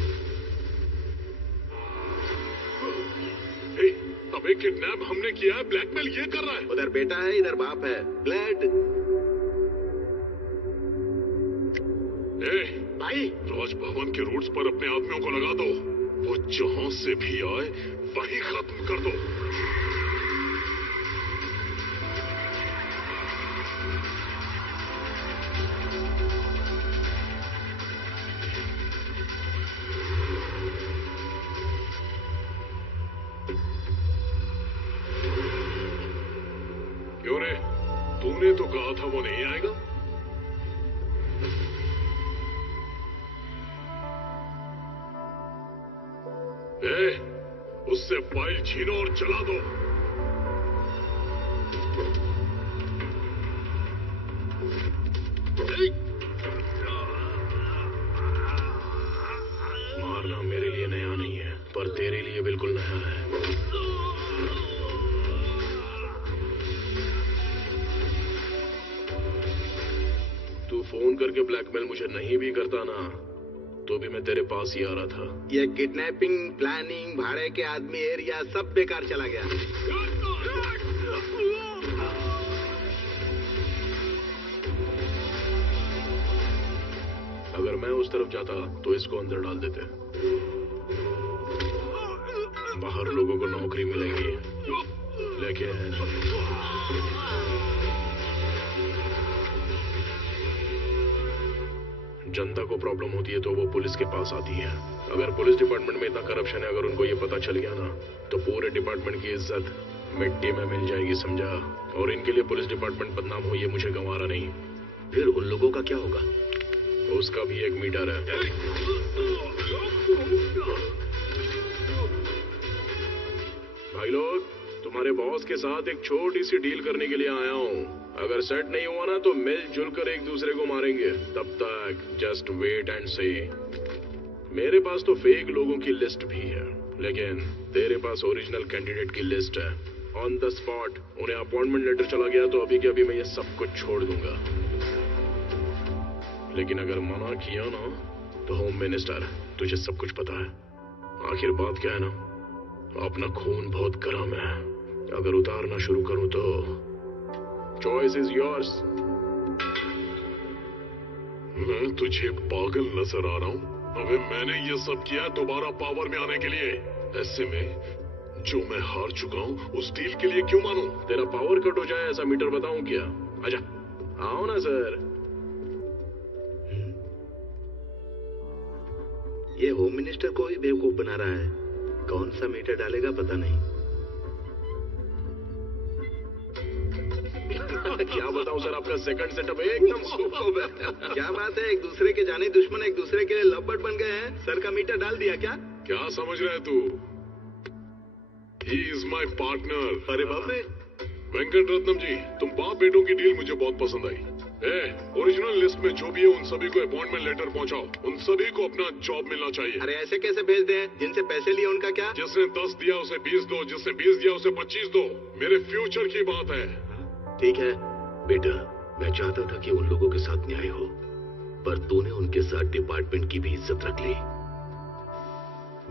अबे किडनैप हमने किया है, ब्लैकमेल ये कर रहा है। उधर बेटा है, इधर बाप है। ग्लैड भाई, राजभवन के रूट्स पर अपने आदमियों को लगा दो। वो जहां से भी आए वहीं खत्म कर दो। क्यों रे, तूने तो कहा था वो नहीं आएगा। उससे फाइल छीनो और जला दो। मारना मेरे लिए नया नहीं है, पर तेरे लिए बिल्कुल नया है। तू फोन करके ब्लैकमेल मुझे नहीं भी करता ना, तो भी मैं तेरे पास ही आ रहा था। ये किडनैपिंग, प्लानिंग, भाड़े के आदमी एरिया सब बेकार चला गया। अगर मैं उस तरफ जाता तो इसको अंदर डाल देते। बाहर लोगों को नौकरी मिलेगी, लेकिन जनता को प्रॉब्लम होती है तो वो पुलिस के पास आती है। अगर पुलिस डिपार्टमेंट में इतना करप्शन है, अगर उनको ये पता चल गया ना, तो पूरे डिपार्टमेंट की इज्जत मिट्टी में मिल जाएगी, समझा? और इनके लिए पुलिस डिपार्टमेंट बदनाम हो, ये मुझे गंवारा नहीं। फिर उन लोगों का क्या होगा? उसका भी एक मीटर है। भाई लोग, तुम्हारे बॉस के साथ एक छोटी सी डील करने के लिए आया हूँ। अगर सेट नहीं हुआ ना तो मिलजुल कर एक दूसरे को मारेंगे। तब तक जस्ट वेट एंड सी। मेरे पास तो फेक लोगों की लिस्ट भी है, लेकिन तेरे पास ओरिजिनल कैंडिडेट की लिस्ट है। ऑन द स्पॉट उन्हें अपॉइंटमेंट लेटर चला गया तो अभी के अभी मैं ये सब कुछ छोड़ दूंगा। लेकिन अगर मना किया ना तो होम मिनिस्टर, तुझे सब कुछ पता है। आखिर बात क्या है ना, अपना खून बहुत गर्म है। अगर उतारना शुरू करूं तो चॉइस इज योर्स। मैं तुझे पागल नजर आ रहा हूँ? अबे मैंने ये सब किया दोबारा पावर में आने के लिए। ऐसे में जो मैं हार चुका हूँ उस डील के लिए क्यों मानूं? तेरा पावर कट हो जाए ऐसा मीटर बताऊं क्या? आजा, आओ ना सर। ये होम मिनिस्टर को ही बेवकूफ बना रहा है। कौन सा मीटर डालेगा पता नहीं। क्या बताऊं सर, आपका सेकंड सेटअप एकदम सुपर्ब है। क्या बात है, एक दूसरे के जाने दुश्मन एक दूसरे के लिए लवबर्ड बन गए हैं। सर का मीटर डाल दिया क्या? क्या समझ रहा है तू? He is my partner। अरे बाप रे। वेंकट रत्नम जी, तुम बाप बेटों की डील मुझे बहुत पसंद आई। ओरिजिनल लिस्ट में जो भी है उन सभी को अपॉइंटमेंट लेटर पहुंचाओ। उन सभी को अपना जॉब मिलना चाहिए। अरे ऐसे कैसे भेज दें? जिनसे पैसे लिए उनका क्या? जिसने 10 दिया उसे 20 दो, जिसने 20 दिया उसे 25 दो। मेरे फ्यूचर की बात है। ठीक है बेटा, मैं चाहता था कि उन लोगों के साथ न्याय हो, पर तूने उनके साथ डिपार्टमेंट की भी इज्जत रख ली।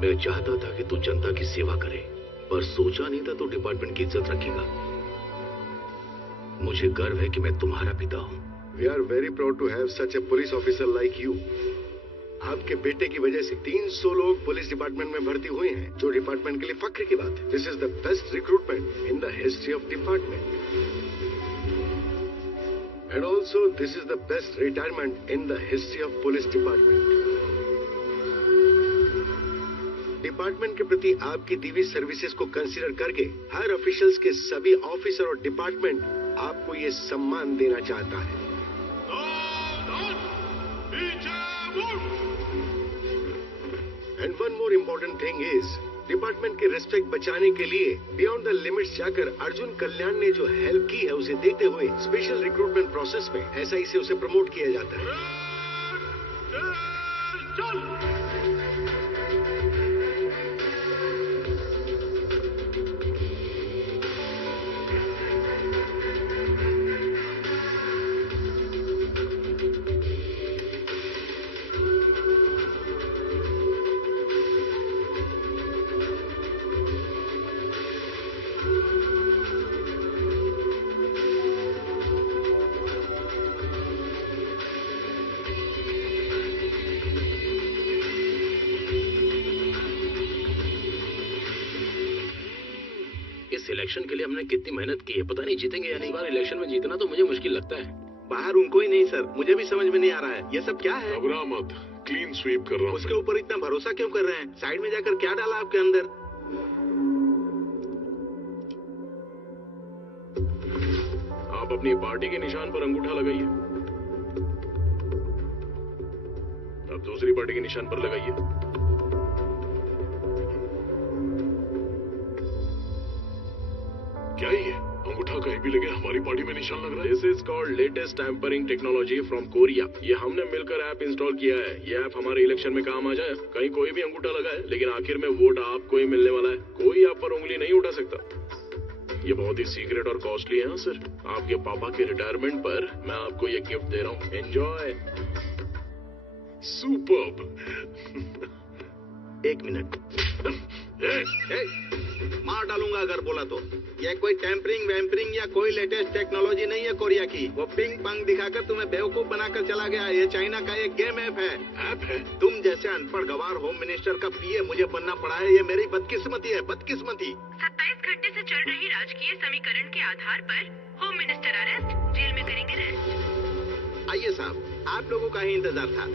मैं चाहता था कि तू जनता की सेवा करे, पर सोचा नहीं था तू डिपार्टमेंट की इज्जत रखेगा। मुझे गर्व है कि मैं तुम्हारा पिता हूं। We are very proud to have such a police officer like you। आपके बेटे की वजह से 300 लोग पुलिस डिपार्टमेंट में भर्ती हुए हैं, जो डिपार्टमेंट के लिए फख्र की बात है। This is the best recruitment in the history of department, and also this is the best retirement in the history of police department. Department के प्रति आपकी दी हुई सर्विसेज को कंसीडर करके हर ऑफिशियल्स के सभी ऑफिसर और डिपार्टमेंट आपको ये सम्मान देना चाहता है। And one more important thing is, department के रेस्पेक्ट बचाने के लिए बियॉन्ड द लिमिट्स जाकर अर्जुन कल्याण ने जो हेल्प की है उसे देते हुए स्पेशल रिक्रूटमेंट प्रोसेस में SI से उसे प्रमोट किया जाता है। इलेक्शन के लिए हमने कितनी मेहनत की है, पता नहीं जीतेंगे या नहीं। बार इलेक्शन में जीतना तो मुझे मुश्किल लगता है। बाहर उनको ही नहीं सर, मुझे भी समझ में नहीं आ रहा है ये सब क्या है। घबरा मत, क्लीन स्वीप कर रहा हूँ। उसके ऊपर इतना भरोसा क्यों कर रहे हैं? साइड में जाकर क्या डाला आपके अंदर? आप अपनी पार्टी के निशान पर अंगूठा लगाइए, अब दूसरी पार्टी के निशान पर लगाइए। क्या ये अंगूठा कहीं भी लगे हमारी पार्टी में निशान लग रहा है? This is called latest tampering technology from Korea. ये हमने मिलकर ऐप इंस्टॉल किया है। ये ऐप हमारे इलेक्शन में काम आ जाए। कहीं कोई भी अंगूठा लगाए, लेकिन आखिर में वोट आपको ही मिलने वाला है। कोई आप पर उंगली नहीं उठा सकता। ये बहुत ही सीक्रेट और कॉस्टली है सर। आपके पापा के रिटायरमेंट पर मैं आपको ये गिफ्ट दे रहा हूँ। एंजॉय। सुपर्ब। एक मिनट, मार डालूंगा अगर बोला तो। ये कोई टेम्परिंग वैम्परिंग या कोई लेटेस्ट टेक्नोलॉजी नहीं है कोरिया की। वो पिंग पंग दिखाकर तुम्हें बेवकूफ बनाकर चला गया। ये चाइना का एक गेम ऐप है। तुम जैसे अनपढ़ गवार होम मिनिस्टर का पीए मुझे बनना पड़ा है। ये मेरी बदकिस्मती है, बदकिस्मती। 27 घंटे से चल रही राजकीय समीकरण के आधार पर होम मिनिस्टर अरेस्ट, जेल में करेंगे रेस्ट। आइए साहब, आप लोगों का ही इंतजार था।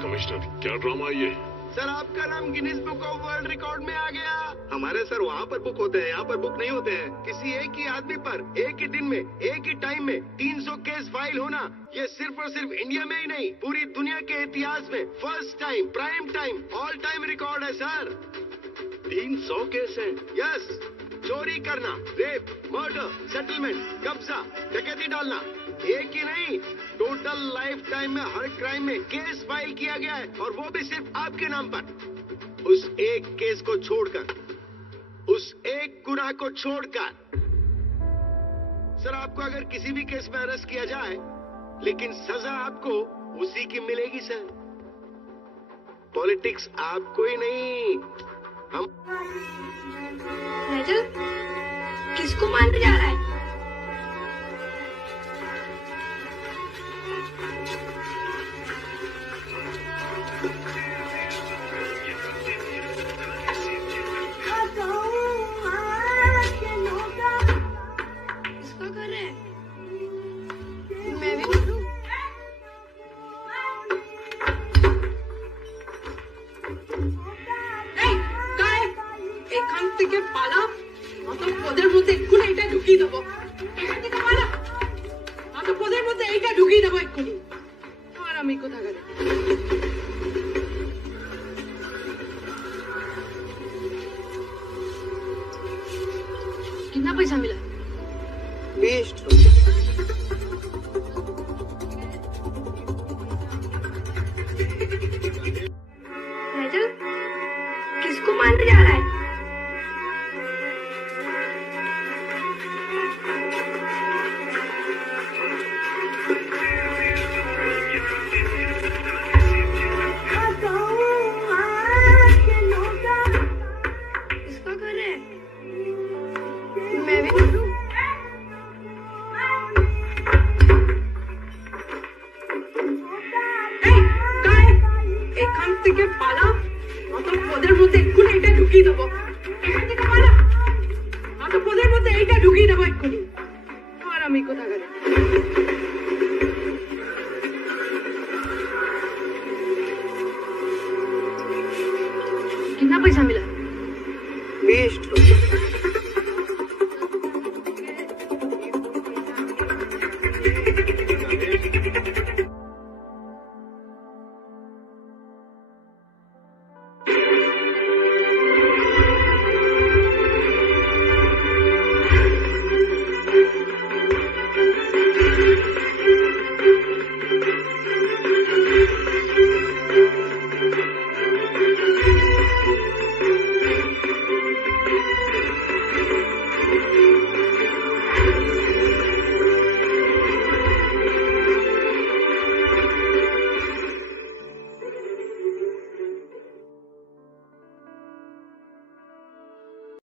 कमिश्नर, क्या ड्रामा है ये? सर आपका नाम Guinness book of world record में आ गया। हमारे सर वहाँ पर बुक होते हैं, यहाँ पर बुक नहीं होते हैं। किसी एक ही आदमी पर एक ही दिन में एक ही टाइम में 300 केस फाइल होना, ये सिर्फ और सिर्फ इंडिया में ही नहीं पूरी दुनिया के इतिहास में first time, prime time, all time record है सर। 300 केस हैं? यस। चोरी करना, रेप, मर्डर, सेटलमेंट, कब्जा, डकैती डालना, एक ही नहीं टोटल लाइफ टाइम में हर क्राइम में केस फाइल किया गया है, और वो भी सिर्फ आपके नाम पर। उस एक केस को छोड़कर, उस एक गुनाह को छोड़कर। सर आपको अगर किसी भी केस में अरेस्ट किया जाए, लेकिन सजा आपको उसी की मिलेगी सर। पॉलिटिक्स आपको ही नहीं, हम। रजत, किसको मारने जा रहा है? इसको कर रहे हैं, मैं भी करूं। থেকে পালা অত পদের মধ্যে এক্ষুনি এটা ঢুকিয়ে দেবো। এখান থেকে পালা, অত পদের মধ্যে এইটা ঢুকিয়ে দেবো এক্ষুনি। আর আমি কোথা গেলে? कितना पैसा मिला? 20। रजत, किसको मारने जा रहा है? इसको कर रहे हैं, मैं भी करूं। এখান থেকে পালা, অত পদের মধ্যে এক্ষুনি এটা ঢুকিয়ে দেবো। এখান থেকে পালা, অত পদের মধ্যে এইটা ঢুকিয়ে দেবো এক্ষুনি। আর আমি কোথা গেলে? कितना पैसा मिला? 20।